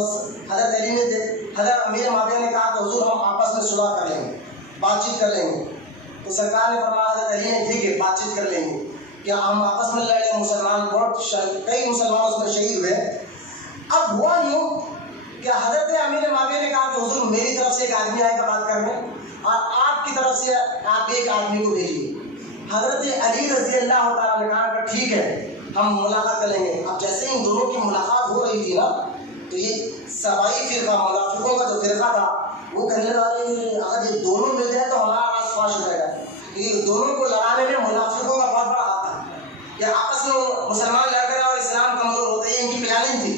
حضرت علی نے حضرت امیر معاویہ نے کہا کہ حضور ہم آپس میں صلح کر لیں گے, بات چیت کر لیں گے. تو سرکار نے فرمایا حضرت علی نے ٹھیک ہے بات چیت کر لیں گے, کہ ہم آپس میں لڑے, مسلمان بہت کئی مسلمان اس میں شہید ہوئے. اب ہوا یوں کہ کہ حضرت امیر معاویہ نے کہا کہ حضور میری طرف سے ایک آدمی آئے گا بات کرنے اور آپ کی طرف سے آپ ایک آدمی کو بھیجیے. حضرت علی رضی اللہ تعالیٰ نے کہا کہ ٹھیک ہے ہم ملاقات کر لیں گے. اب جیسے ان دونوں کی ملاقات ہو رہی تھی نا تو یہ سبائی فرقہ منافقوں کا جو فرقہ تھا وہ کہنے لگا اگر یہ دونوں مل جائے تو ہمارا راز فاش ہو جائے گا. کیونکہ دونوں کو لڑانے میں منافقوں کا بہت بڑا ہاتھ تھا. یا آپس میں مسلمان لڑ کر اور اسلام کمزور ہوتے ہیں ان کی پلاننگ تھی.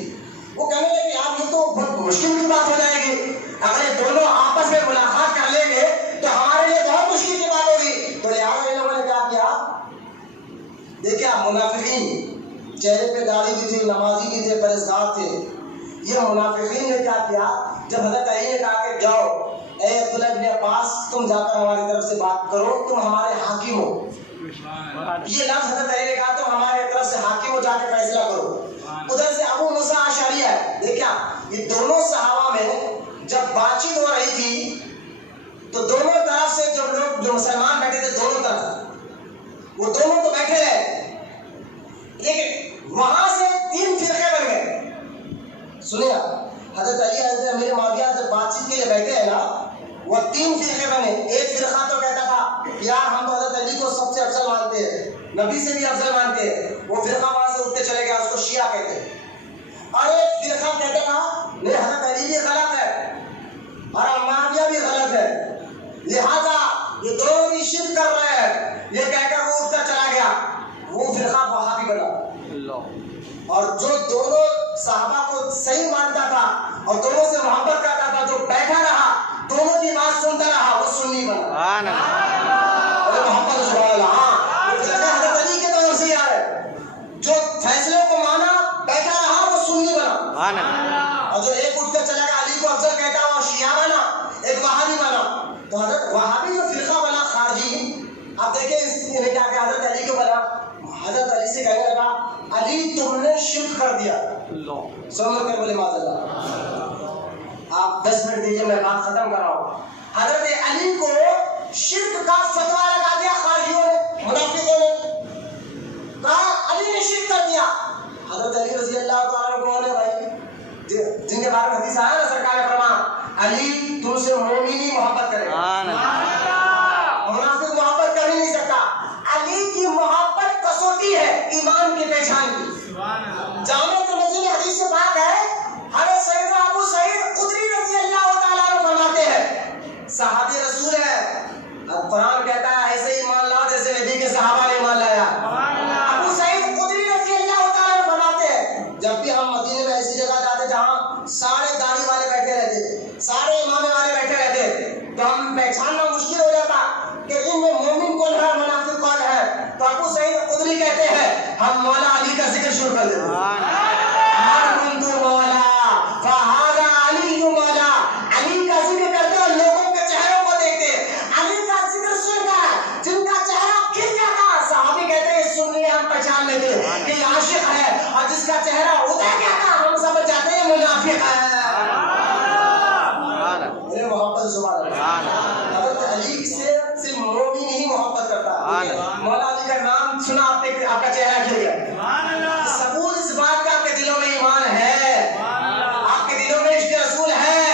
وہ کہنے لگے یار یہ تو بہت مشکل کی بات ہو جائے گی. اگر یہ دونوں آپس میں ملاقات کر لیں گے تو ہمارے لیے بہت مشکل کی بات ہوگی. تو لہٰذا ان لوگوں نے کیا کیا دیکھیں آپ منافقین چہرے پہ داڑھی بھی تھی نمازی بھی تھے پرہیزگار تھے. یہ منافقین نے کیا کیا جب حضرت علی نے کہا کہ جاؤ اے عبداللہ بن عباس تم جا کر ہماری طرف سے بات کرو تم ہمارے حاکم ہو. یہ لفظ حضرت علی نے کہا تم ہمارے طرف سے حاکم ہو جا کے فیصلہ کرو. ادھر سے ابو موسیٰ اشعری ہے. دیکھیں یہ دونوں صحابہ میں جب بات چیت ہو رہی تھی تو دونوں طرف سے جو لوگ جو مسلمان بیٹھے تھے دونوں طرف وہ دونوں تو بیٹھے رہے لیکن وہاں سے 3 فرقے بن گئے. سنیے حضرت علی حضرت امیر معاویہ جب بات چیت کے لیے بیٹھے ہیں نا وہ 3 فرقے بنے. ایک فرقہ تو کہتا تھا یار ہم تو حضرت علی کو سب سے افضل مانتے ہیں نبی سے بھی افضل مانتے ہیں. وہ فرقہ وہاں سے اٹھتے چلے گیا اس کو شیعہ کہتے ہیں. اور ایک فرقہ کہتا تھا نہیں حضرت علی بھی غلط ہے اور معاویہ بھی غلط ہے لہذا یہ دونوں بھی شرک کر رہے ہیں. یہ کہہ کر وہ اٹھتا چلا گیا. وہ فرقہ وہابی بنا. اور جو دونوں صحابہ کو صحیح مانتا تھا اور دونوں سے محبت کرتا تھا جو بیٹھا رہا دونوں کی بات سنتا رہا وہ سنی بنا. محمد سبحان اللہ. ہاں حضرت علی کے طرف سے ہی آ رہے جو فیصلے کو مانا بیٹھا رہا وہ سنی بنا. اور جو ایک اٹھ کر چلا گیا علی کو افضل کہتا وہ شیعہ بنا ایک وہابی بنا. تو حضرت وہابی جو فرقہ بنا خارجی آپ دیکھیں اس نے کیا کہ حضرت علی کو بنا حضرت علی سے کہنے لگا علی تم نے شرک کر دیا. سمجھ کر بولے معاذ اللہ. آپ 10 منٹ دیجیے میں بات ختم کر رہا ہوں. حضرت علی کو شرک کا فتویٰ لگا دیا خارجیوں نے منافقوں نے کہا علی نے شرک کر دیا. حضرت علی رضی اللہ تعالیٰ عنہ کون ہے بھائی جن کے بارے میں حدیث آیا نا سرکار نے فرمایا علی تم سے مومن ہی محبت کرے منافق محبت کر ہی نہیں سکتا. علی کی محبت کسوٹی ہے ایمان کی پہچان کی. جامع ترمذی میں حدیث سے بات ہے حضرت سیدنا ابو سعید خدری رضی اللہ تعالیٰ عنہ فرماتے ہیں صحابی رسول ہے. اب قرآن کہتا ہے ایسے ہی ایمان لاؤ جیسے نبی کے صحابہ نے ایمان لایا. ابو سعید خدری رضی اللہ تعالیٰ عنہ فرماتے ہیں جب بھی ہم مدینے میں ایسی جگہ جاتے جہاں سارے داڑھی والے بیٹھے رہتے سارے امام والے بیٹھے رہتے تو ہم پہچاننا مشکل ہو جاتا کہ ان میں مومن کون ہے منافق کون ہے. تو ابو سعید خدری کہتے ہیں ہم مولا علی کا ذکر شروع کر دیتے علی کا ذکر کرتے اور لوگوں کے چہروں کو دیکھتے. علی کا ذکر سن کر جن کا چہرہ کھل جاتا صحابی کہتے ہیں سن لیے ہم پہچان لیتے کہ یہ عاشق ہے اور جس کا چہرہ ادھر جاتا ہم سمجھ جاتے ہیں منافق ہے. محبت سبحان اللہ. حضرت علی سے صرف مومن ہی محبت کرتا. مولا علی کا نام سنا آپ نے آپ کا چہرہ کھل گیا. ثبوت اس بات کا آپ کے دلوں میں ایمان ہے آپ کے دلوں میں عشق رسول ہے.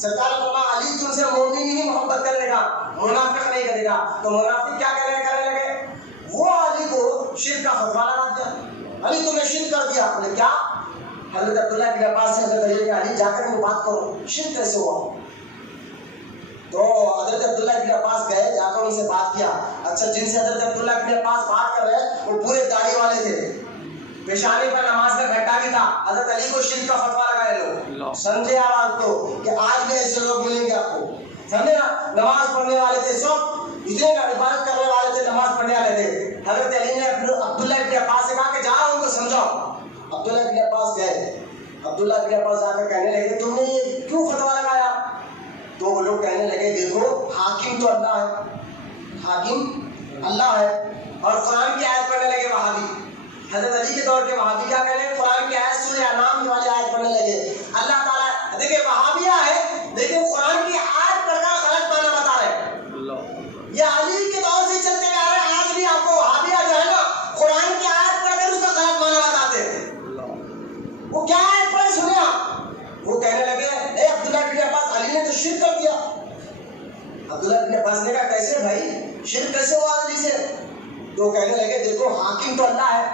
سرکار نے فرمایا علی تم سے مومن ہی محبت کرے گا منافق نہیں کرے گا. تو منافق کیا کرنے لگے وہ علی کو شرک کا فتویٰ لگا دیا. علی تم نے شرک کر دیا. بولے کیا حضرت عبداللہ کے پاس سے حضرت علی علی جا کر وہ بات کرو شرک کیسے ہوا. تو حضرت عبداللہ بن عباس گئے جا کر ان سے بات کیا. اچھا جن سے حضرت عبداللہ بن عباس بات کر رہے ہیں وہ پورے داڑھی والے تھے پیشانی پر نماز کا گھٹا بھی تھا. حضرت علی کو شرک کا فتویٰ لگائے لوگ سمجھے آپ کو کہ آج بھی ایسے لوگ ملیں گے آپ کو سمجھے نا. نماز پڑھنے والے تھے سب اتنے عبادت کرنے والے تھے نماز پڑھنے والے تھے. حضرت علی نے عبداللہ بن عباس سے کہا کہ جاؤ ان کو سمجھاؤ. عبداللہ بن عباس گئے. عبداللہ بن عباس جا کر کہنے لگے تم نے یہ کیوں فتویٰ لگایا. تو وہ لوگ کہنے لگے دیکھو حاکم تو اللہ ہے حاکم اللہ ہے اور قرآن کی آیت پڑھنے لگے وہابی. حضرت علی کے دور کے وہابی کیا کہنے لگے قرآن کی آیت سورہ انعام والی آیت پڑھنے لگے. اللہ تعالیٰ دیکھیں وہابیہ ہے لیکن قرآن کی آیت پڑھ کر غلط معنی بتا رہے. یہ علی کے دور سے چلتے آ رہے ہیں. آج بھی آپ کو وہابیہ جو ہے نا قرآن کی آیت پڑھ کر اس کا غلط معنی بتاتے ہیں. وہ کیا آیت پڑھے سنیں آپ کیا؟ عبداللہ ابن عباس نے کہا کیسے بھائی شرک کیسے ہوا علی سے؟ تو کہنے لگے دیکھو حاکم تو اللہ ہے،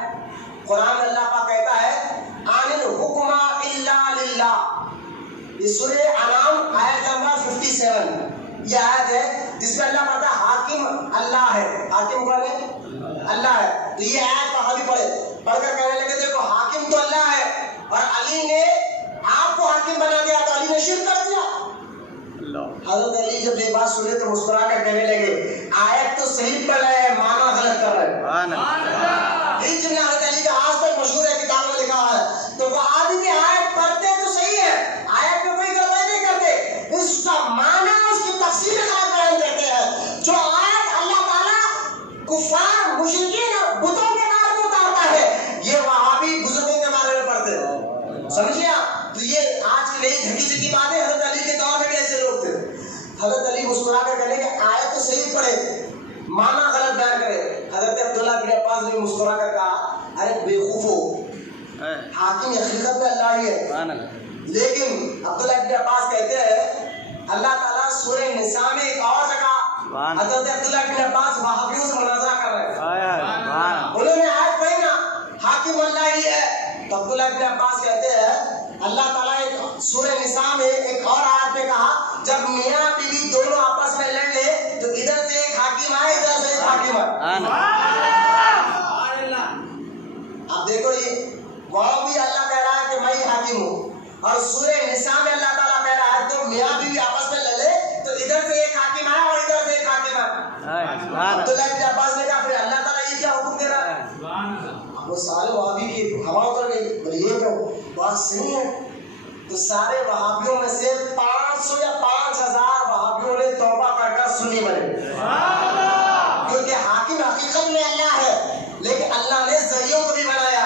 قرآن میں اللہ پاک کہتا ہے ان الحکم الا للہ، یہ سورہ انعام آیت نمبر 57 یہ آیت ہے جس میں اللہ کہتا ہے حاکم اللہ ہے، حاکم کون ہے؟ اللہ ہے۔ تو یہ آیت صحابی پڑھ کر کہنے لگے دیکھو حاکم تو اللہ ہے اور علی نے آپ کو حاکم بنا دیا تو علی نے شرک کر دیا۔ حضرت علی جب یہ بات سنے تو مسکرا کر کہنے لگے آیت تو صحیح پڑھ رہے ہیں معنی غلط کر رہے ہیں۔ یہ جملہ حضرت علی کا آج تک مشہور ہے، کتابوں میں لکھا ہے۔ تو وہ آدمی بھی آیت پڑھتے تو صحیح ہے، آیت میں کوئی گڑبڑی نہیں کرتے، اس کا معنی اس کی تفسیر غلط بیان کرتے ہیں۔ جو آیت اللہ تعالیٰ کفار مشرکین بتوں کے بارے میں اتارتا ہے یہ وہابی بزرگوں کے بارے میں پڑھتے ہیں، سمجھے آپ؟ تو یہ آج کی نئی جھکی جھکی باتیں، حضرت علی کے دور میں بھی ایسے لوگ تھے۔ حضرت علی مسکرا کر کہنے کہ آیت تو صحیح پڑھے معنی غلط بیان کرے۔ حضرت عبداللہ بن عباس نے مسکرا کر کہا ارے بے خوفو، حاکم حقیقت میں اللہ ہی ہے، لیکن عبداللہ بن عباس کہتے ہیں اللہ تعالیٰ سورہ نساء میں ایک اور جگہ حضرت عبداللہ بن عباس وہابیوں سے مناظرہ کر رہے ہیں، انہوں نے آیت پڑھی نا حاکم اللہ ہی ہے، تو عبداللہ بن عباس کہتے ہیں اللہ تعالیٰ ایک سورہ نساء میں ایک اور آیت میں کہا جب میاں بیوی دونوں آپس میں لڑ لے تو ادھر سے ایک حاکم آئے ادھر سے ایک حاکم آئے۔ اب دیکھو یہ وہاں بھی اللہ کہہ رہا ہے کہ میں ہی حاکم ہوں، اور سورہ نساء میں اللہ تعالیٰ کہہ رہا ہے تو میاں بیوی آپس میں لڑے تو ادھر سے ایک حاکم آئے اور ادھر سے ایک حاکم آئے۔ عبداللہ بن عباس نے کہا پھر اللہ تعالیٰ یہ کیا حکم دے رہا ہے؟ اب وہ سارے وہابی کی ہوا اتر گئی، بولے یہ تو بات صحیح ہے۔ تو سارے وہابیوں میں سے 500 یا 5000 وہابیوں نے توبہ کر کر سنی بنے، کیونکہ حاکم حقیقت میں اللہ ہے لیکن اللہ نے ذریعوں کو بھی بنایا۔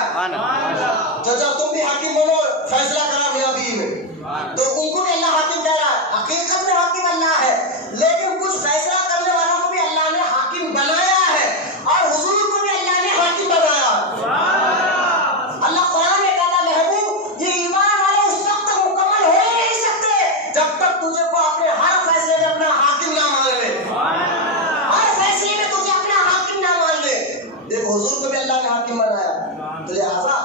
تو جب تم بھی حاکم بنو فیصلہ کرا میاں بیوی میں تو ان کو بھی اللہ حاکم کہہ رہا ہے، حقیقت میں حاکم اللہ ہے لیکن کچھ فیصلہ کرنے والوں کو بھی اللہ نے حاکم بنایا ہے اور حضور کو بھی اللہ نے حاکم بنایا ہے۔ اللہ قرآن میں کہتا ہے محبوب یہ ایمان والے اس وقت تک مکمل ہو ہی نہیں سکتے جب تک تجھے کو اپنے ہر فیصلے میں اپنا حاکم نہ مان لے، ہر فیصلے میں تجھے اپنا حاکم نہ مان لے۔ دیکھو حضور کو بھی اللہ نے حاکم بنایا، تو لہٰذا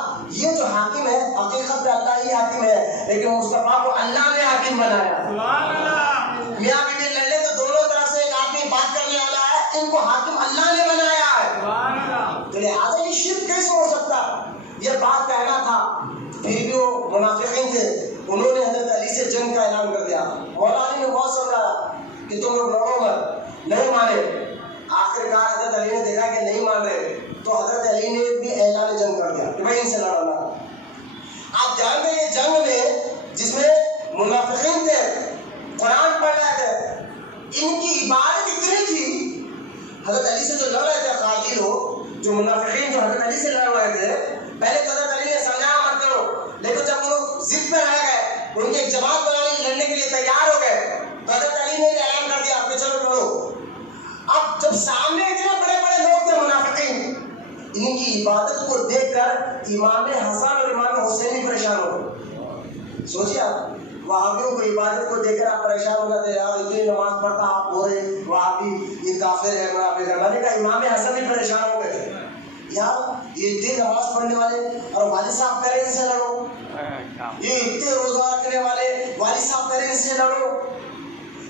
یہ جو حاکم ہے حقیقت میں اللہ ہی حاکم ہے لیکن مصطفیٰ کو اللہ نے حاکم بنایا۔ میاں بیوی لڑے تو دونوں طرف سے ایک آدمی بات کرنے والا ہے، ان کو حاکم اللہ نے بنایا ہے، تو لہٰذا یہ شرک کیسے ہو سکتا؟ یہ بات کہنا تھا، پھر بھی وہ منافقین تھے، انہوں نے حضرت علی سے جنگ کا اعلان کر دیا۔ مولا علی نے بہت سمجھایا کہ تم لوگ لڑو مت، نہیں مانے۔ آخر کار حضرت علی نے دیکھا کہ نہیں مان رہے تو حضرت علی نے بھی اعلان جنگ کر دیا کہ بھائی ان سے لڑنا۔ آپ جانتے ہیں یہ جنگ میں جس میں منافقین تھے قرآن پڑھ رہے تھے، ان کی عبادت اتنی تھی، حضرت علی سے جو لڑ رہے تھے قاتل لوگ، جو منافقین جو حضرت علی سے لڑ رہے تھے، پہلے تو حضرت علی نے سمجھایا مت کرو، لیکن جب وہ لوگ ضد پہ رہ گئے، ان کی ایک جماعت بنانے لڑنے کے لیے تیار ہو گئے تو حضرت علی نے اعلان کر دیا کہ چلو لڑو۔ اب جب سامنے اتنے بڑے بڑے لوگ تھے منافقین، ان کی عبادت کو دیکھ کر امام حسن اور امام حسین بھی پریشان ہو گئے۔ سوچیے آپ وہابیوں کو عبادت کو دیکھ کر آپ پریشان ہو جاتے ہیں، یار اتنی نماز پڑھتا آپ بولے وہابی یہ کافر ہے منافق ہے۔ میں نے کہا امام حسن بھی پریشان ہو گئے، یار یہ اتنی نماز پڑھنے والے اور والد صاحب کہہ رہے ہیں ان سے لڑو، یہ اتنے روزہ رکھنے والے والد صاحب کہہ رہے ہیں ان سے لڑو،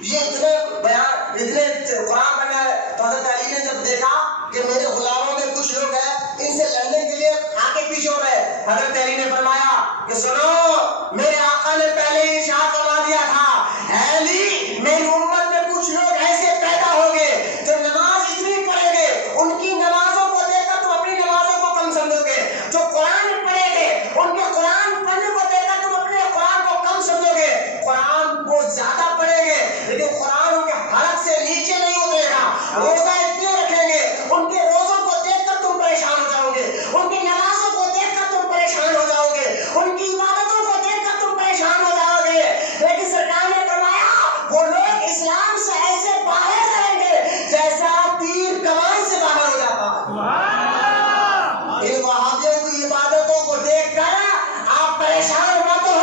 یہ اتنے بیان اتنے قرآن پڑھا ہے۔ تو حضرت علی نے جب دیکھا کہ میرے غلاموں میں کچھ لوگ ہیں ان سے لڑنے کے لیے آگے پیچھے ہو رہے، حضرت علی نے فرمایا کہ سنو میرے آقا نے پہلے ہی ارشاد فرما دیا تھا اے علی میری امت میں کچھ لوگ ایسے پیدا ہوں گے جو نماز اتنی پڑھیں گے ان کی نمازوں کو دیکھ کر تم اپنی نمازوں کو کم سمجھو گے، جو قرآن پڑھیں گے ان کے قرآن پڑھنے کو دیکھ کر تم اپنے قرآن کو کم سمجھو گے، قرآن کو زیادہ پڑھیں گے لیکن قرآن ان کے حلق سے نیچے نہیں اترے گا، روزہ اتنے رکھیں گے ان کے روزوں کو دیکھ کر تم پریشان ہو جاؤ گے، ان کی نمازوں کو دیکھ کر تم پریشان ہو جاؤ گے، ان کی عبادتوں کو دیکھ کر تم پریشان ہو جاؤ گے، لیکن سرکار نے فرمایا وہ لوگ اسلام سے ایسے باہر رہیں گے جیسا تیر کمان سے باہر ہو جاتا ہے۔ ان وہابیوں کی عبادتوں کو دیکھ کر آپ پریشان مت ہو،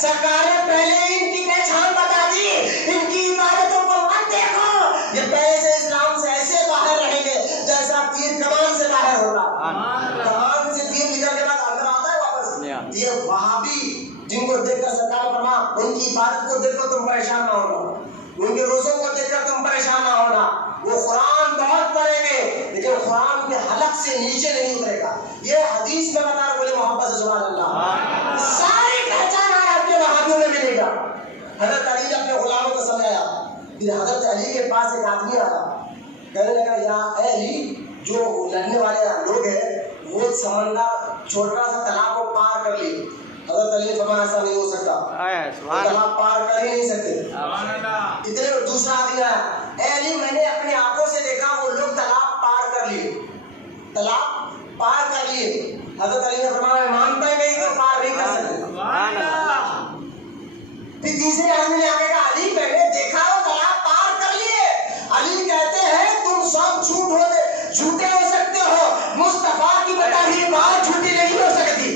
سرکار نے پہلے ان کی پہچان بتا دی، ان کی عبادت عبادت کو دیکھ کر تم پریشان نہ ہونا، ان کے روزوں کو دیکھ کر تم پریشان نہ ہونا. وہ قرآن بہت پڑھیں گے لیکن قرآن کے حلق سے نیچے نہیں اترے گا. یہ حدیث میں بتا رہا، بولے محبت سے سبحان اللہ. ساری پہچان آپ کے وہابیوں میں ملے گا. حضرت علی نے اپنے غلاموں کو سمجھایا. پھر حضرت علی کے پاس ایک آدمی آیا، کہنے لگا یا اے علی، جو لڑنے والے لوگ ہیں وہ سمندر چھوٹا سا تالاب کو پار کر لیے. حضرت علی نے فرمایا ایسا نہیں ہو سکتا، تالاب پار کر ہی نہیں سکتے. اتنے دوسرا آدمی آیا، اے علی میں نے اپنی آنکھوں سے دیکھا وہ لوگ تالاب پار کر لیے، تالاب پار کر لیے. حضرت علی نے فرمایا میں مانتا ہی نہیں کہ پار نہیں کر سکتے. پھر تیسرے آدمی نے آگے کہا علی میں نے دیکھا وہ تالاب پار کر لیے. علی کہتے ہیں تم سب جھوٹے ہو سکتے ہو، مصطفیٰ کی بتائی ہوئی بات جھوٹی نہیں ہو سکتی.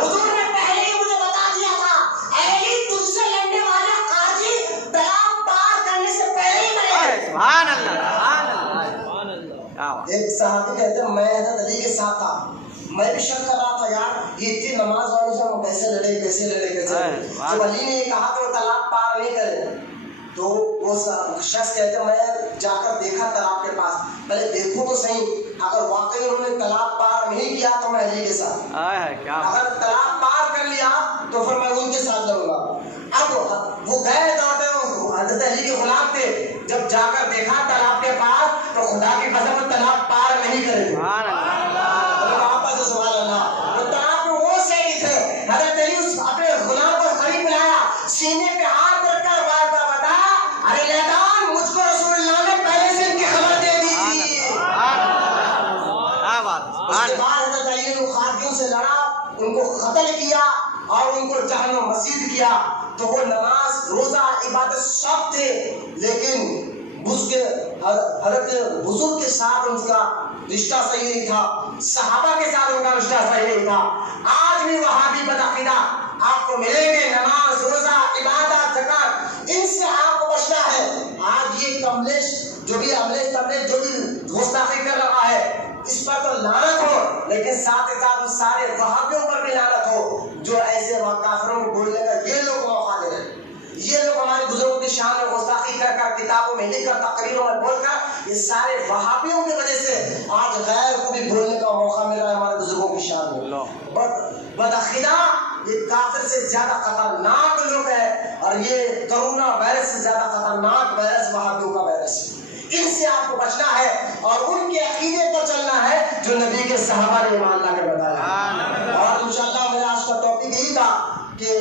حضور نے پہلے ہی مجھے بتا دیا تھا اے علی تجھ سے لڑنے والے قاضی تالاب پار کرنے سے پہلے ہی مرے. سبحان اللہ سبحان اللہ. ایک صحابی کہتے ہیں میں حضرت علی کے ساتھ تھا، میں بھی شک کر رہا تھا یار یہ اتنی نماز والوں سے وہ کیسے لڑے. جب علی نے یہ کہا کہ وہ تالاب پار نہیں کرے تو وہ شخص کہتے ہیں میں جا کر دیکھا تالاب کے پاس، پہلے دیکھوں تو صحیح، اگر واقعی انہوں نے تالاب پار نہیں کیا تو میں علی کے ساتھ، اگر تالاب پار کر لیا تو پھر میں ان کے ساتھ لڑوں گا. اب وہ گئے تو حضرت علی کے غلام تھے، جب جا کر دیکھا تالاب کے پاس تو خدا کی قسم تالاب پار نہیں کرے گے. سبحان اللہ. وہ تالاب میں وہ صحیح تھے. حضرت علی اپنے غلام کو قریب بلایا، سینے پہ ہاتھ رکھ کر بتایا ارے لیدان مجھ کو رسول اللہ نے پہلے سے ان کی خبر دے دی تھی. اس کے بعد حضرت علی نے ان خارجیوں سے لڑا، ان کو قتل کیا اور ان کو جہنم مسجد کیا. تو وہ نماز روزہ عبادت سب تھے لیکن حضرت بزرگ کے ساتھ ان کا رشتہ صحیح نہیں تھا، صحابہ کے ساتھ ان کا رشتہ صحیح نہیں تھا. آج بھی وہابی بدعقیدہ آپ کو ملیں گے، نماز روزہ عبادت زکات ان سے آپ کو بچنا ہے. آج یہ کملیش جو بھی گستاخی کر رہا ہے اس پر تو لعنت ہو، لیکن ساتھ ہی ساتھ سارے وہابیوں پر بھی لعنت ہو جو ایسے کافروں کو بولنے کا یہ لوگ موقع دے رہے ہیں. یہ لوگ ہمارے بزرگوں کی شان میں گستاخی کر کر کتابوں میں لکھ کر تقریروں میں بول کر یہ سارے وہابیوں کی وجہ سے آج غیر کو بھی بولنے کا موقع مل رہا ہے ہمارے بزرگوں کی شان میں. بدعقیدہ یہ کافر سے زیادہ خطرناک لوگ ہیں اور یہ کرونا وائرس سے زیادہ خطرناک وائرس وہابیوں کا وائرس ہے. ان سے آپ کو بچنا ہے اور ان کے عقیدے پر چلنا ہے جو نبی کے صحابہ نے ایمان لا کر بتایا. اور انشاءاللہ میرا آج کا ٹاپک یہی تھا کہ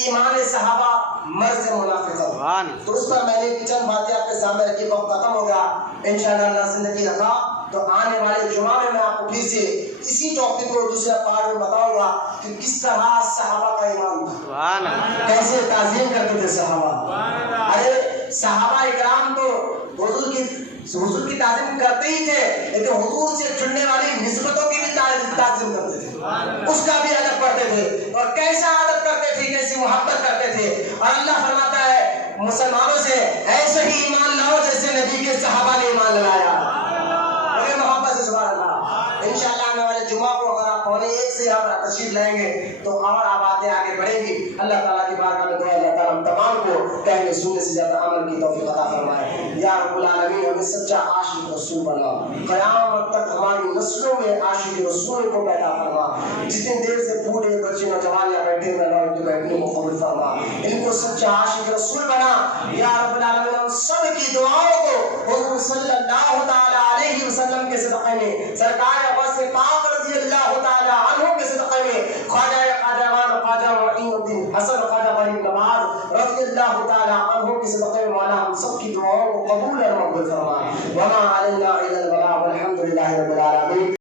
ایمان صحابہ مرض منافقت. تو اس پر میں نے چند باتیں آپ کے سامنے رکھی، وقت ختم ہو گیا. انشاءاللہ اللہ زندگی رکھا تو آنے والے جمعہ میں آپ کو پھر سے اسی ٹاپک کو دوسرے پارٹ میں بتاؤں گا کہ کس طرح صحابہ کا ایمان تھا، کیسے تعظیم کرتے تھے صحابہ. ارے صحابہ اکرام تو حضور کی تعظیم کرتے ہی تھے لیکن حضور سے چننے والی نسبتوں کی بھی تعظیم کرتے تھے، اس کا بھی ادب کرتے تھے اور کیسا ادب کرتے تھے، کیسی محبت کرتے تھے. اور اللہ فرماتا ہے مسلمانوں سے ایسے ہی ایمان لاؤ جیسے نبی کے صحابہ نے ایمان لایا. بڑے محبت سے سبحان اللہ. انشاءاللہ آنے والے جمعہ کو اگر آپ 1:15 سے یہاں پر تشریف لائیں گے تو اور باتیں آگے بڑھیں گی. اللہ تعالیٰ کی بارگاہ میں دعا اللہ تعالیٰ ہم تمام کو کہنے سننے سے زیادہ عمل کی توفیق عطا فرمائے. یا رب العالمین ہمیں سچا عاشق رسول بنا، قیامت تک ہماری نسلوں میں عاشق رسول کو پیدا فرما. جتنی دیر سے بوڑھے بچے نوجوان یا بیٹھے ہوئے لوگ کے بیٹھنے کو قبول فرما، ان کو سچا عاشق رسول بنا. یا رب العالمین ہم سب کی دعاؤں کو حضور صلی اللہ تعالی علیہ وسلم کے صدقے میں، سرکار غوث پاک رضی اللہ تعالی عنہ کے صدقے میں، خواجہ معین الدین حسن خواجہ غریب نواز رضی اللہ تعالی عنہ کے صدقے میں مولا ہم سب کی دعاؤں کو قبول اور مقبول فرما. وما علینا الا البلاغ والحمد للہ رب العالمین.